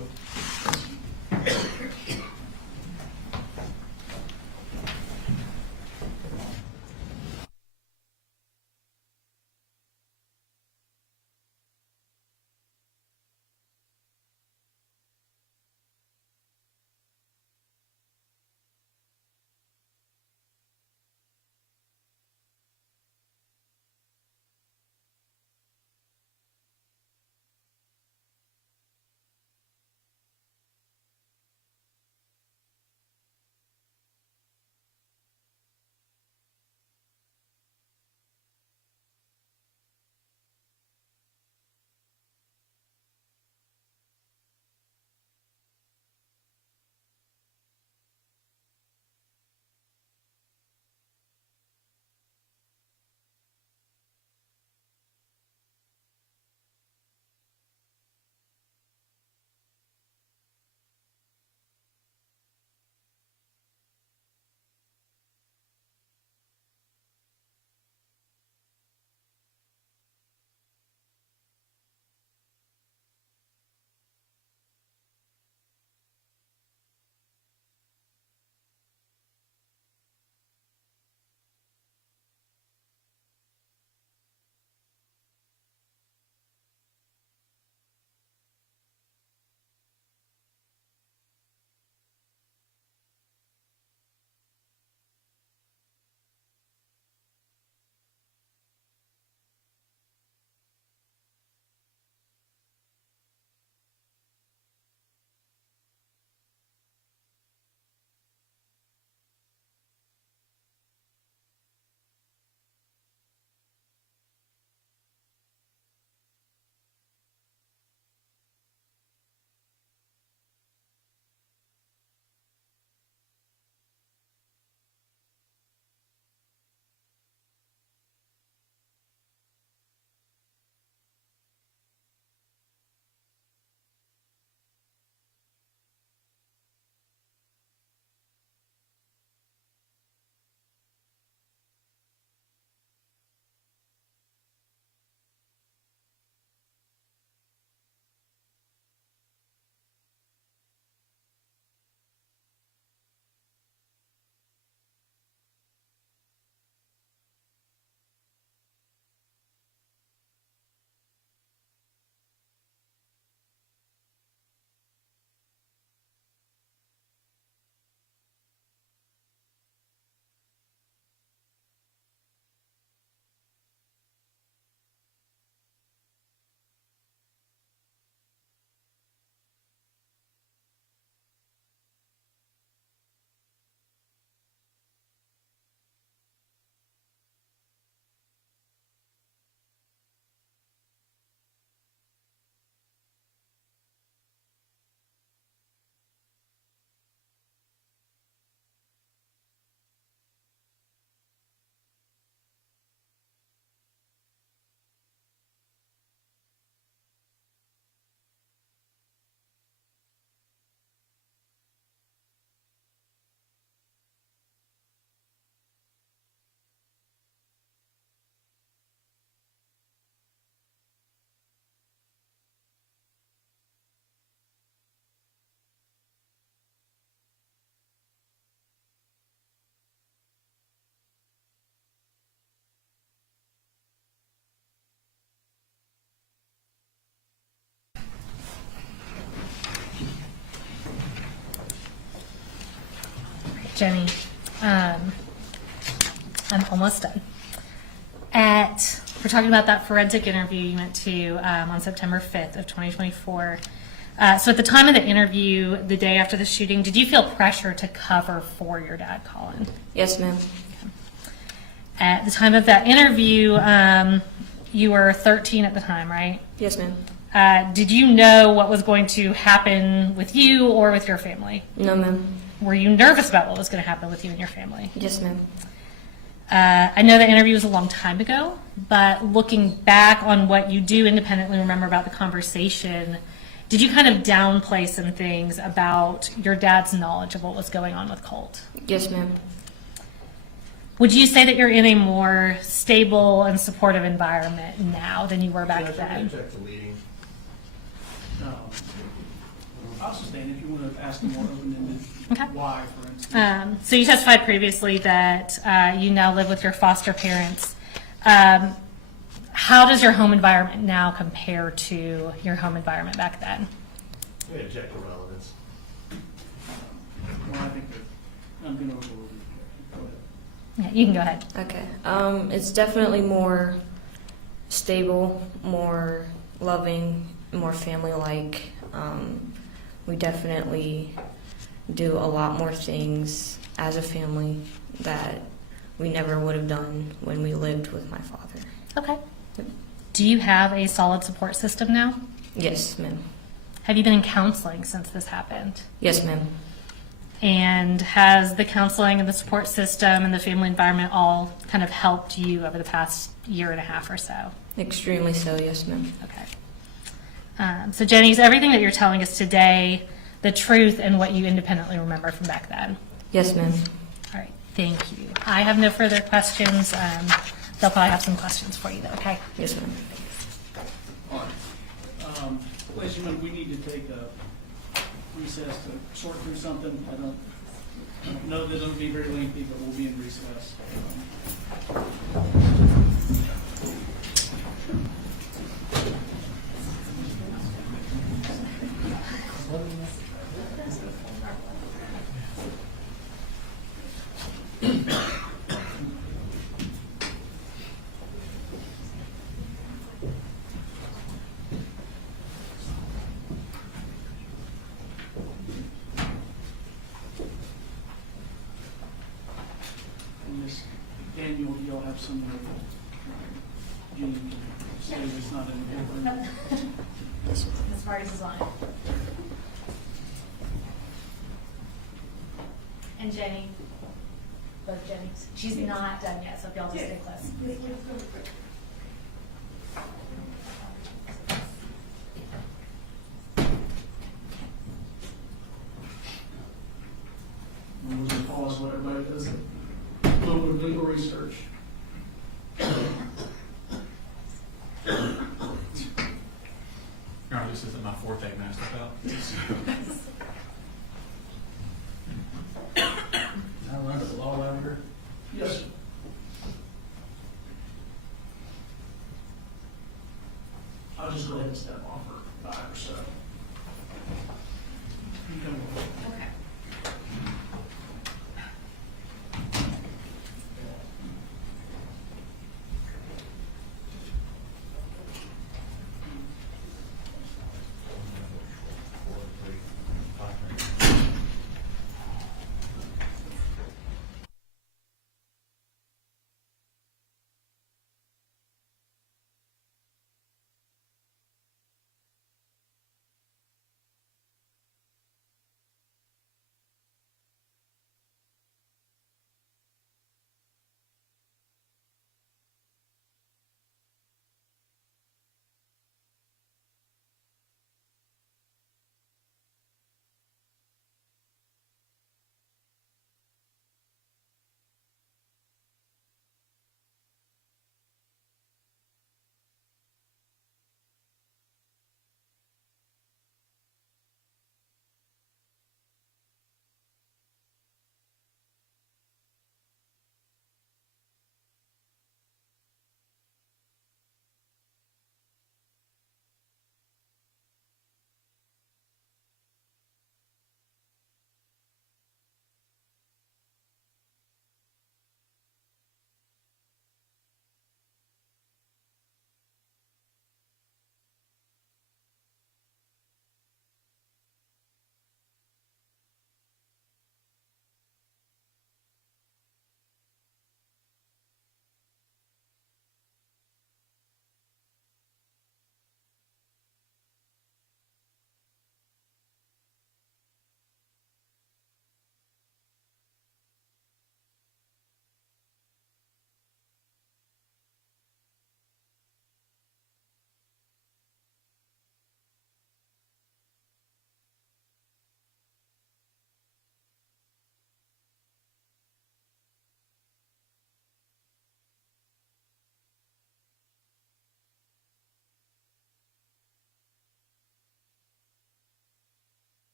Jenny. I'm almost done. We're talking about that forensic interview you went to on September 5th of 2024. So at the time of the interview, the day after the shooting, did you feel pressure to cover for your dad, Colin? Yes, ma'am. At the time of that interview, you were 13 at the time, right? Yes, ma'am. Did you know what was going to happen with you or with your family? No, ma'am. Were you nervous about what was going to happen with you and your family? Yes, ma'am. I know the interview was a long time ago, but looking back on what you do independently remember about the conversation, did you kind of downplay some things about your dad's knowledge of what was going on with Colt? Yes, ma'am. Would you say that you're in a more stable and supportive environment now than you were back then? I'll sustain if you want to ask them more open-ended Okay. why, for instance. So you testified previously that you now live with your foster parents. How does your home environment now compare to your home environment back then? Objective relevance. Well, I think that I'm going to overrule you. Go ahead. Yeah, you can go ahead. Okay. It's definitely more stable, more loving, more family-like. We definitely do a lot more things as a family that we never would have done when we lived with my father. Okay. Do you have a solid support system now? Yes, ma'am. Have you been in counseling since this happened? Yes, ma'am. And has the counseling and the support system and the family environment all kind of helped you over the past year and a half or so? Extremely so, yes, ma'am. Okay. So Jenny, is everything that you're telling us today the truth and what you independently remember from back then? Yes, ma'am. All right, thank you. I have no further questions. They'll probably have some questions for you though, okay? Yes, ma'am. All right. Ladies and gentlemen, we need to take a recess to sort through something. I don't know that it'll be very lengthy, but we'll be in recess. And this Daniel, do y'all have somewhere that Jenny can say it's not in the paper? As far as on it. And Jenny, both Jennys. She's not done yet, so if y'all just stay close. And we'll just pause what everybody does. A little bit of legal research. This isn't my forte, Master I run the law louder. Yes, sir. I'll just go ahead and step off for 5 or so. You come over.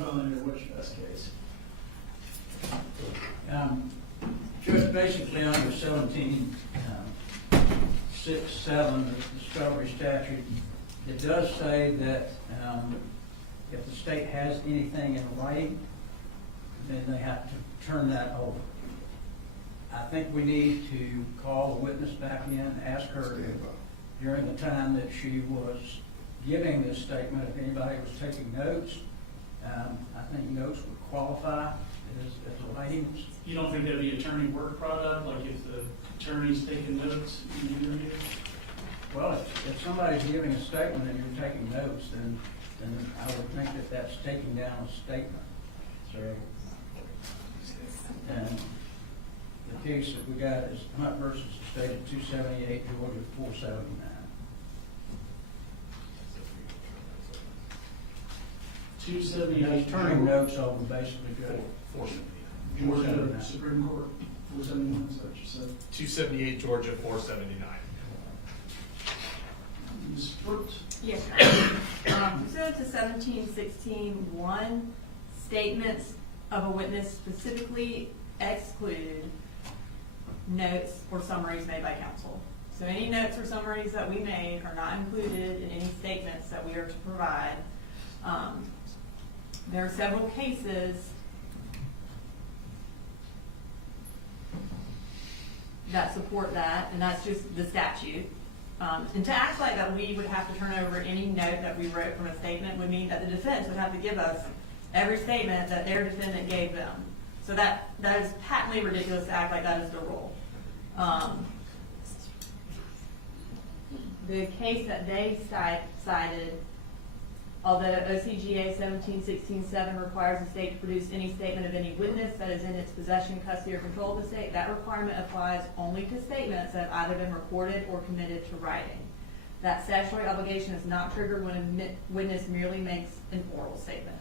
fun, or what's your best case? Just basically under 17, 6, 7, the discovery statute, it does say that if the state has anything in writing, then they have to turn that over. I think we need to call the witness back in, ask her if, during the time that she was giving this statement, if anybody was taking notes. I think notes would qualify as writings. You don't think that'd be attorney work product, like if the attorney's taking notes in the interview? Well, if somebody's giving a statement and you're taking notes, then I would think that that's taking down a statement. So, and the case that we got is Hunt versus the state of 278, Georgia 479. 278. That's turning notes over basically good. 479. Georgia Supreme Court, 479, is that what you said? 278 Georgia 479. Ms. Brooks? Yes. Pursuant to 1716-1, statements of a witness specifically exclude notes or summaries made by counsel. So any notes or summaries that we made are not included in any statements that we are to provide. There are several cases that support that, and that's just the statute. And to act like that we would have to turn over any note that we wrote from a statement would mean that the defense would have to give us every statement that their defendant gave them. So that is patently ridiculous to act like that is the rule. The case that they cited, although OCGA 1716-7 requires the state to produce any statement of any witness that is in its possession, custody, or control of the state, that requirement applies only to statements that have either been recorded or committed to writing. That statutory obligation is not triggered when a witness merely makes an oral statement.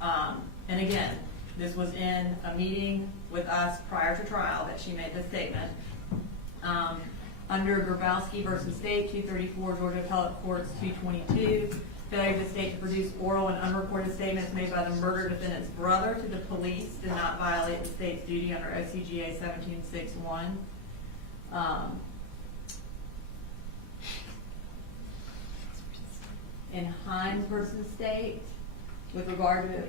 And again, this was in a meeting with us prior to trial that she made this statement. Under Grabowski versus State, 234 Georgia Appellate Courts 222, failure of the state to produce oral and unrecorded statements made by the murder defendant's brother to the police did not violate the state's duty under OCGA 1761. In Hines versus State, with regard to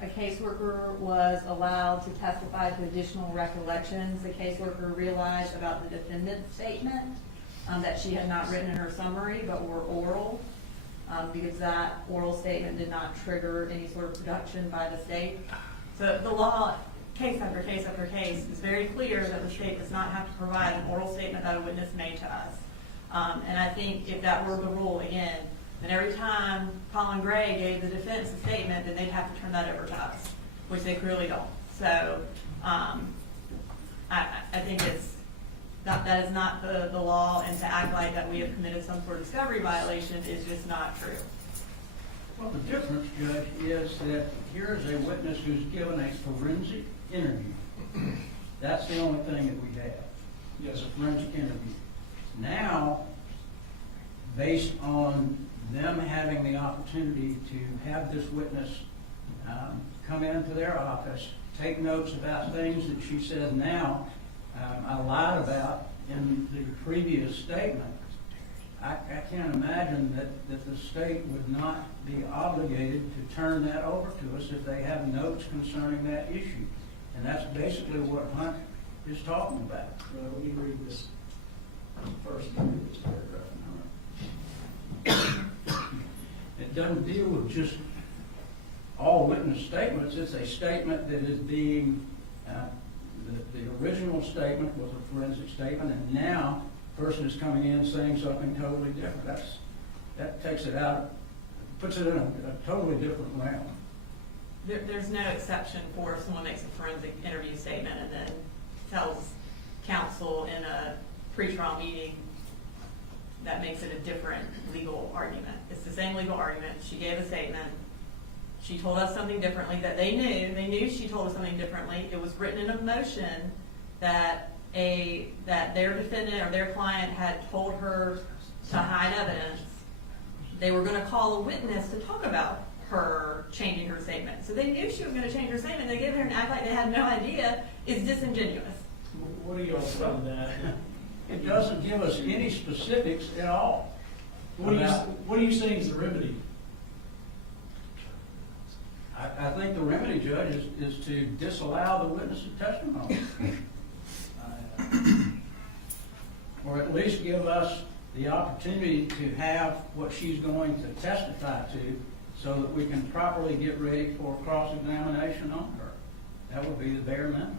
a caseworker was allowed to testify to additional recollections the caseworker realized about the defendant's statement that she had not written in her summary but were oral, because that oral statement did not trigger any sort of production by the state. So the law, case after case after case, is very clear that the state does not have to provide an oral statement that a witness made to us. And I think if that were the rule, again, then every time Colin Gray gave the defense a statement, then they'd have to turn that over to us, which they clearly don't. So I think that is not the law, and to act like that we have committed some sort of discovery violation is just not true. Well, the difference, Judge, is that here is a witness who's given a forensic interview. That's the only thing that we have. Yes, sir. Forensic interview. Now, based on them having the opportunity to have this witness come into their office, take notes about things that she says now I lied about in the previous statement, I can't imagine that the state would not be obligated to turn that over to us if they have notes concerning that issue. And that's basically what Hunt is talking about. Let me read this first part of this paragraph. It doesn't deal with just all witness statements. It's a statement that is being, the original statement was a forensic statement, and now the person is coming in saying something totally different. That takes it out, puts it in a totally different realm. There's no exception for if someone makes a forensic interview statement and then tells counsel in a pretrial meeting that makes it a different legal argument. It's the same legal argument. She gave a statement. She told us something differently that they knew. They knew she told us something differently. It was written in a motion that their defendant or their client had told her to hide evidence. they were going to call a witness to talk about her changing her statement. So they knew she was going to change her statement. They gave her and act like they had no idea is disingenuous. What do y'all say to that? It doesn't give us any specifics at all. What do you think is the remedy? I think the remedy, Judge, is to disallow the witness's testimony. Or at least give us the opportunity to have what she's going to testify to so that we can properly get ready for cross-examination on her. That would be the bare minimum.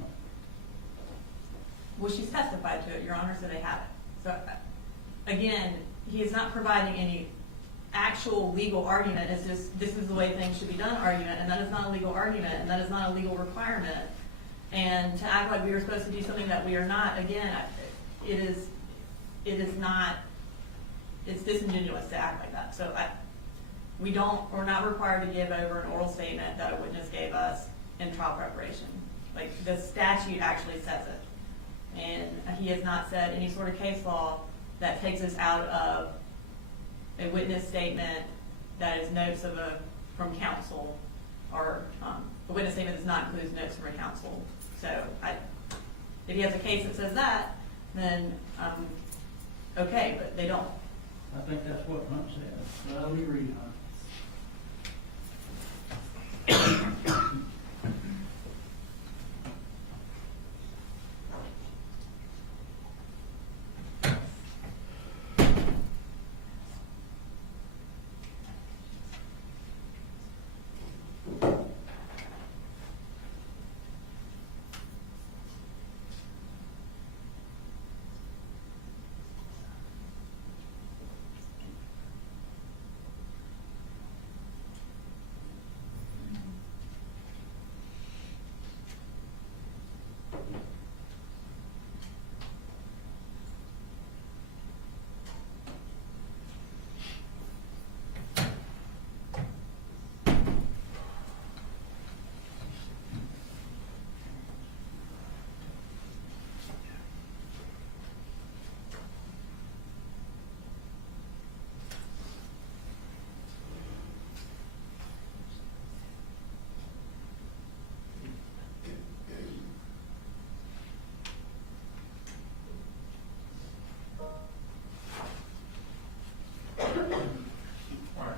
Well, she's testified to it, Your Honor, so they have it. So, again, he is not providing any actual legal argument. It's just, this is the way things should be done argument, and that is not a legal argument, and that is not a legal requirement. And to act like we were supposed to do something that we are not, again, it is not, it's disingenuous to act like that. So we're not required to give over an oral statement that a witness gave us in trial preparation. Like, the statute actually says it. And he has not said any sort of case law that takes us out of a witness statement that is notes from counsel, or a witness statement does not include notes from a counsel. So if he has a case that says that, then okay, but they don't. I think that's what Hunt said. Well, we agree, huh?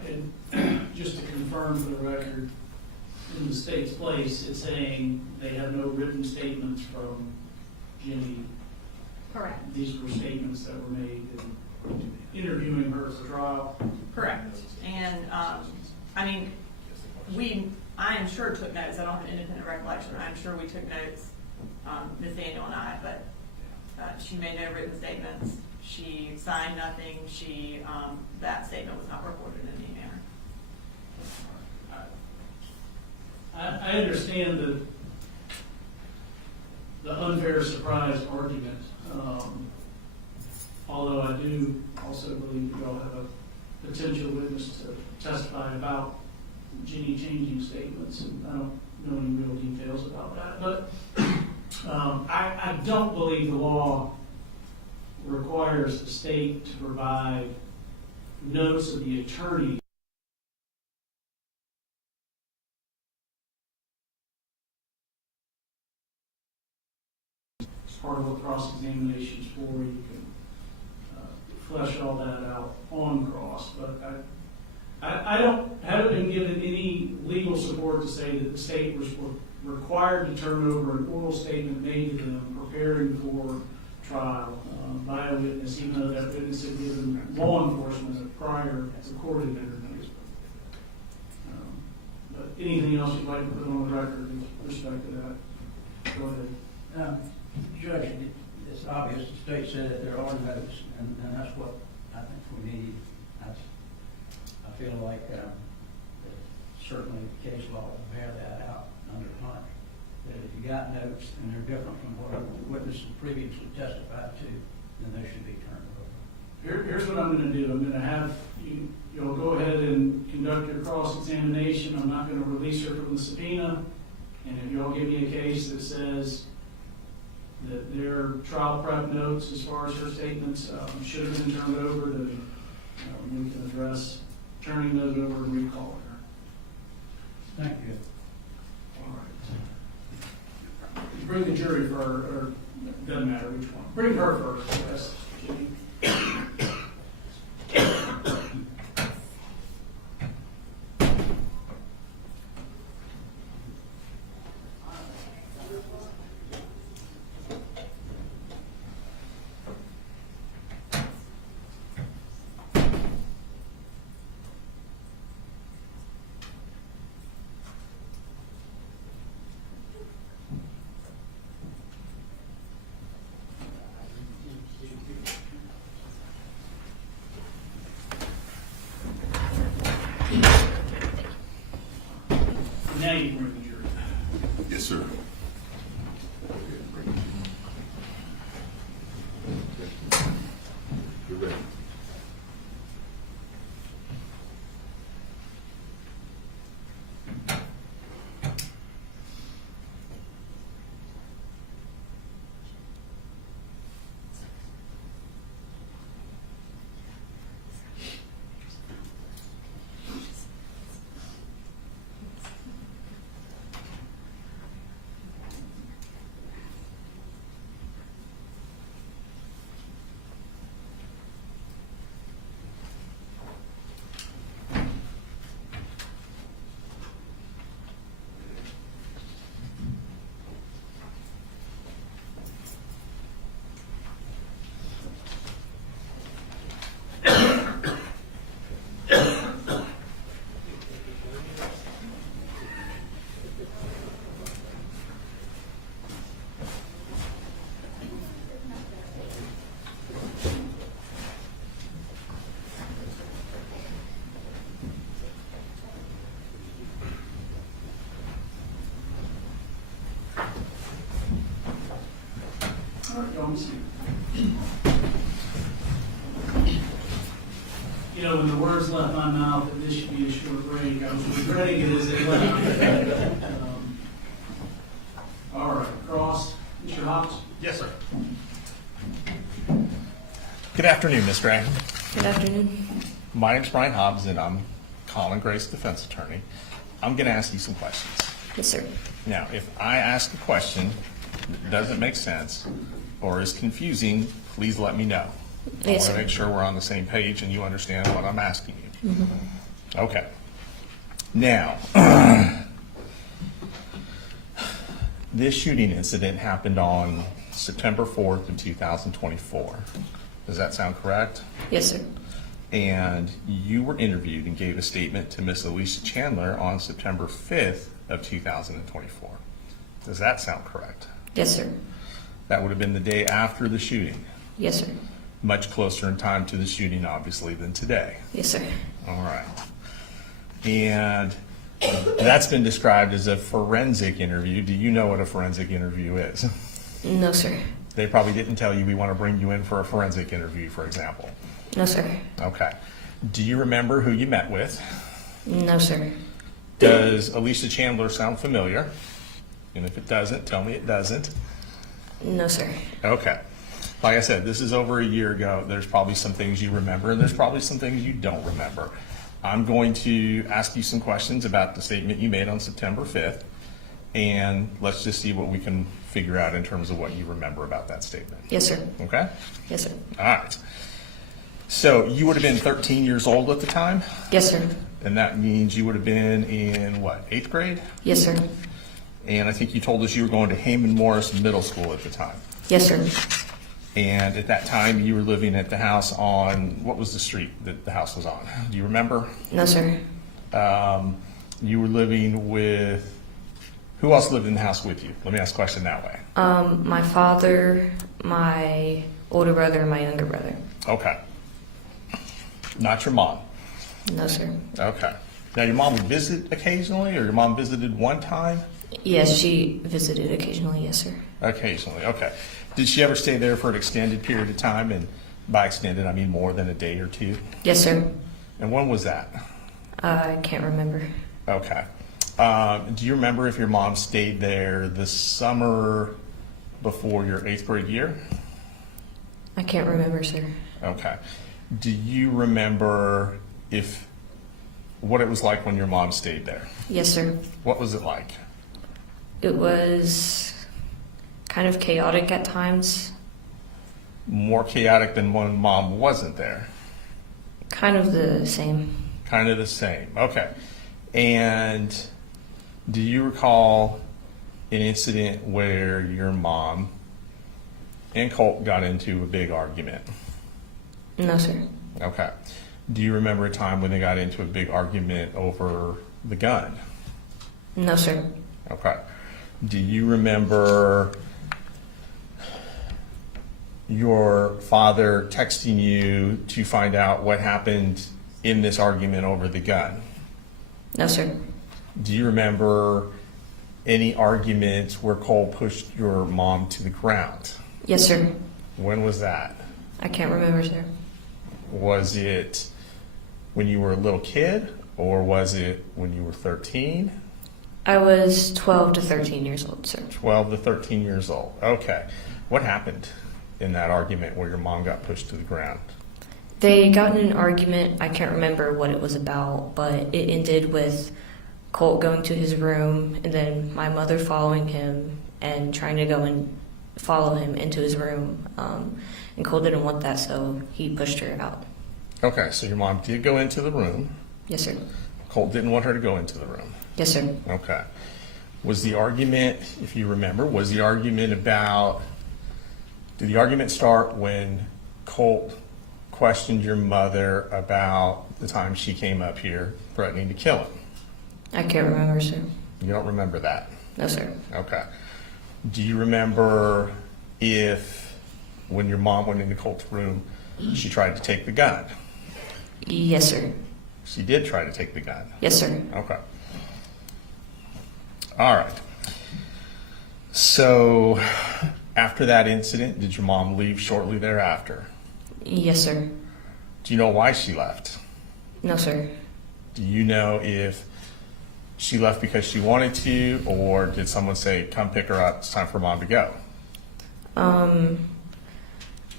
And just to confirm for the record, in the state's place, it's saying they have no written statements from Jenny. Correct. These were statements that were made in interviewing her for trial. Correct. And, I mean, I am sure took notes. I don't have an independent recollection. I'm sure we took notes, Ms. Daniel and I, but she made no written statements. She signed nothing. That statement was not recorded in any manner. I understand the unfair surprise argument, although I do also believe that y'all have a potential witness to testify about Jenny changing statements, and I don't know any real details about that. But I don't believe the law requires the state to provide notes of the attorney as part of what cross-examination is for. You can flesh all that out on cross, but I haven't been given any legal support to say that the state was required to turn over an oral statement made to them preparing for trial by a witness, even though that witness had given law enforcement a prior recorded interview. But anything else you'd like to put on the record with respect to that? Go ahead. Judge, it's obvious the state said that there are notes, and that's what I think we need. I feel like certainly the case law will bear that out under Hunt, that if you got notes and they're different from what a witness previously testified to, then they should be turned over. Here's what I'm going to do. I'm going to have you'll go ahead and conduct your cross-examination. I'm not going to release her from the subpoena. And if y'all give me a case that says that their trial prep notes as far as her statements should have been turned over, then we can address turning those over and recalling her. Thank you. All right. You bring the jury first, or doesn't matter which one. Bring her first, yes. Now you can bring the jury. Yes, sir. You're ready. All right, y'all, see. You know, when the words left my mouth that this should be a short break, I was regretting it as it left. All right, cross. Mr. Hobbs? Yes, sir. Good afternoon, Ms. Gray. Good afternoon. My name's Brian Hobbs, and I'm Colin Gray's defense attorney. I'm going to ask you some questions. Yes, sir. Now, if I ask a question that doesn't make sense or is confusing, please let me know. Yes, I want sir. to make sure we're on the same page and you understand what I'm asking you. Okay. Now, this shooting incident happened on September 4th of 2024. Does that sound correct? Yes, sir. And you were interviewed and gave a statement to Miss Alicia Chandler on September 5th of 2024. Does that sound correct? Yes, sir. That would have been the day after the shooting. Yes, sir. Much closer in time to the shooting, obviously, than today. Yes, sir. All right. And that's been described as a forensic interview. Do you know what a forensic interview is? No, sir. They probably didn't tell you we want to bring you in for a forensic interview, for example. No, sir. Okay. Do you remember who you met with? No, sir. Does Alicia Chandler sound familiar? And if it doesn't, tell me it doesn't. No, sir. Okay. Like I said, this is over a year ago. There's probably some things you remember, and there's probably some things you don't remember. I'm going to ask you some questions about the statement you made on September 5th, and let's just see what we can figure out in terms of what you remember about that statement. Yes, sir. Okay? Yes, sir. All right. So you would have been 13 years old at the time, Yes, sir. and that means you would have been in, what, 8th grade? Yes, sir. And I think you told us you were going to Heyman Morris Middle School at the time. Yes, sir. And at that time, you were living at the house on, what was the street that the house was on? Do you remember? No, sir. You were living with, who else lived in the house with you? Let me ask the question that way. My father, my older brother, and my younger brother. Okay. Not your mom. No, sir. Okay. Now, your mom would visit occasionally, or your mom visited one time? Yes, she visited occasionally. Yes, sir. Occasionally, okay. Did she ever stay there for an extended period of time? And by extended, I mean more than a day or two? Yes, sir. And when was that? I can't remember. Okay. Do you remember if your mom stayed there the summer before your 8th grade year? I can't remember, sir. Okay. Do you remember if what it was like when your mom stayed there? Yes, sir. What was it like? It was kind of chaotic at times. More chaotic than when mom wasn't there? Kind of the same. Kind of the same. Okay. And do you recall an incident where your mom and Colt got into a big argument? No, sir. Okay. Do you remember a time when they got into a big argument over the gun? No, sir. Okay. Do you remember your father texting you to find out what happened in this argument over the gun? No, sir. Do you remember any arguments where Cole pushed your mom to the ground? Yes, sir. When was that? I can't remember, sir. Was it when you were a little kid, or was it when you were 13? I was 12 to 13 years old, sir. 12 to 13 years old. Okay. What happened in that argument where your mom got pushed to the ground? They got in an argument. I can't remember what it was about, but it ended with Colt going to his room and then my mother following him and trying to go and follow him into his room. And Colt didn't want that, so he pushed her out. Okay, so your mom did go into the room. Yes, sir. Colt didn't want her to go into the room. Yes, sir. Okay. Was the argument, if you remember, did the argument start when Colt questioned your mother about the time she came up here threatening to kill him? I can't remember, sir. You don't remember that? No, sir. Okay. Do you remember if, when your mom went into Colt's room, she tried to take the gun? Yes, sir. She did try to take the gun? Yes, sir. Okay. All right. So, after that incident, did your mom leave shortly thereafter? Yes, sir. Do you know why she left? No, sir. Do you know if she left because she wanted to, or did someone say, come pick her up, it's time for mom to go?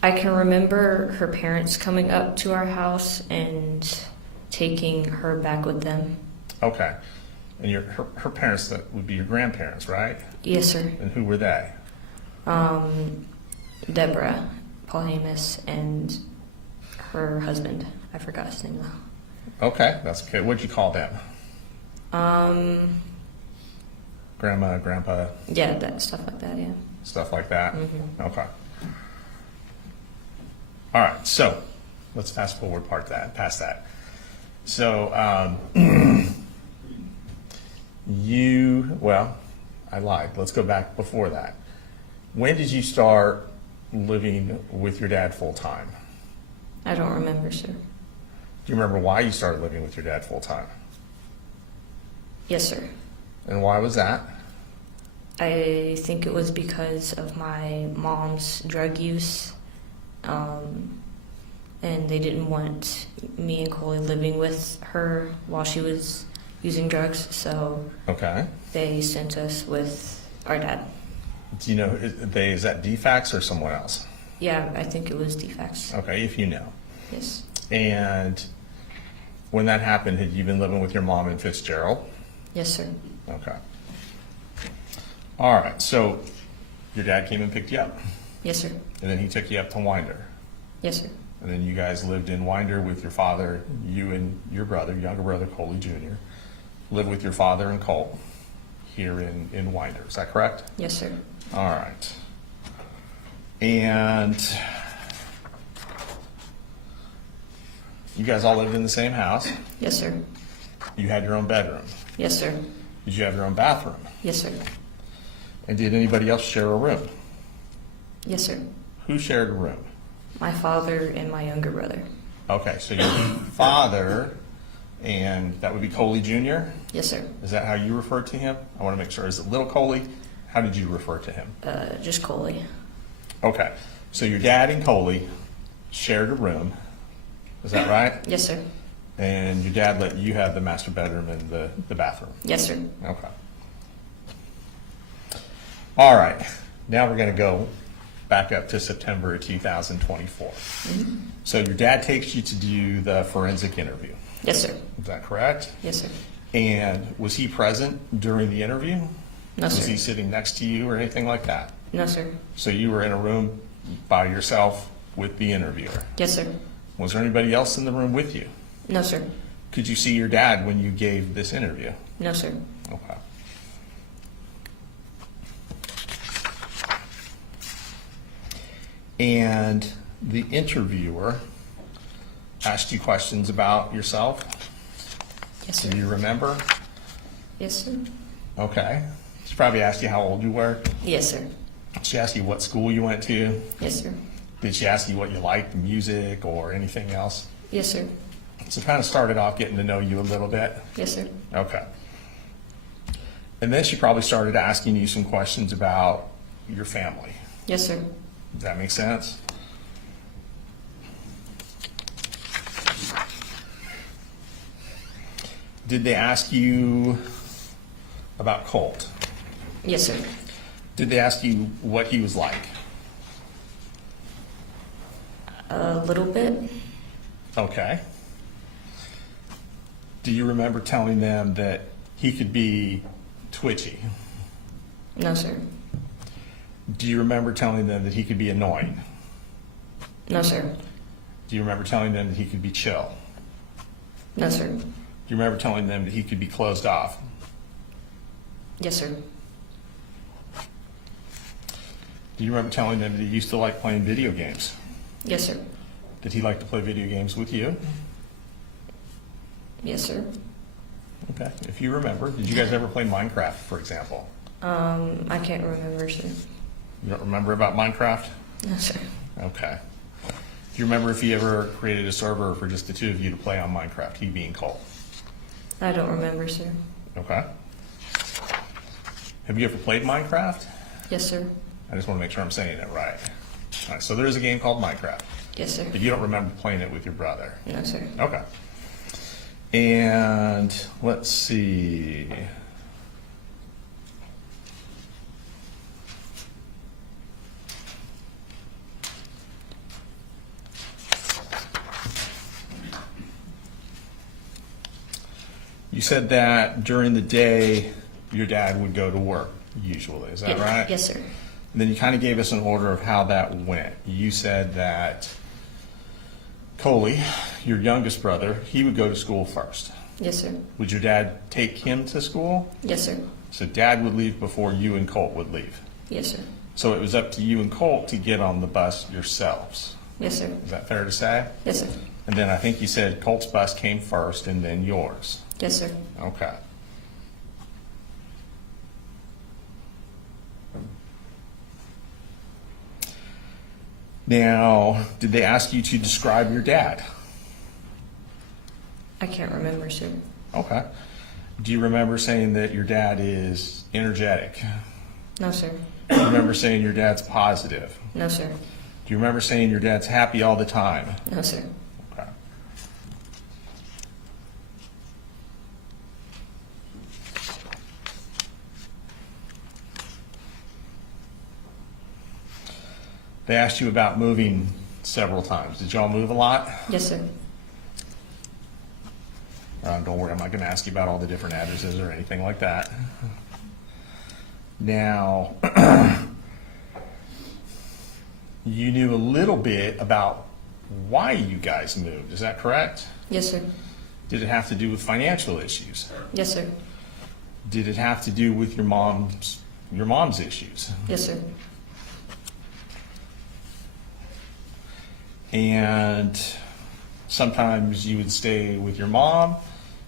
I can remember her parents coming up to our house and taking her back with them. Okay. And her parents, that would be your grandparents, right? Yes, sir. And who were they? Deborah, Paul Hamus, and her husband. I forgot his name though. Okay, that's okay. What'd you call them? Grandma, grandpa, Yeah, that stuff like that. Yeah. stuff like that? Mhm. Okay. All right, so let's fast forward past that. So I lied. Let's go back before that. When did you start living with your dad full time? I don't remember, sir. Do you remember why you started living with your dad full time? Yes, sir. And why was that? I think it was because of my mom's drug use, and they didn't want me and Colin living with her while she was using drugs, so Okay. they sent us with our dad. Do you know, is that DFAX or someone else? Yeah, I think it was DFAX. Okay, if you know. Yes. And when that happened, had you been living with your mom in Fitzgerald? Yes, sir. Okay. All right, so your dad came and picked you up, Yes, sir. and then he took you up to Winder. Yes, sir. And then you guys lived in Winder with your father, you and your brother, younger brother, Coley Jr., lived with your father and Colt here in Winder. Is that correct? Yes, sir. All right. And you guys all lived in the same house. Yes, sir. You had your own bedroom. Yes, sir. Did you have your own bathroom? Yes, sir. And did anybody else share a room? Yes, sir. Who shared a room? My father and my younger brother. Okay, so your father, and that would be Coley Jr.? Yes, sir. Is that how you refer to him? I want to make sure. Is it little Coley? How did you refer to him? Just Coley. Okay, so your dad and Coley shared a room. Is that right? Yes, sir. And your dad let you have the master bedroom and the bathroom? Yes, sir. Okay. All right, now we're going to go back up to September of 2024. So your dad takes you to do the forensic interview. Yes, sir. Is that correct? Yes, sir. And was he present during the interview? No, Was sir. he sitting next to you or anything like that? No, sir. So you were in a room by yourself with the interviewer? Yes, sir. Was there anybody else in the room with you? No, sir. Could you see your dad when you gave this interview? No, sir. Okay. And the interviewer asked you questions about yourself? Yes, Do sir. you remember? Yes, sir. Okay. She probably asked you how old you were. Yes, sir. She asked you what school you went to. Yes, sir. Did she ask you what you liked, music or anything else? Yes, sir. So kind of started off getting to know you a little bit. Yes, sir. Okay. And then she probably started asking you some questions about your family. Yes, sir. Does that make sense? Did they ask you about Colt? Yes, sir. Did they ask you what he was like? A little bit. Okay. Do you remember telling them that he could be twitchy? No, sir. Do you remember telling them that he could be annoying? No, sir. Do you remember telling them that he could be chill? No, sir. Do you remember telling them that he could be closed off? Yes, sir. Do you remember telling them that he used to like playing video games? Yes, sir. Did he like to play video games with you? Yes, sir. Okay. If you remember, did you guys ever play Minecraft, for example? I can't remember, sir. You don't remember about Minecraft? No, sir. Okay. Do you remember if he ever created a server for just the two of you to play on Minecraft, he being Colt? I don't remember, sir. Okay. Have you ever played Minecraft? Yes, sir. I just want to make sure I'm saying it right. All right, so there is a game called Minecraft, Yes, sir. but you don't remember playing it with your brother. No, sir. Okay. And let's see. You said that during the day, your dad would go to work usually. Is that right? Yes, sir. And then you kind of gave us an order of how that went. You said that Colin, your youngest brother, he would go to school first. Yes, sir. Would your dad take him to school? Yes, sir. So dad would leave before you and Colt would leave. Yes, sir. So it was up to you and Colt to get on the bus yourselves. Yes, sir. Is that fair to say? Yes, sir. And then I think you said Colt's bus came first and then yours. Yes, sir. Okay. Now, did they ask you to describe your dad? I can't remember, sir. Okay. Do you remember saying that your dad is energetic? No, sir. Do you remember saying your dad's positive? No, sir. Do you remember saying your dad's happy all the time? No, sir. Okay. They asked you about moving several times. Did y'all move a lot? Yes, sir. Don't worry, I'm not going to ask you about all the different addresses or anything like that. Now, you knew a little bit about why you guys moved. Is that correct? Yes, sir. Did it have to do with financial issues? Yes, sir. Did it have to do with your mom's issues? Yes, sir. And sometimes you would stay with your mom,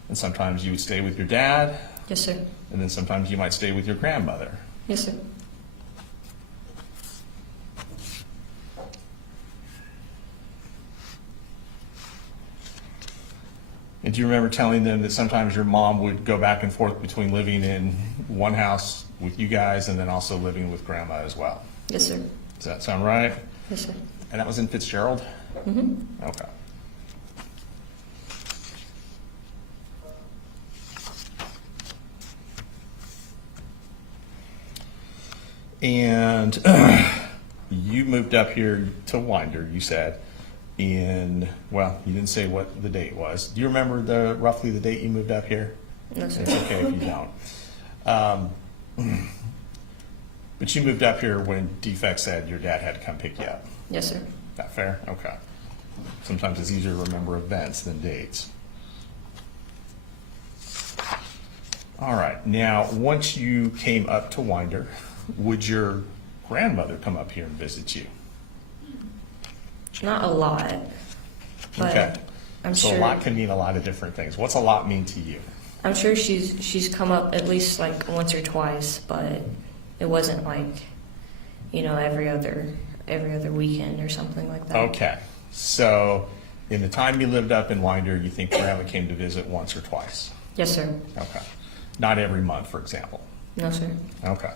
and sometimes you would stay with your dad, Yes, sir. and then sometimes you might stay with your grandmother. Yes, sir. And do you remember telling them that sometimes your mom would go back and forth between living in one house with you guys and then also living with grandma as well? Yes, sir. Does that sound right? Yes, sir. And that was in Fitzgerald? Mm-hmm. Okay. And you moved up here to Winder, you said, well, you didn't say what the date was. Do you remember roughly the date you moved up here? No, sir. It's okay if you don't. But you moved up here when Defect said your dad had to come pick you up. Yes, sir. That fair? Okay. Sometimes it's easier to remember events than dates. All right. Now, once you came up to Winder, would your grandmother come up here and visit you? Not a lot, but Okay. I'm So sure. a lot can mean a lot of different things. What's a lot mean to you? I'm sure she's come up at least like once or twice, but it wasn't like, every other weekend or something like that. Okay. So in the time you lived up in Winder, you think grandma came to visit once or twice? Yes, sir. Okay. Not every month, for example. No, sir. Okay.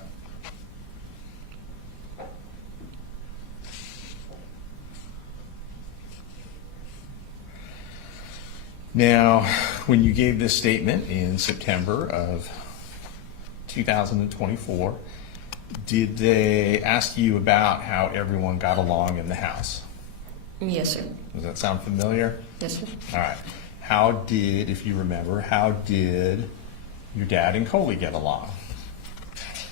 Now, when you gave this statement in September of 2024, did they ask you about how everyone got along in the house? Yes, sir. Does that sound familiar? Yes, sir. All right. If you remember, how did your dad and Coley get along?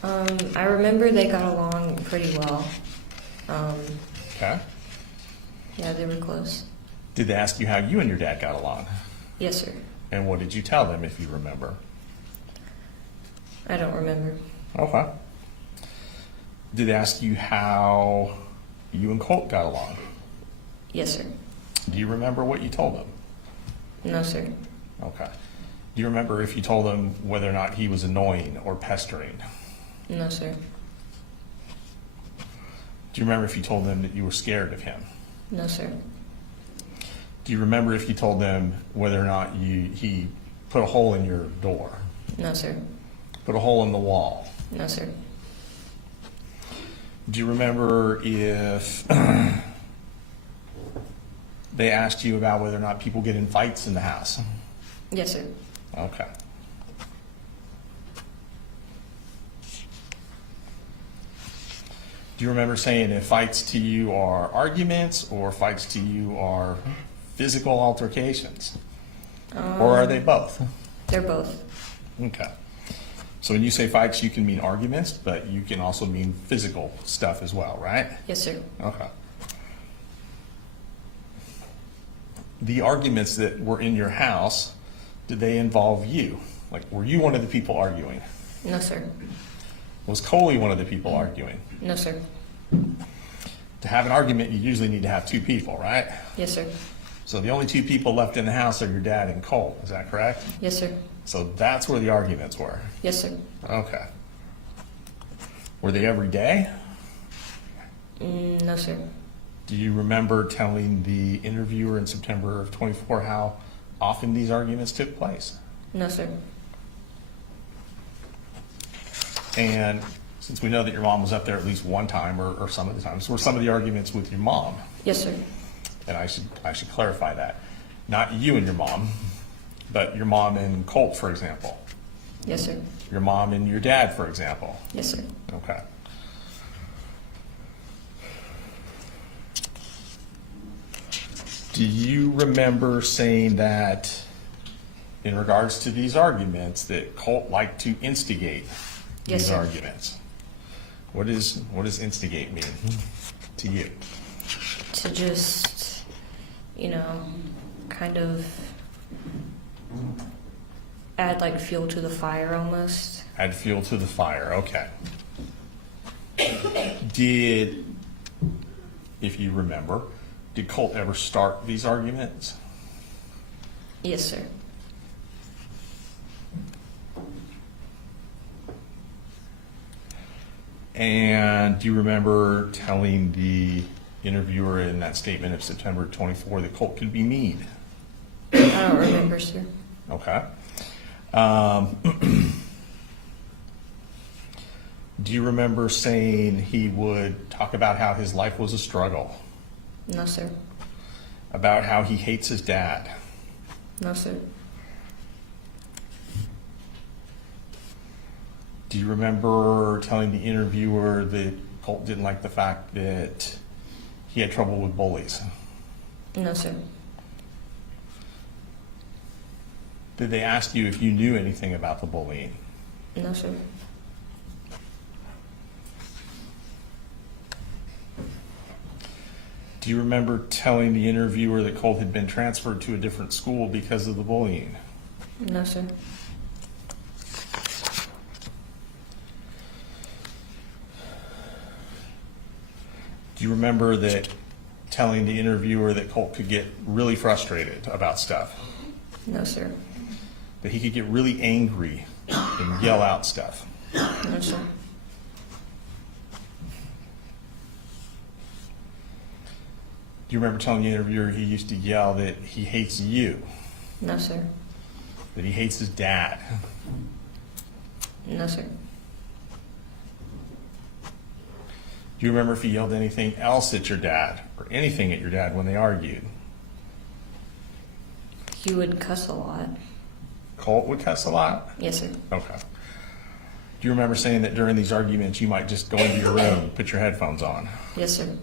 I remember they got along pretty well. Okay. Yeah, they were close. Did they ask you how you and your dad got along? Yes, sir. And what did you tell them, if you remember? I don't remember. Okay. Did they ask you how you and Colt got along? Yes, sir. Do you remember what you told them? No, sir. Okay. Do you remember if you told them whether or not he was annoying or pestering? No, sir. Do you remember if you told them that you were scared of him? No, sir. Do you remember if you told them whether or not he put a hole in your door? No, sir. Put a hole in the wall? No, sir. Do you remember if they asked you about whether or not people get in fights in the house? Yes, sir. Okay. Do you remember saying if fights to you are arguments or fights to you are physical altercations? Or are they both? They're both. Okay. So when you say fights, you can mean arguments, but you can also mean physical stuff as well, right? Yes, sir. Okay. The arguments that were in your house, did they involve you? Like, were you one of the people arguing? No, sir. Was Coley one of the people arguing? No, sir. To have an argument, you usually need to have two people, right? Yes, sir. So the only two people left in the house are your dad and Colt, is that correct? Yes, sir. So that's where the arguments were? Yes, sir. Okay. Were they every day? No, sir. Do you remember telling the interviewer in September of 24 how often these arguments took place? No, sir. And since we know that your mom was up there at least one time or some of the times, were some of the arguments with your mom? Yes, sir. And I should clarify that. Not you and your mom, but your mom and Colt, for example. Yes, sir. Your mom and your dad, for example. Yes, sir. Okay. Do you remember saying that in regards to these arguments that Colt liked to instigate Yes, these sir. arguments? What does instigate mean to you? To just, kind of add like fuel to the fire almost. Add fuel to the fire, okay. If you remember, did Colt ever start these arguments? Yes, sir. And do you remember telling the interviewer in that statement of September 24 that Colt could be mean? I don't remember, sir. Okay. Do you remember saying he would talk about how his life was a struggle? No, sir. About how he hates his dad? No, sir. Do you remember telling the interviewer that Colt didn't like the fact that he had trouble with bullies? No, sir. Did they ask you if you knew anything about the bullying? No, sir. Do you remember telling the interviewer that Colt had been transferred to a different school because of the bullying? No, sir. Do you remember that telling the interviewer that Colt could get really frustrated about stuff? No, sir. That he could get really angry and yell out stuff? No, sir. Do you remember telling the interviewer he used to yell that he hates you? No, sir. That he hates his dad? No, sir. Do you remember if he yelled anything else at your dad or anything at your dad when they argued? He would cuss a lot. Colt would cuss a lot? Yes, sir. Okay. Do you remember saying that during these arguments you might just go into your room and put your headphones on? Yes, sir.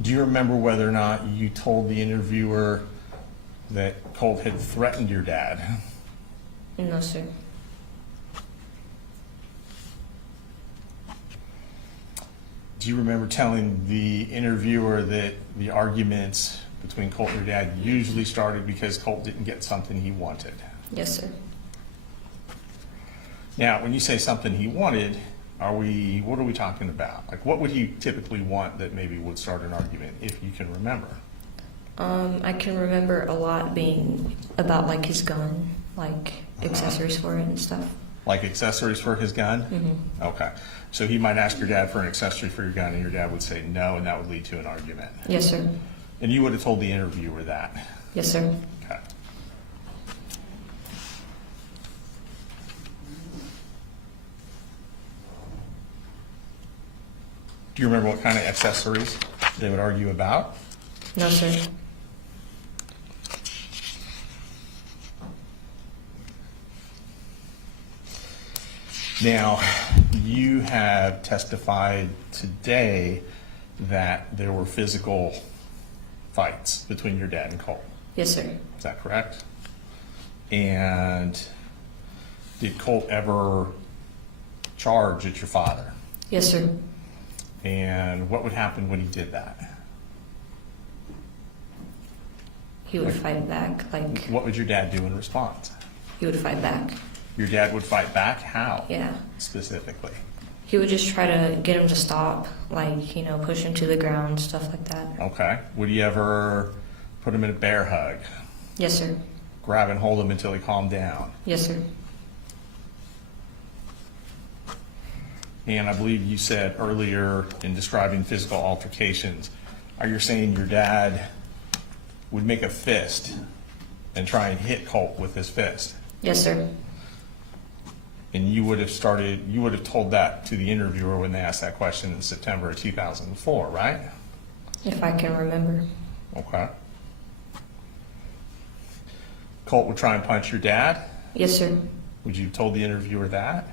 Do you remember whether or not you told the interviewer that Colt had threatened your dad? No, sir. Do you remember telling the interviewer that the arguments between Colt and your dad usually started because Colt didn't get something he wanted? Yes, sir. Now, when you say something he wanted, what are we talking about? Like, what would he typically want that maybe would start an argument, if you can remember? I can remember a lot being about like his gun, like accessories for it and stuff. Like accessories for his gun? Mm-hmm. Okay. So he might ask your dad for an accessory for your gun, and your dad would say no, and that would lead to an argument. Yes, sir. And you would have told the interviewer that? Yes, sir. Okay. Do you remember what kind of accessories they would argue about? No, sir. Now, you have testified today that there were physical fights between your dad and Colt. Yes, sir. Is that correct? And did Colt ever charge at your father? Yes, sir. And what would happen when he did that? He would fight back. Like, What would your dad do in response? he would fight back. Your dad would fight back? How? Yeah. Specifically? He would just try to get him to stop, like, you know, push him to the ground, stuff like that. Okay. Would he ever put him in a bear hug? Yes, sir. Grab and hold him until he calmed down? Yes, sir. And I believe you said earlier in describing physical altercations, are you saying your dad would make a fist and try and hit Colt with his fist? Yes, sir. And you would have told that to the interviewer when they asked that question in September of 2004, right? If I can remember. Okay. Colt would try and punch your dad? Yes, sir. Would you have told the interviewer that?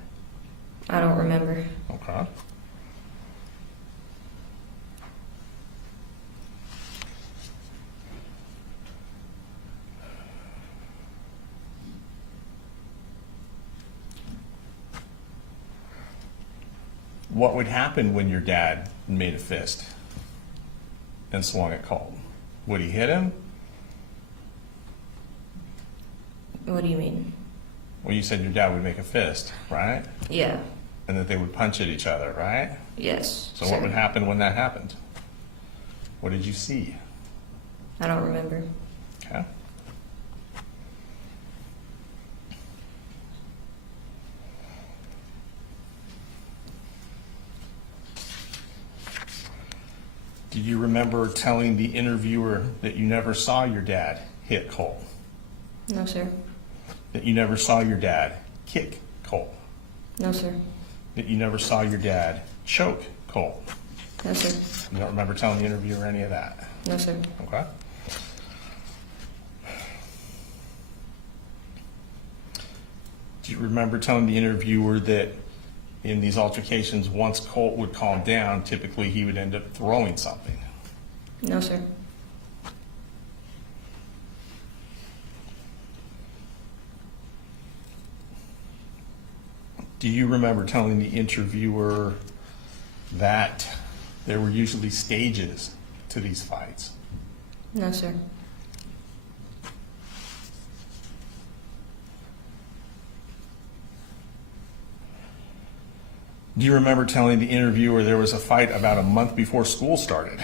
I don't remember. Okay. What would happen when your dad made a fist and swung at Colt? Would he hit him? What do you mean? Well, you said your dad would make a fist, right? Yeah. And that they would punch at each other, right? Yes. So sir. what would happen when that happened? What did you see? I don't remember. Okay. Do you remember telling the interviewer that you never saw your dad hit Colt? No, sir. That you never saw your dad kick Colt? No, sir. That you never saw your dad choke Colt? No, sir. You don't remember telling the interviewer any of that? No, sir. Okay. Do you remember telling the interviewer that in these altercations, once Colt would calm down, typically he would end up throwing something? No, sir. Do you remember telling the interviewer that there were usually stages to these fights? No, sir. Do you remember telling the interviewer there was a fight about a month before school started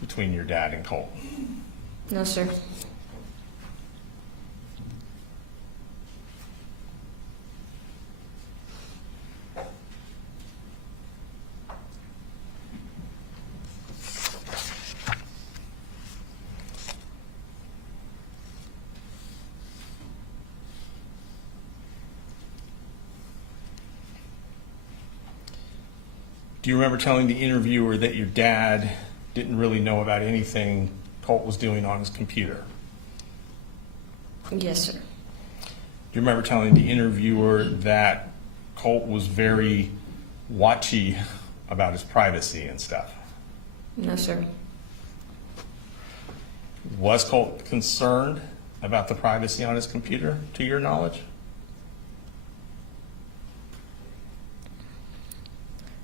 between your dad and Colt? No, sir. Do you remember telling the interviewer that your dad didn't really know about anything Colt was doing on his computer? Yes, sir. Do you remember telling the interviewer that Colt was very watchy about his privacy and stuff? No, sir. Was Colt concerned about the privacy on his computer, to your knowledge?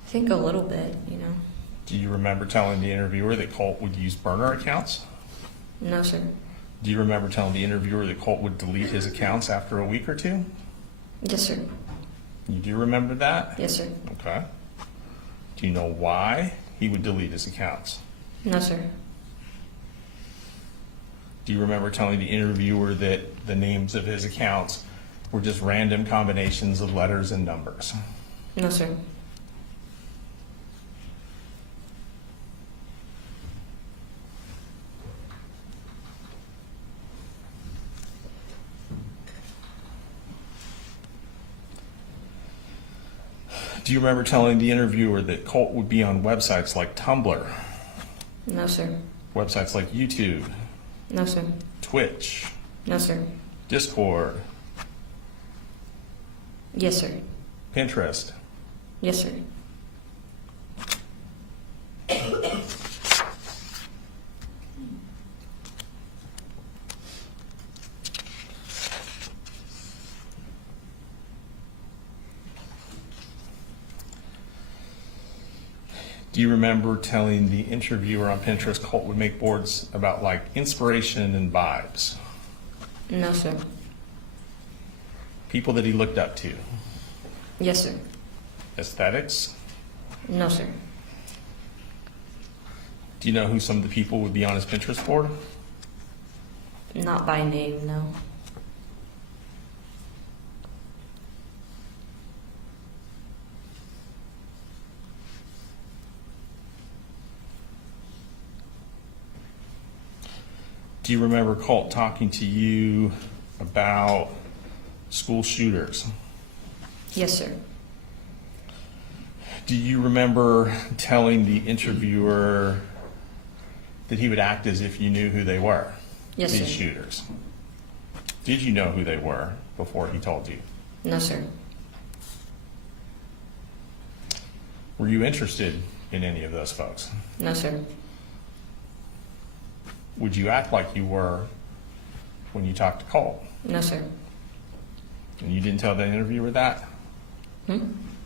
I think a little bit, you know. Do you remember telling the interviewer that Colt would use burner accounts? No, sir. Do you remember telling the interviewer that Colt would delete his accounts after a week or two? Yes, sir. You do remember that? Yes, sir. Okay. Do you know why he would delete his accounts? No, sir. Do you remember telling the interviewer that the names of his accounts were just random combinations of letters and numbers? No, sir. Do you remember telling the interviewer that Colt would be on websites like Tumblr, No, sir. websites like YouTube, No, sir. Twitch, No, sir. Discord, Yes, sir. Pinterest? Yes, sir. Do you remember telling the interviewer on Pinterest Colt would make boards about like inspiration and vibes? No, sir. People that he looked up to? Yes, sir. Aesthetics? No, sir. Do you know who some of the people would be on his Pinterest board? Not by name, no. Do you remember Colt talking to you about school shooters? Yes, sir. Do you remember telling the interviewer that he would act as if you knew who they were? Yes, These sir. shooters. Did you know who they were before he told you? No, sir. Were you interested in any of those folks? No, sir. Would you act like you were when you talked to Colt? No, sir. And you didn't tell the interviewer that?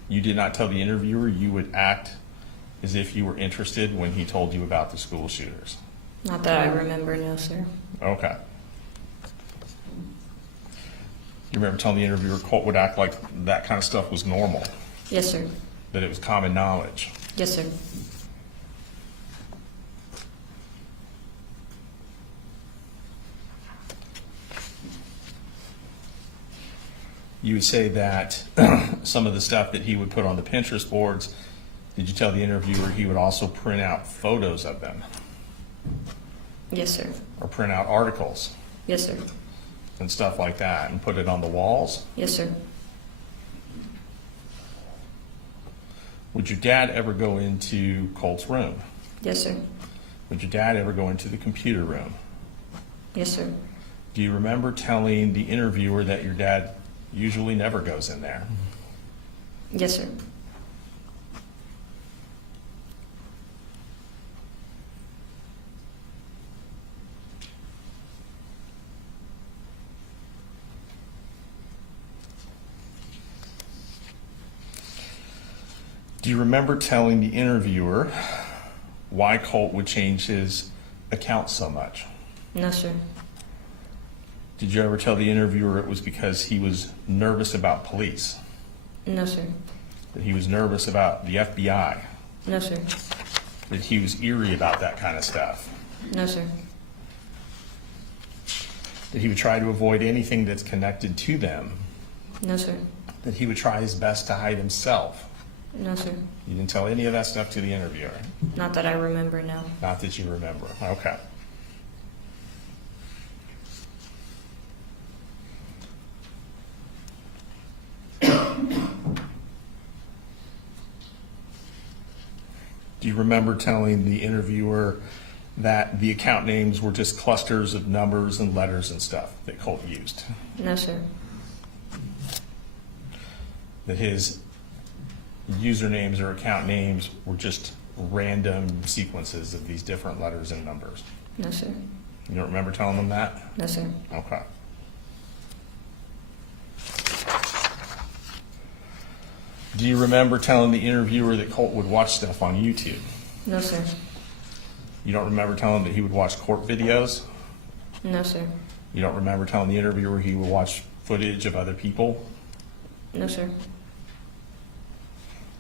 You did not tell the interviewer you would act as if you were interested when he told you about the school shooters? Not that I remember, no, sir. Okay. You remember telling the interviewer Colt would act like that kind of stuff was normal, Yes, sir. that it was common knowledge? Yes, sir. You would say that some of the stuff that he would put on the Pinterest boards, did you tell the interviewer he would also print out photos of them Yes, sir. or print out articles Yes, sir. and stuff like that and put it on the walls? Yes, sir. Would your dad ever go into Colt's room? Yes, sir. Would your dad ever go into the computer room? Yes, sir. Do you remember telling the interviewer that your dad usually never goes in there? Yes, sir. Do you remember telling the interviewer why Colt would change his account so much? No, sir. Did you ever tell the interviewer it was because he was nervous about police? No, sir. That he was nervous about the FBI? No, sir. That he was eerie about that kind of stuff? No, sir. That he would try to avoid anything that's connected to them? No, sir. That he would try his best to hide himself? No, sir. You didn't tell any of that stuff to the interviewer? Not that I remember, no. Not that you remember. Okay. Do you remember telling the interviewer that the account names were just clusters of numbers and letters and stuff that Colt used? No, sir. That his usernames or account names were just random sequences of these different letters and numbers? No, sir. You don't remember telling them that? No, sir. Okay. Do you remember telling the interviewer that Colt would watch stuff on YouTube? No, sir. You don't remember telling him that he would watch court videos? No, sir. You don't remember telling the interviewer he would watch footage of other people? No, sir.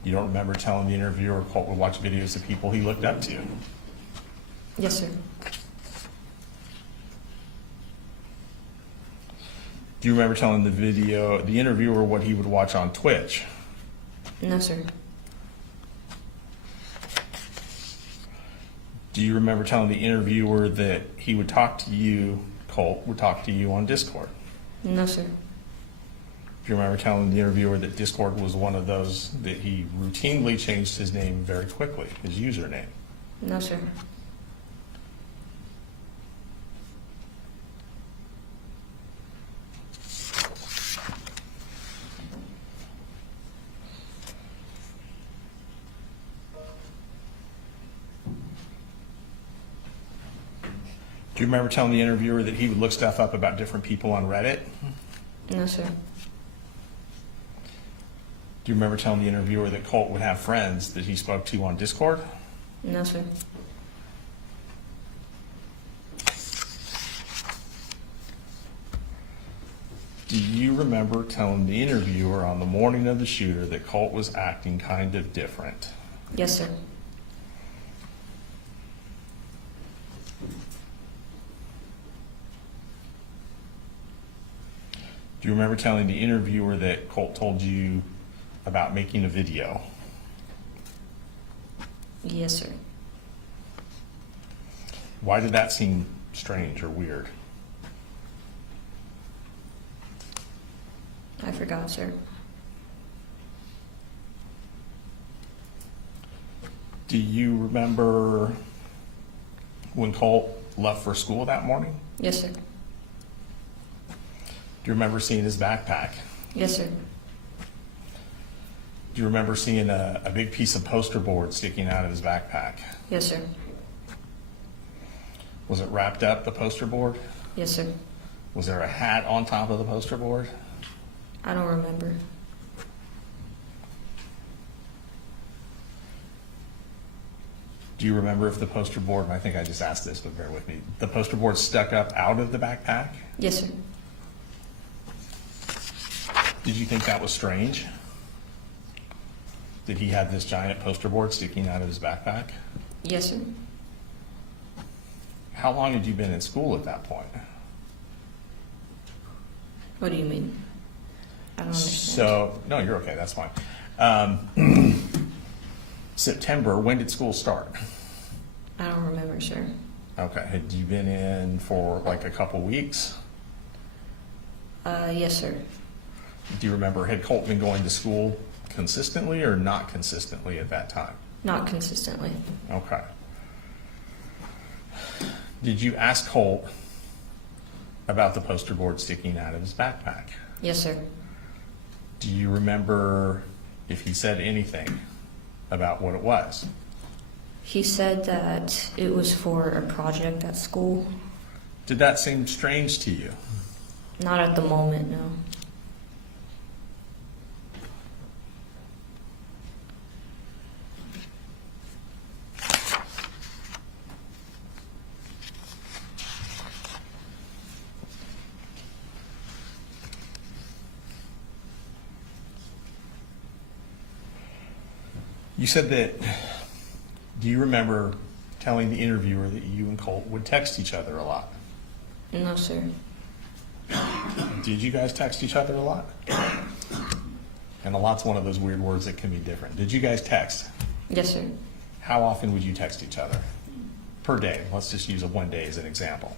You don't remember telling the interviewer Colt would watch videos of people he looked up to? Yes, sir. Do you remember telling the interviewer what he would watch on Twitch? No, sir. Do you remember telling the interviewer that he would talk to you, Colt would talk to you on Discord? No, sir. Do you remember telling the interviewer that Discord was one of those that he routinely changed his name very quickly, his username? No, sir. Do you remember telling the interviewer that he would look stuff up about different people on Reddit? No, sir. Do you remember telling the interviewer that Colt would have friends that he spoke to on Discord? No, sir. Do you remember telling the interviewer on the morning of the shooter that Colt was acting kind of different? Yes, sir. Do you remember telling the interviewer that Colt told you about making a video? Yes, sir. Why did that seem strange or weird? I forgot, sir. Do you remember when Colt left for school that morning? Yes, sir. Do you remember seeing his backpack? Yes, sir. Do you remember seeing a big piece of poster board sticking out of his backpack? Yes, sir. Was it wrapped up, the poster board? Yes, sir. Was there a hat on top of the poster board? I don't remember. Do you remember if the poster board, and I think I just asked this, but bear with me, the poster board stuck up out of the backpack? Yes, sir. Did you think that was strange? That he had this giant poster board sticking out of his backpack? Yes, sir. How long had you been in school at that point? What do you mean? I don't understand. So, no, you're okay, that's fine. September, when did school start? I don't remember, sir. Okay, had you been in for like a couple weeks? Yes, sir. Do you remember, had Colt been going to school consistently or not consistently at that time? Not consistently. Okay. Did you ask Colt about the poster board sticking out of his backpack? Yes, sir. Do you remember if he said anything about what it was? He said that it was for a project at school. Did that seem strange to you? Not at the moment, no. You said that, do you remember telling the interviewer that you and Colt would text each other a lot? No, sir. Did you guys text each other a lot? And a lot's one of those weird words that can be different. Did you guys text? Yes, sir. How often would you text each other? Per day. Let's just use one day as an example.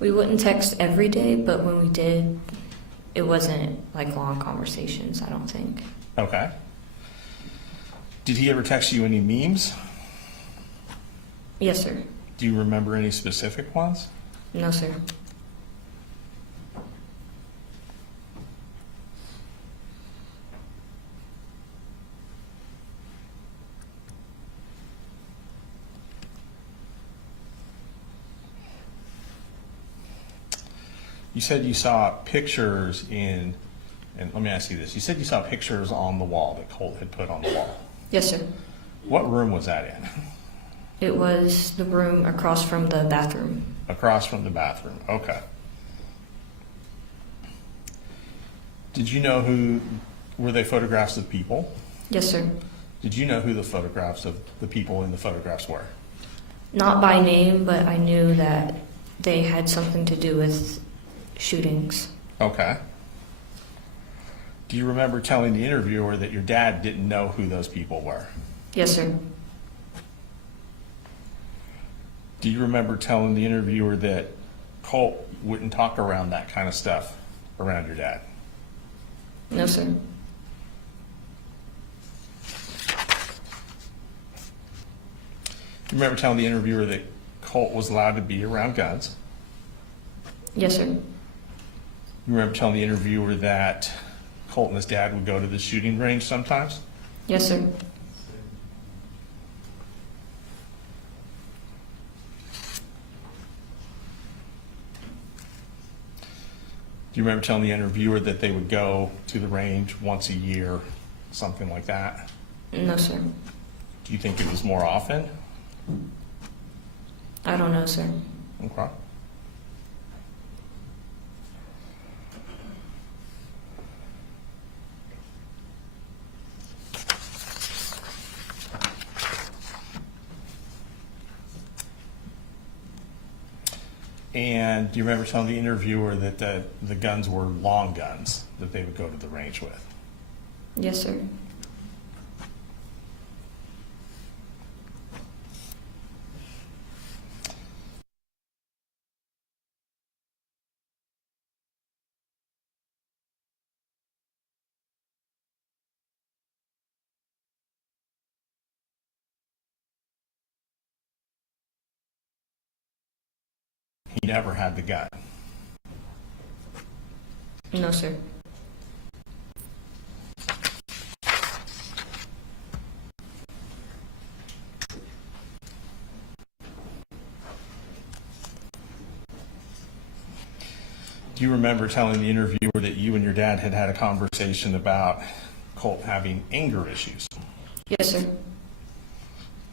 We wouldn't text every day, but when we did, it wasn't like long conversations, I don't think. Okay. Did he ever text you any memes? Yes, sir. Do you remember any specific ones? No, sir. You said you saw pictures in, and let me ask you this. You said you saw pictures on the wall that Colt had put on the wall. Yes, sir. What room was that in? It was the room across from the bathroom. Across from the bathroom. Okay. Did you know were they photographs of people? Yes, sir. Did you know who the photographs of the people in the photographs were? Not by name, but I knew that they had something to do with shootings. Okay. Do you remember telling the interviewer that your dad didn't know who those people were? Yes, sir. Do you remember telling the interviewer that Colt wouldn't talk around that kind of stuff around your dad? No, sir. Do you remember telling the interviewer that Colt was allowed to be around guns? Yes, sir. You remember telling the interviewer that Colt and his dad would go to the shooting range sometimes? Yes, sir. Do you remember telling the interviewer that they would go to the range once a year, something like that? No, sir. Do you think it was more often? I don't know, sir. Okay. And do you remember telling the interviewer that the guns were long guns that they would go to the range with? Yes, sir. He never had the gun. No, sir. Do you remember telling the interviewer that you and your dad had had a conversation about Colt having anger issues? Yes, sir.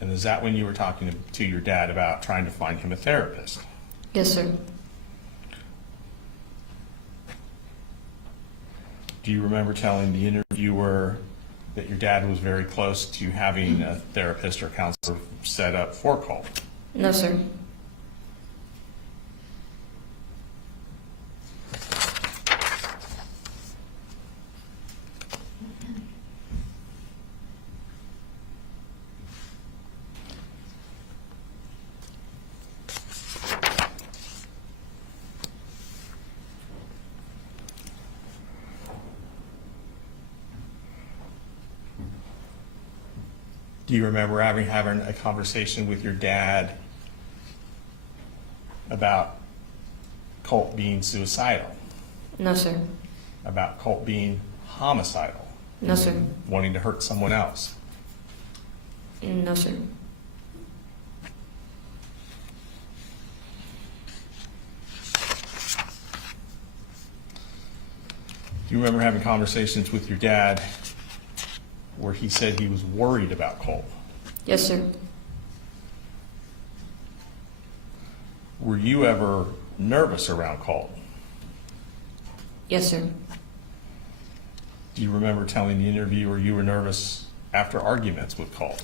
And is that when you were talking to your dad about trying to find him a therapist? Yes, sir. Do you remember telling the interviewer that your dad was very close to having a therapist or counselor set up for Colt? No, sir. Do you remember having a conversation with your dad about Colt being suicidal, No, sir. about Colt being homicidal, No, sir. wanting to hurt someone else. No, sir. Do you remember having conversations with your dad where he said he was worried about Colt? Yes, sir. Were you ever nervous around Colt? Yes, sir. Do you remember telling the interviewer you were nervous after arguments with Colt?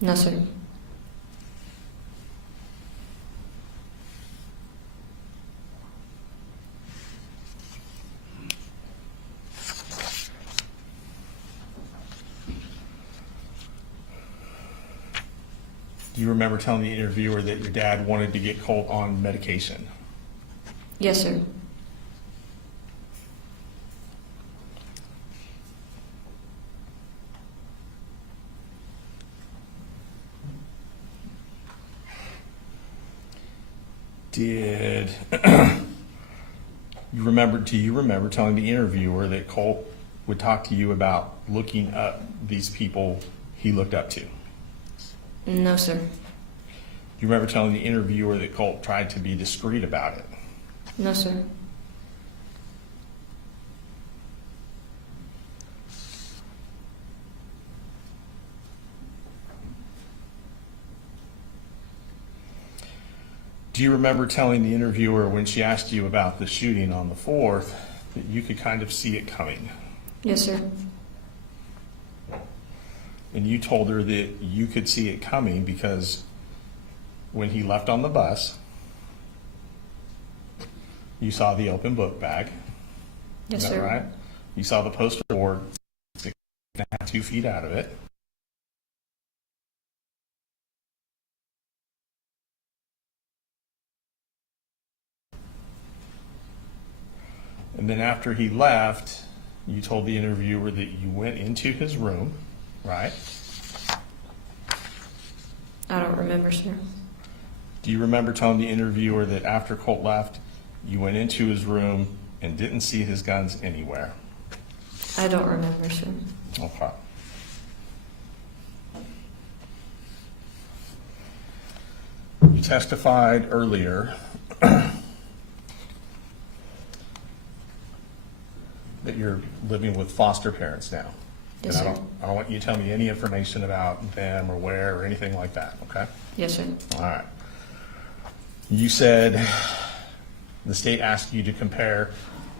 No, sir. Do you remember telling the interviewer that your dad wanted to get Colt on medication? Yes, sir. Did do you remember telling the interviewer that Colt would talk to you about looking up these people he looked up to? No, sir. Do you remember telling the interviewer that Colt tried to be discreet about it? No, sir. Do you remember telling the interviewer when she asked you about the shooting on the 4th that you could kind of see it coming? Yes, sir. And you told her that you could see it coming because when he left on the bus, you saw the open book bag. Yes, Is that sir. right? You saw the poster board 2 feet out of it. And then after he left, you told the interviewer that you went into his room, right? I don't remember, sir. Do you remember telling the interviewer that after Colt left, you went into his room and didn't see his guns anywhere? I don't remember, sir. Okay. You testified earlier that you're living with foster parents now. Yes, And sir. I don't want you to tell me any information about them or where or anything like that, okay? Yes, sir. All right. You said the state asked you to compare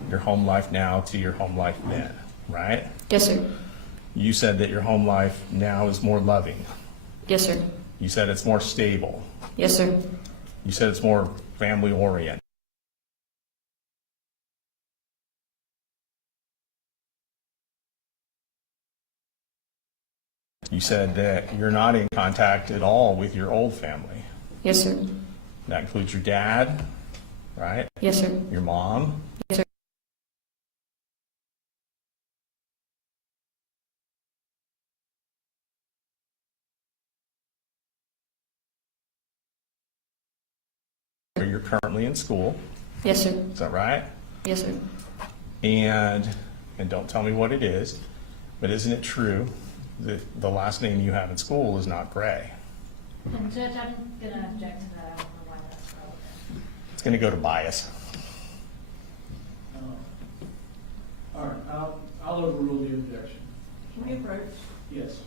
your home life now to your home life then, right? Yes, sir. You said that your home life now is more loving. Yes, sir. You said it's more stable. Yes, sir. You said it's more family oriented. You said that you're not in contact at all with your old family. Yes, sir. That includes your dad, right? Yes, sir. Your mom. Yes, sir. Where you're currently in school. Yes, sir. Is that right? Yes, sir. And don't tell me what it is, but isn't it true that the last name you have in school is not Gray? And Judge, I'm going to object to that. I don't know why that's relevant. It's going to go to bias. All right, I'll overrule the objection. Can we approach? Yes.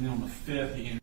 And then on the 5th, he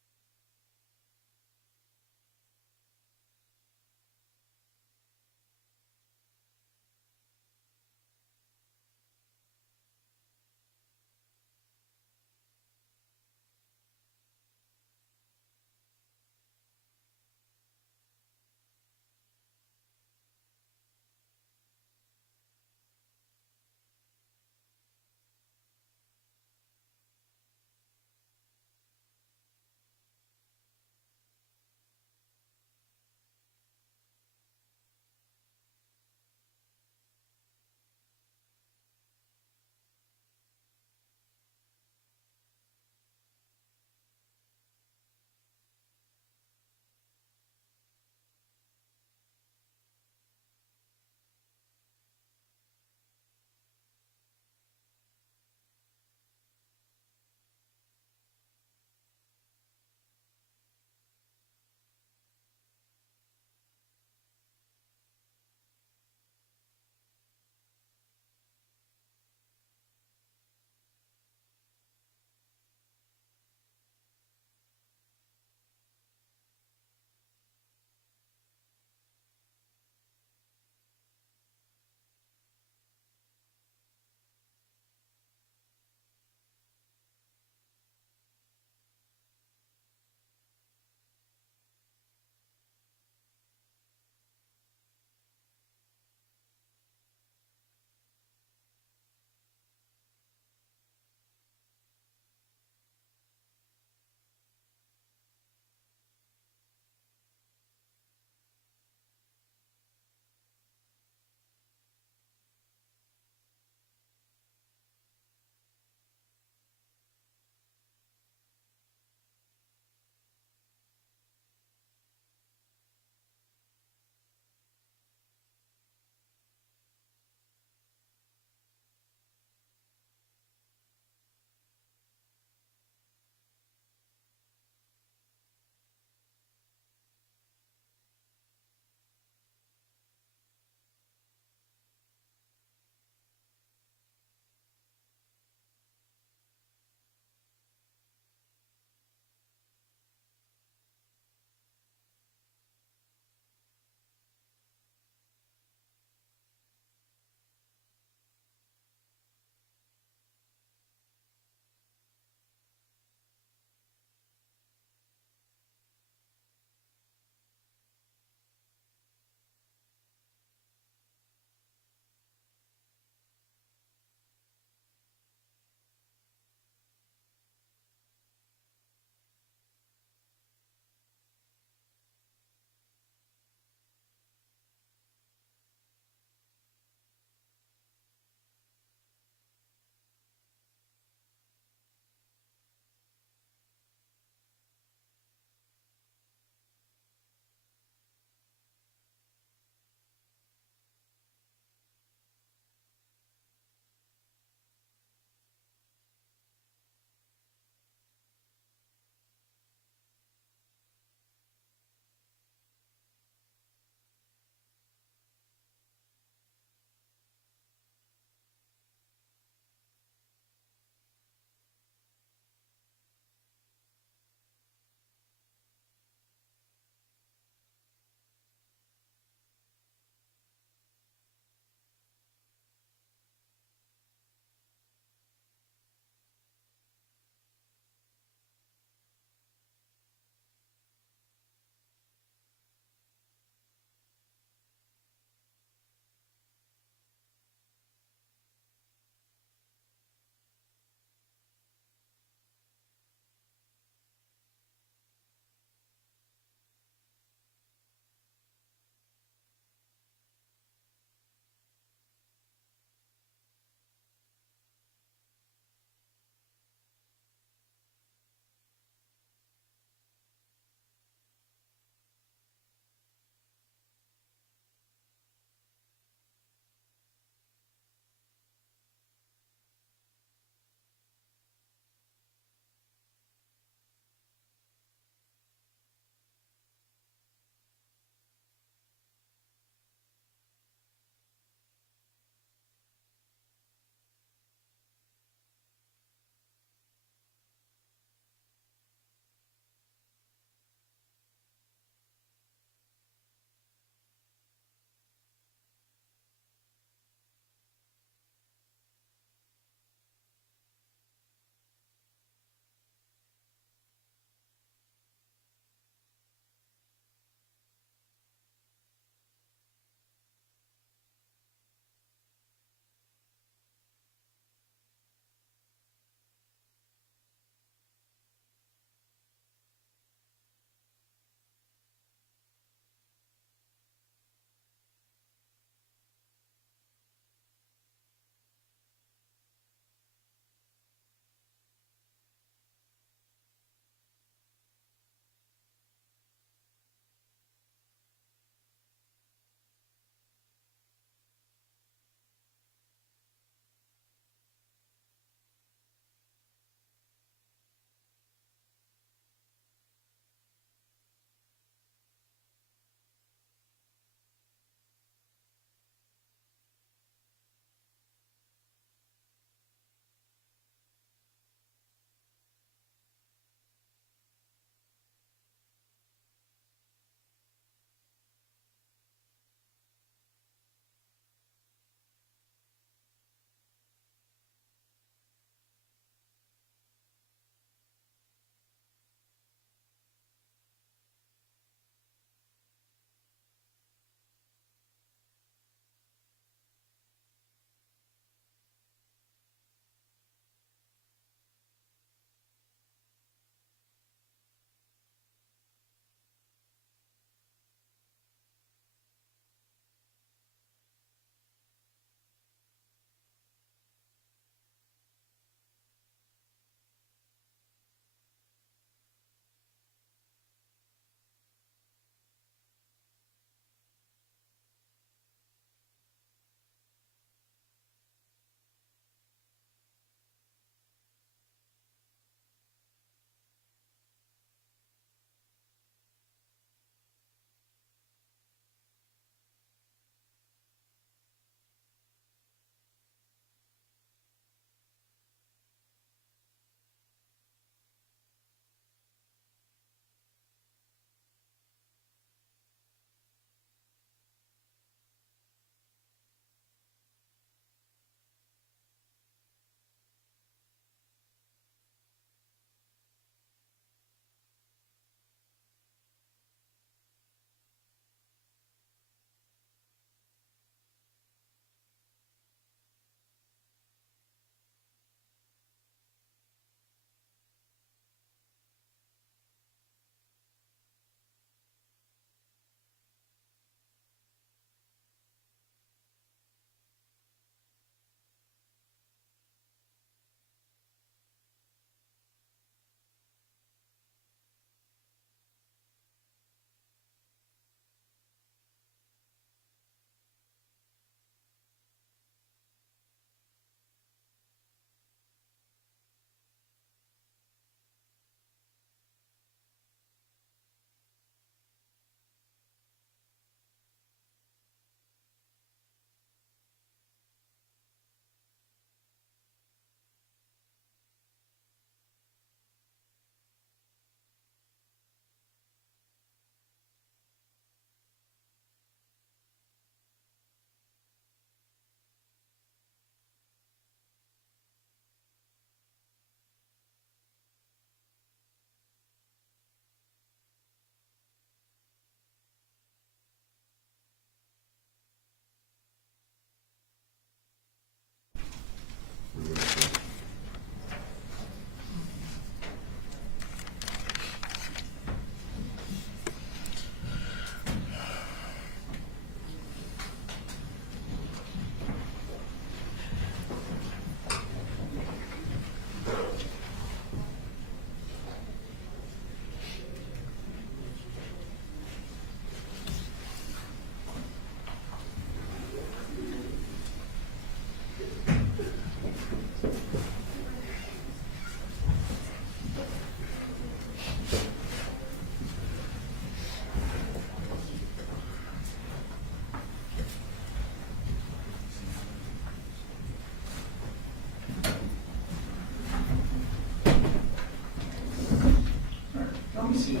be seated.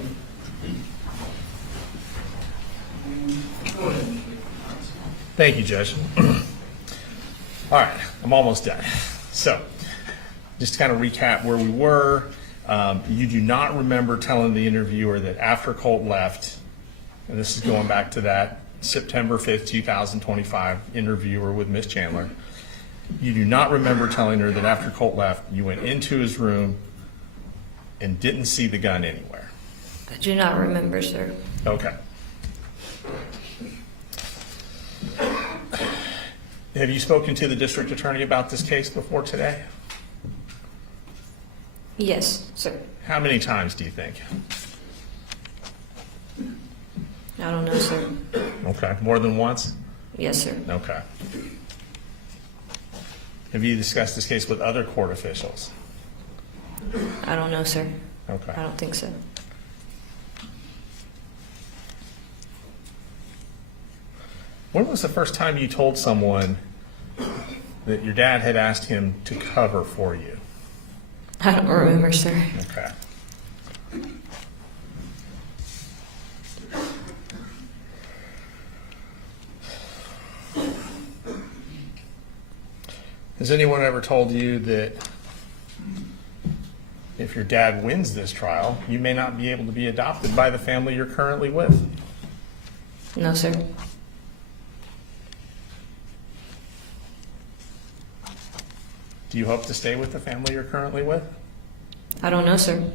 Go ahead. Thank you, Judge. All right, I'm almost done. So, just to kind of recap where we were, you do not remember telling the interviewer that after Colt left, and this is going back to that September 5th, 2025 interviewer with Miss Chandler, you do not remember telling her that after Colt left, you went into his room and didn't see the gun anywhere. I do not remember, sir. Okay. Have you spoken to the district attorney about this case before today? Yes, sir. How many times do you think? I don't know, sir. Okay, more than once? Yes, sir. Okay. Have you discussed this case with other court officials? I don't know, sir. Okay. I don't think so. When was the first time you told someone that your dad had asked him to cover for you? I don't remember, sir. Okay. Has anyone ever told you that if your dad wins this trial, you may not be able to be adopted by the family you're currently with? No, sir. Do you hope to stay with the family you're currently with? I don't know, sir.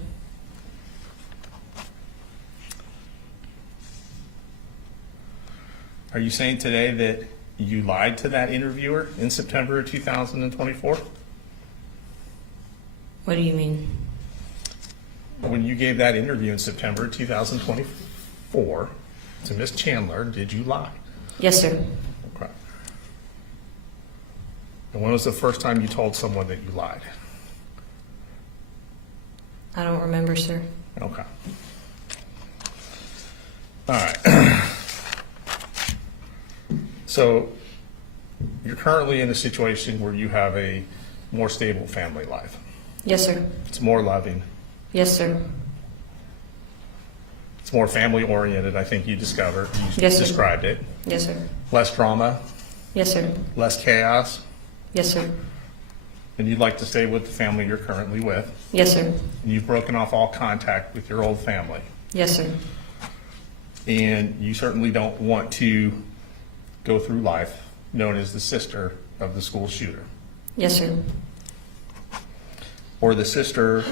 Are you saying today that you lied to that interviewer in September of 2024? What do you mean? When you gave that interview in September of 2024 to Miss Chandler, did you lie? Yes, sir. Okay. And when was the first time you told someone that you lied? I don't remember, sir. Okay. All right. So you're currently in a situation where you have a more stable family life. Yes, sir. It's more loving. Yes, sir. It's more family oriented, I think you discovered. You Yes, sir. described it. Yes, sir. Less drama, Yes, sir. less chaos, Yes, sir. and you'd like to stay with the family you're currently with. Yes, sir. And you've broken off all contact with your old family. Yes, sir. And you certainly don't want to go through life known as the sister of the school shooter, Yes, sir. or the sister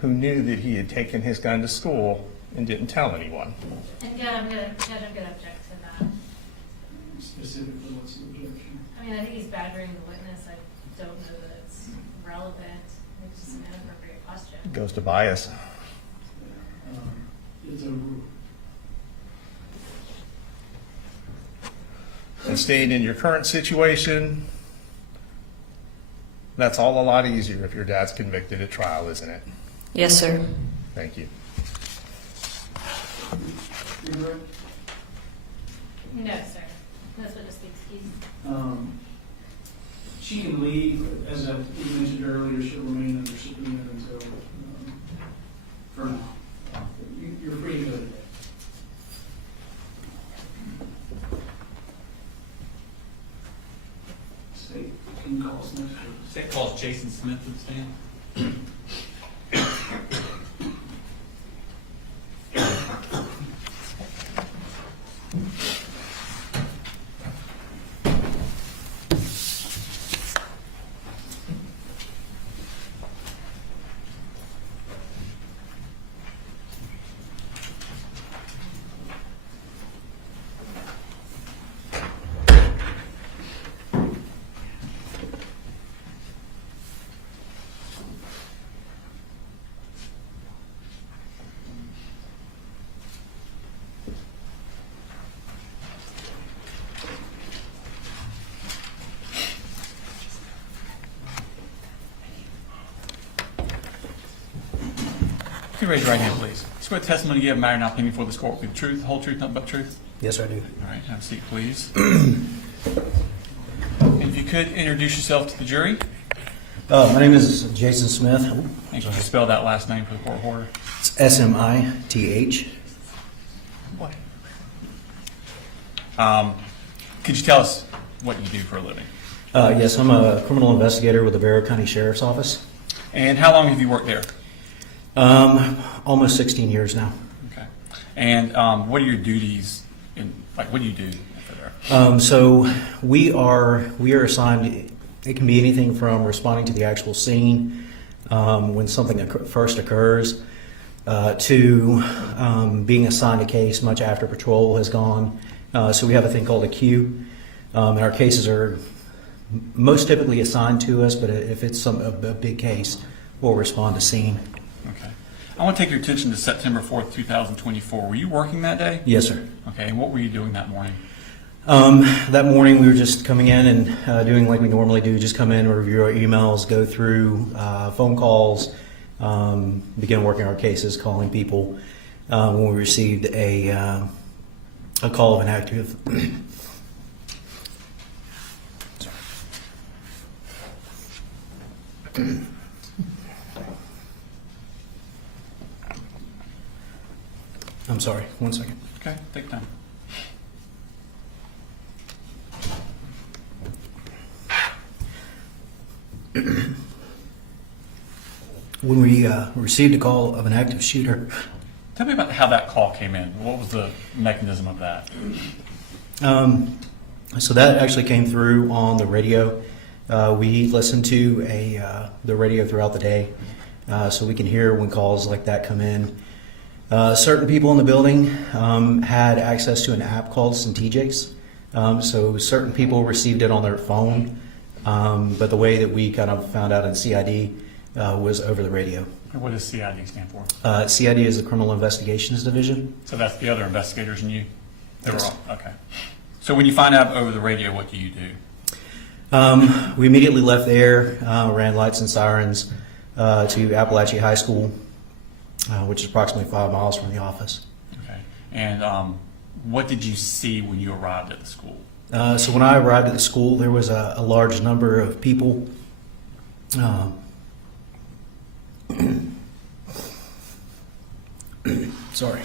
who knew that he had taken his gun to school and didn't tell anyone. And I'm gonna object to that. Specifically, what's the objection? I mean, I think he's badgering the witness. I don't know that it's relevant. It's just an inappropriate question. It goes to bias. It's over. And staying in your current situation, that's all a lot easier if your dad's convicted at trial, isn't it? Yes, sir. Thank you. You're right. No, sir. That's what just the excuse. She can leave, as I mentioned earlier, she'll remain under subpoena until, for now. You're free to go today. State, can you call us next? State calls Jason Smith to the stand. Can you raise your right hand, please? Swear the testimony you give matter not opinion before this court will be the truth, the whole truth, nothing but the truth? Yes, I do. All right, have a seat, please. And if you could introduce yourself to the jury. My name is Jason Smith. And could you spell that last name for the court order? It's SMITH. Could you tell us what you do for a living? Yes, I'm a criminal investigator with the Barrow County Sheriff's Office. And how long have you worked there? Almost 16 years now. Okay. And what are your duties? What do you do for there? So we are assigned. It can be anything from responding to the actual scene when something first occurs to being assigned a case much after patrol has gone. So we have a thing called a queue, and our cases are most typically assigned to us. But if it's a big case, we'll respond to scene. Okay. I want to take your attention to September 4th, 2024. Were you working that day? Yes, sir. Okay. And what were you doing that morning? That morning we were just coming in and doing like we normally do, just come in, review our emails, go through phone calls, begin working our cases, calling people when we received a call of an active. I'm sorry, 1 second. Okay. Take time. When we received a call of an active shooter, Tell me about how that call came in. What was the mechanism of that? so that actually came through on the radio. We listen to the radio throughout the day, so we can hear when calls like that come in. Certain people in the building had access to an app called Centegix, so certain people received it on their phone, but the way that we kind of found out in CID was over the radio. What does CID stand for? CID is the Criminal Investigations Division. So that's the other investigators and you? They Yes. were all, okay. So when you find out over the radio, what do you do? We immediately left there, ran lights and sirens to Apalachee High School, which is approximately 5 miles from the office. Okay. And what did you see when you arrived at the school? So when I arrived at the school, there was a large number of people. Sorry.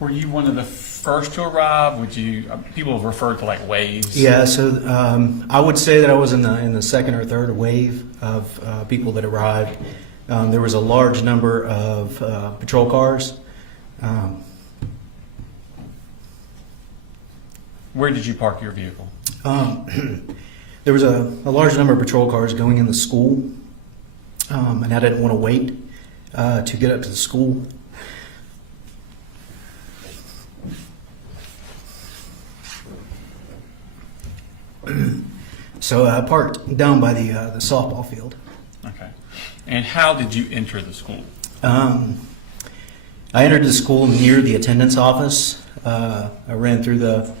Were you one of the first to arrive? Would you? People have referred to like waves. Yeah, so I would say that I was in the second or third wave of people that arrived. There was a large number of patrol cars. Where did you park your vehicle? There was a large number of patrol cars going in the school, and I didn't want to wait to get up to the school. So I parked down by the softball field. Okay. And how did you enter the school? I entered the school near the attendance office. I ran through the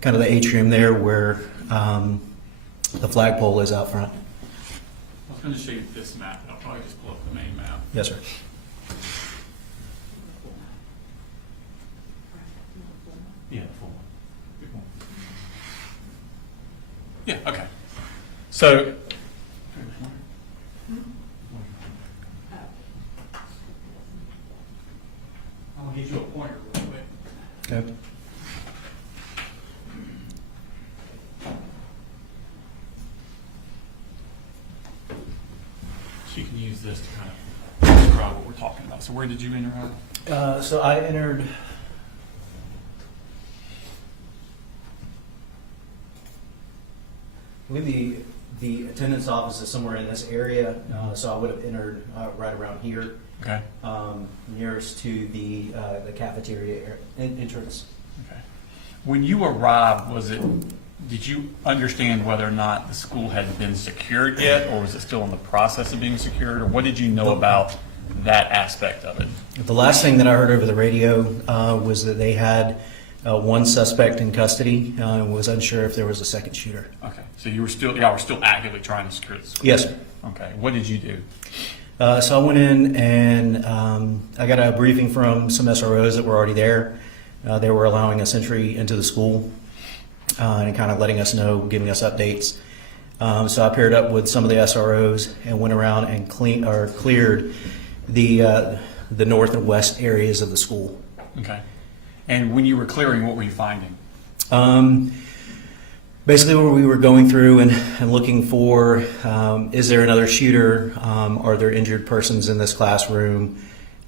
kind of the atrium there where the flagpole is out front. I was going to show you this map. I'll probably just pull up the main map. Yes, sir. Yeah, full one. Good one. Yeah, okay. So, I'm going to get you a pointer real quick. Okay. So you can use this to kind of describe what we're talking about. So where did you enter at? So I entered. I believe the attendance office is somewhere in this area, so I would have entered right around here, Okay. nearest to the cafeteria entrance. Okay. When you arrived, did you understand whether or not the school had been secured yet, or was it still in the process of being secured, or what did you know about that aspect of it? The last thing that I heard over the radio was that they had one suspect in custody and was unsure if there was a second shooter. Okay. So y'all were still actively trying to secure the school? Yes, sir. Okay. What did you do? So I went in and I got a briefing from some SROs that were already there. They were allowing us entry into the school and kind of letting us know, giving us updates. So I paired up with some of the SROs and went around and cleared the north and west areas of the school. Okay. And when you were clearing, what were you finding? Basically, when we were going through and looking for, is there another shooter? Are there injured persons in this classroom?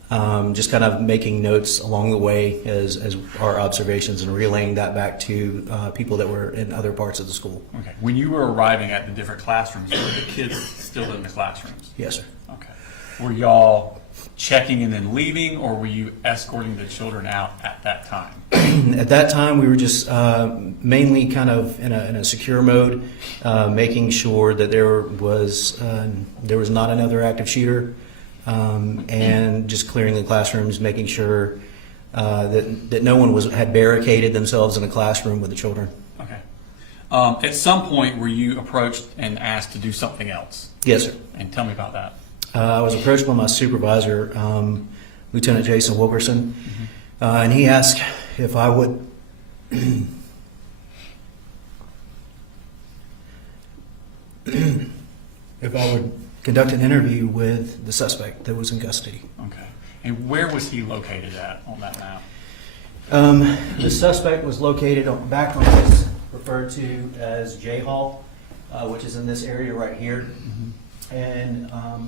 Just kind of making notes along the way as our observations and relaying that back to people that were in other parts of the school. Okay. When you were arriving at the different classrooms, were the kids still in the classrooms? Yes, sir. Okay. Were y'all checking and then leaving, or were you escorting the children out at that time? At that time, we were just mainly kind of in a secure mode, making sure that there was not another active shooter, and just clearing the classrooms, making sure that no one had barricaded themselves in a classroom with the children. Okay. At some point, were you approached and asked to do something else? Yes, sir. And tell me about that. I was approached by my supervisor, Lieutenant Jason Wilkerson, and he asked if I would conduct an interview with the suspect that was in custody. Okay. And where was he located at on that map? The suspect was located back on what's referred to as J Hall, which is in this area right here. And I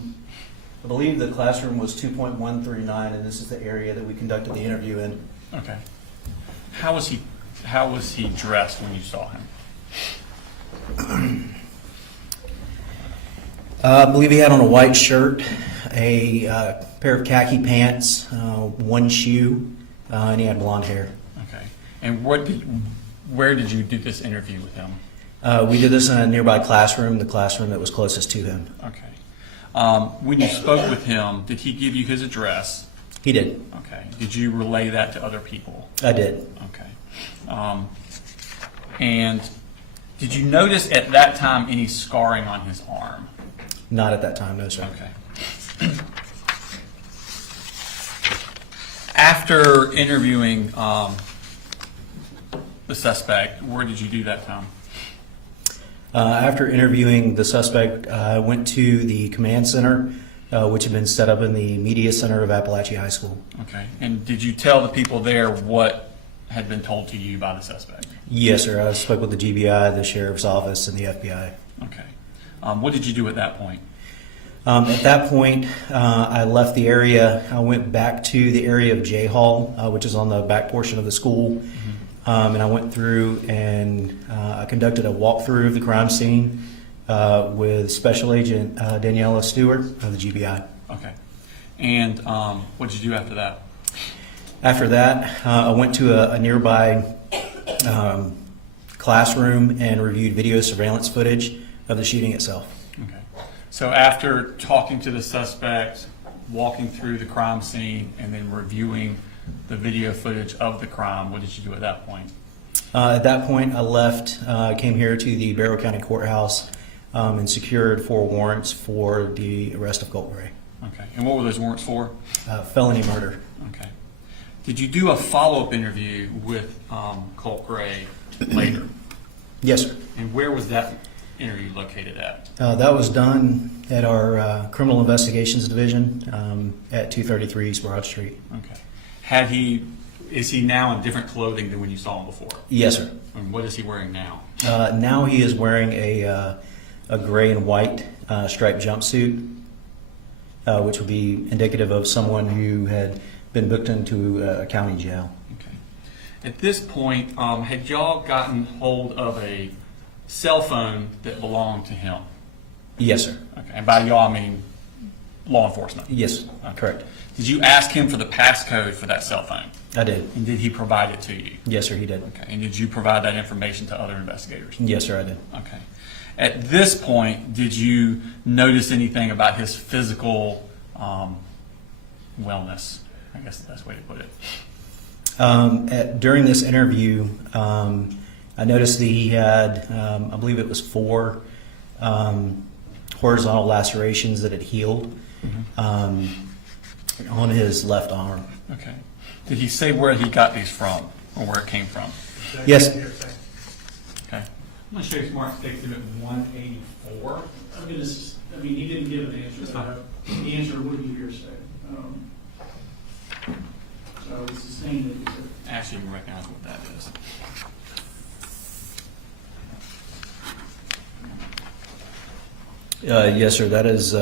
believe the classroom was 2.139, and this is the area that we conducted the interview in. Okay. How was he dressed when you saw him? I believe he had on a white shirt, a pair of khaki pants, one shoe, and he had blonde hair. Okay. And where did you do this interview with him? We did this in a nearby classroom, the classroom that was closest to him. Okay. When you spoke with him, did he give you his address? He did. Okay. Did you relay that to other people? I did. Okay. And did you notice at that time any scarring on his arm? Not at that time, no, sir. Okay. After interviewing the suspect, where did you do that, Tom? After interviewing the suspect, I went to the command center, which had been set up in the media center of Apalachee High School. Okay. And did you tell the people there what had been told to you by the suspect? Yes, sir. I spoke with the GBI, the sheriff's office, and the FBI. Okay. What did you do at that point? At that point, I left the area. I went back to the area of J Hall, which is on the back portion of the school. And I went through and I conducted a walkthrough of the crime scene with Special Agent Daniela Stewart of the GBI. Okay. And what did you do after that? After that, I went to a nearby classroom and reviewed video surveillance footage of the shooting itself. Okay. So after talking to the suspect, walking through the crime scene, and then reviewing the video footage of the crime, what did you do at that point? At that point, I left, came here to the Barrow County Courthouse and secured 4 warrants for the arrest of Colt Gray. Okay. And what were those warrants for? Felony murder. Okay. Did you do a follow-up interview with Colt Gray later? Yes, sir. And where was that interview located at? That was done at our Criminal Investigations Division at 233 East Broad Street. Okay. Is he now in different clothing than when you saw him before? Yes, sir. And what is he wearing now? Now he is wearing a gray and white striped jumpsuit, which would be indicative of someone who had been booked into a county jail. Okay. At this point, had y'all gotten hold of a cell phone that belonged to him? Yes, sir. Okay. And by y'all, I mean law enforcement? Yes, Okay. correct. Did you ask him for the passcode for that cell phone? I did. And did he provide it to you? Yes, sir, he did. Okay. And did you provide that information to other investigators? Yes, sir, I did. Okay. At this point, did you notice anything about his physical wellness? I guess the best way to put it. During this interview, I noticed that he had, I believe it was 4 horizontal lacerations that had healed on his left arm. Okay. Did he say where he got these from or where it came from? Yes. Okay. I'm going to show you Smart State Exhibit 184. He didn't give an answer. That's fine. The answer would be hearsay. So it's the same that you said. Actually, you can recognize what that is. Yes, sir. That is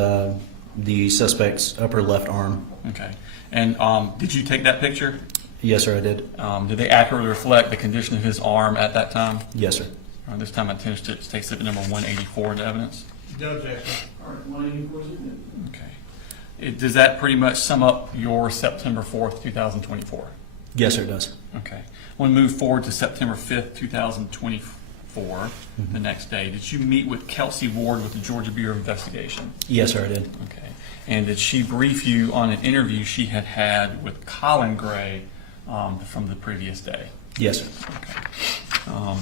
the suspect's upper left arm. Okay. And did you take that picture? Yes, sir, I did. Did they accurately reflect the condition of his arm at that time? Yes, sir. This time I intend to take exhibit number 184 into evidence. No objection. All right, 184 is admitted. Okay. Does that pretty much sum up your September 4th, 2024? Yes, sir, it does. Okay. I want to move forward to September 5th, 2024, the next day. Did you meet with Kelsey Ward with the Georgia Bureau of Investigation? Yes, sir, I did. Okay. And did she brief you on an interview she had had with Colin Gray from the previous day? Yes, sir. Okay.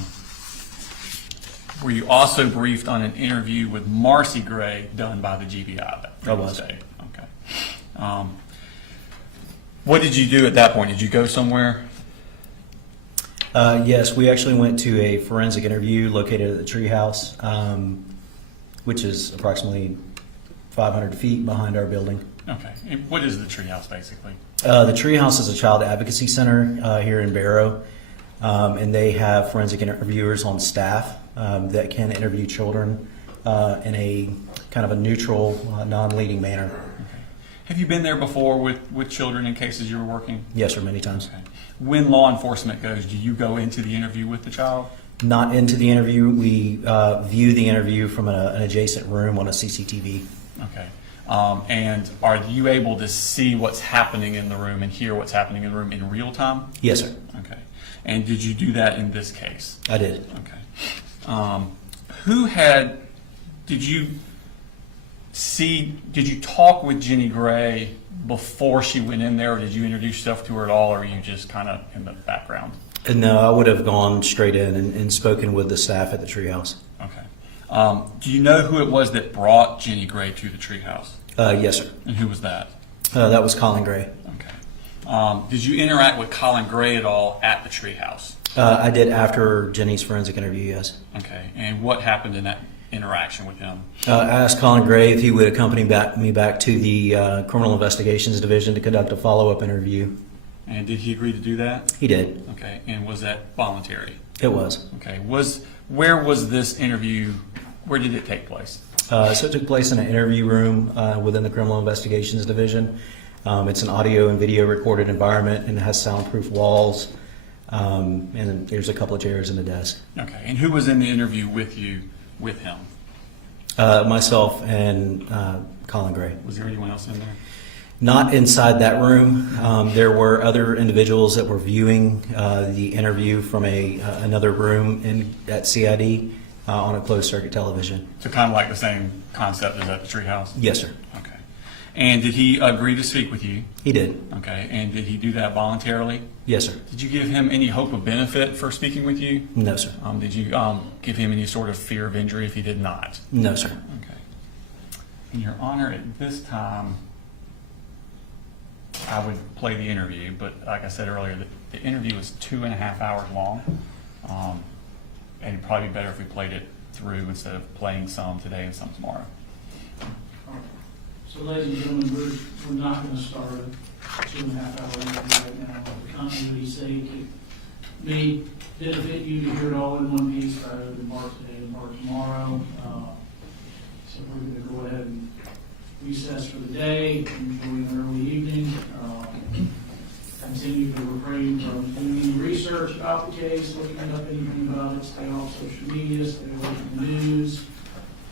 Were you also briefed on an interview with Marcy Gray done by the GBI that previous day? Okay. What did you do at that point? Did you go somewhere? Yes, we actually went to a forensic interview located at the treehouse, which is approximately 500 feet behind our building. Okay. And what is the treehouse basically? The treehouse is a child advocacy center here in Barrow, and they have forensic interviewers on staff that can interview children in a kind of a neutral, non-leading manner. Okay. Have you been there before with children in cases you were working? Yes, sir, many times. Okay. When law enforcement goes, do you go into the interview with the child? Not into the interview. We view the interview from an adjacent room on a CCTV. Okay. And are you able to see what's happening in the room and hear what's happening in the room in real time? Yes, sir. Okay. And did you do that in this case? I did. Okay. Did you talk with Jenny Gray before she went in there, or did you introduce yourself to her at all, or were you just kind of in the background? No, I would have gone straight in and spoken with the staff at the treehouse. Okay. Do you know who it was that brought Jenny Gray to the treehouse? Yes, sir. And who was that? That was Colin Gray. Okay. Did you interact with Colin Gray at all at the treehouse? I did after Jenny's forensic interview, yes. Okay. And what happened in that interaction with him? I asked Colin Gray if he would accompany me back to the Criminal Investigations Division to conduct a follow-up interview. And did he agree to do that? He did. Okay. And was that voluntary? It was. Okay. Where was this interview? Where did it take place? So it took place in an interview room within the Criminal Investigations Division. It's an audio and video recorded environment, and it has soundproof walls. And there's a couple of chairs and a desk. Okay. And who was in the interview with you, with him? Myself and Colin Gray. Was there anyone else in there? Not inside that room. There were other individuals that were viewing the interview from another room at CID on a closed circuit television. So kind of like the same concept as at the treehouse? Yes, sir. Okay. And did he agree to speak with you? He did. Okay. And did he do that voluntarily? Yes, sir. Did you give him any hope of benefit for speaking with you? No, sir. Did you give him any sort of fear of injury if he did not? No, sir. Okay. In your honor, at this time, I would play the interview, but like I said earlier, the interview was 2.5 hours long. And it'd probably be better if we played it through instead of playing some today and some tomorrow. So, ladies and gentlemen, we're not going to start a 2.5 hour interview right now. For continuity's sake, it may benefit you to hear it all in one piece rather than part today and part tomorrow. So we're going to go ahead and recess for the day, enjoy an early evening. Continue to refrain from doing any research about the case, looking up anything about it, stay off social media, stay away from the news.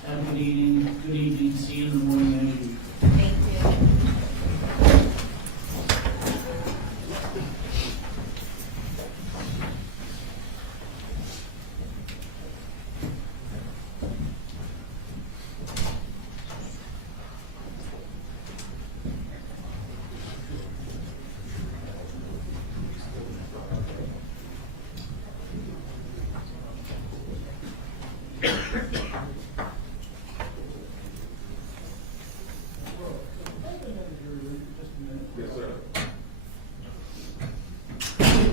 Have a good evening, see you in the morning as usual. Thank you.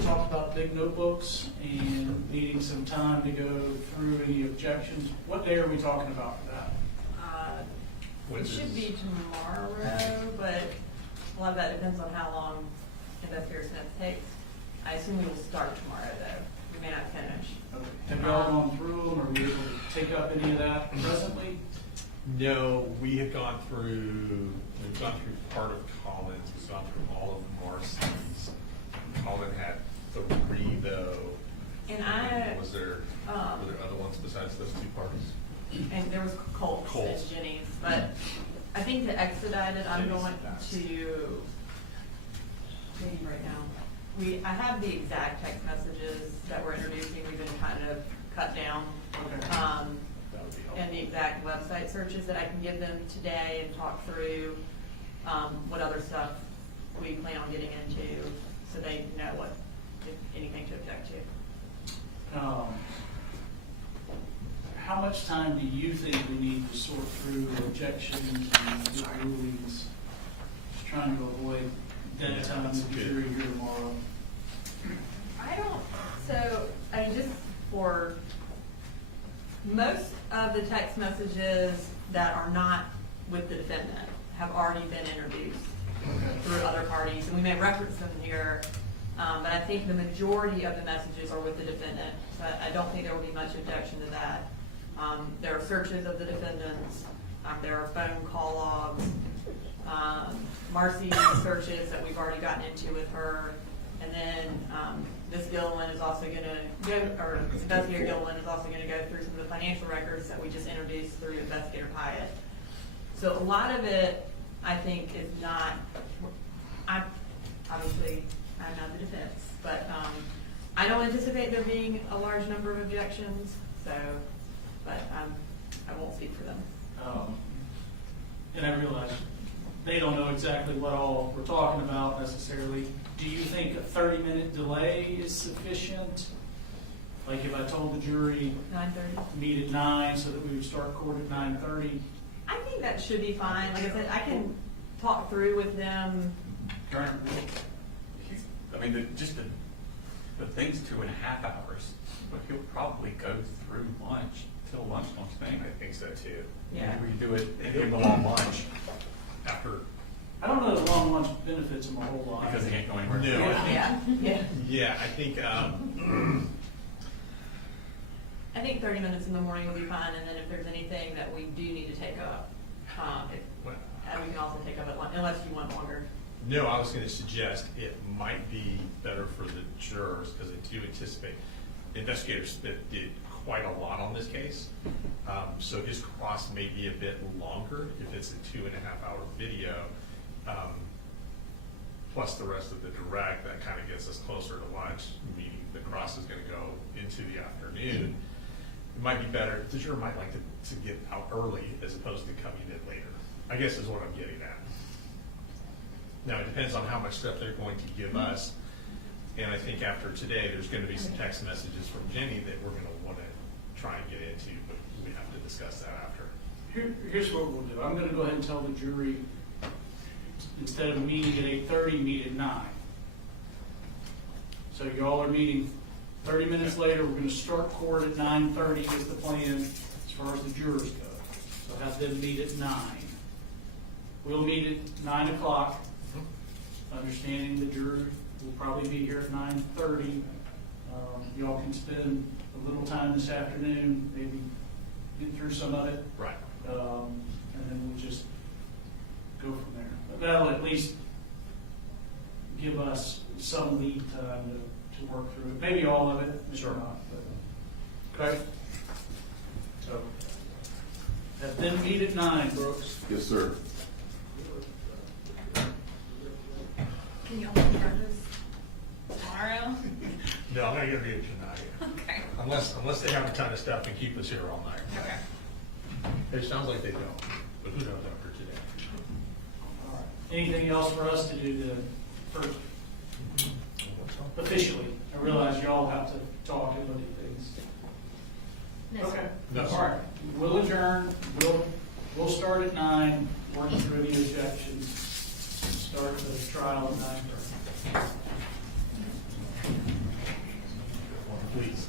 Talked about big notebooks and needing some time to go through any objections. What day are we talking about for that? It should be tomorrow, but a lot of that depends on how long investigator Smith takes. I assume we will start tomorrow, though. We may not finish. Okay. Have y'all gone through them? Are we able to take up any of that presently? No, we've gone through part of Colin's, we've gone through all of Marcy's. Colin had 3 though. And Was there, were there other ones besides those 2 parties? and there was Colt and Jenny's, but I think to expedite it, I'm going to, maybe right now. I have the exact text messages that we're introducing, we've been kind of cut down. Okay. That would be helpful. And the exact website searches that I can give them today and talk through, what other stuff we plan on getting into, so they know what, if anything to object to. How much time do you think we need to sort through objections and good rulings? Just trying to avoid dead time with the jury here tomorrow. Just for most of the text messages that are not with the defendant have already been introduced through other parties, and we may reference them here, but I think the majority of the messages are with the defendant, so I don't think there will be much objection to that. There are searches of the defendants, there are phone call logs, Marcy's searches that we've already gotten into with her, and then Ms. Gilliland is also going to go, or Investigator Gilliland is also going to go through some of the financial records that we just introduced through Investigator Hyatt. So a lot of it, I think, is not, I'm not the defense, but I don't anticipate there being a large number of objections, so, but I won't speak for them. And I realize they don't know exactly what all we're talking about necessarily. Do you think a 30-minute delay is sufficient? Like if I told the jury 9:30? meet at 9 so that we would start court at 9:30? I think that should be fine. Like I said, I can talk through with them. I mean, the thing's 2.5 hours, but he'll probably go through lunch till lunch, don't you think? I think so too. Yeah. We could do it, and give him a long lunch after, I don't know that long lunch benefits them a whole lot. because he can't go anywhere. No, I think, Yeah. yeah, I think, I think 30 minutes in the morning will be fine, and then if there's anything that we do need to take up, we can also take up at lunch, unless you want longer. no, I was going to suggest it might be better for the jurors, because I do anticipate Investigator Smith did quite a lot on this case. So his cross may be a bit longer if it's a 2.5-hour video. Plus the rest of the direct, that kind of gets us closer to lunch, meaning the cross is going to go into the afternoon. It might be better, the juror might like to get out early as opposed to coming in later, I guess is what I'm getting at. Now, it depends on how much stuff they're going to give us. And I think after today, there's going to be some text messages from Jenny that we're going to want to try and get into, but we have to discuss that after. Here's what we'll do. I'm going to go ahead and tell the jury, instead of meeting at 8:30, meet at 9. So y'all are meeting 30 minutes later. We're going to start court at 9:30 is the plan as far as the jurors go. So have them meet at 9. We'll meet at 9 o'clock, understanding the jury will probably be here at 9:30. Y'all can spend a little time this afternoon, maybe get through some of it. Right. And then we'll just go from there. But that'll at least give us some lead time to work through it. Maybe all of it, maybe Sure. not. But, okay? So, have them meet at 9, Brooks. Yes, sir. Can you all start this tomorrow? No, I'm not going to do it tonight. Okay. Unless they have a ton of stuff and keep us here all night. Okay. It sounds like they don't, but who knows after today? All right. Anything else for us to do to first officially? I realize y'all have to talk and look at things. No, Okay. No, All sir. right. We'll adjourn. We'll start at 9, work through any objections, start the trial at 9:30. please.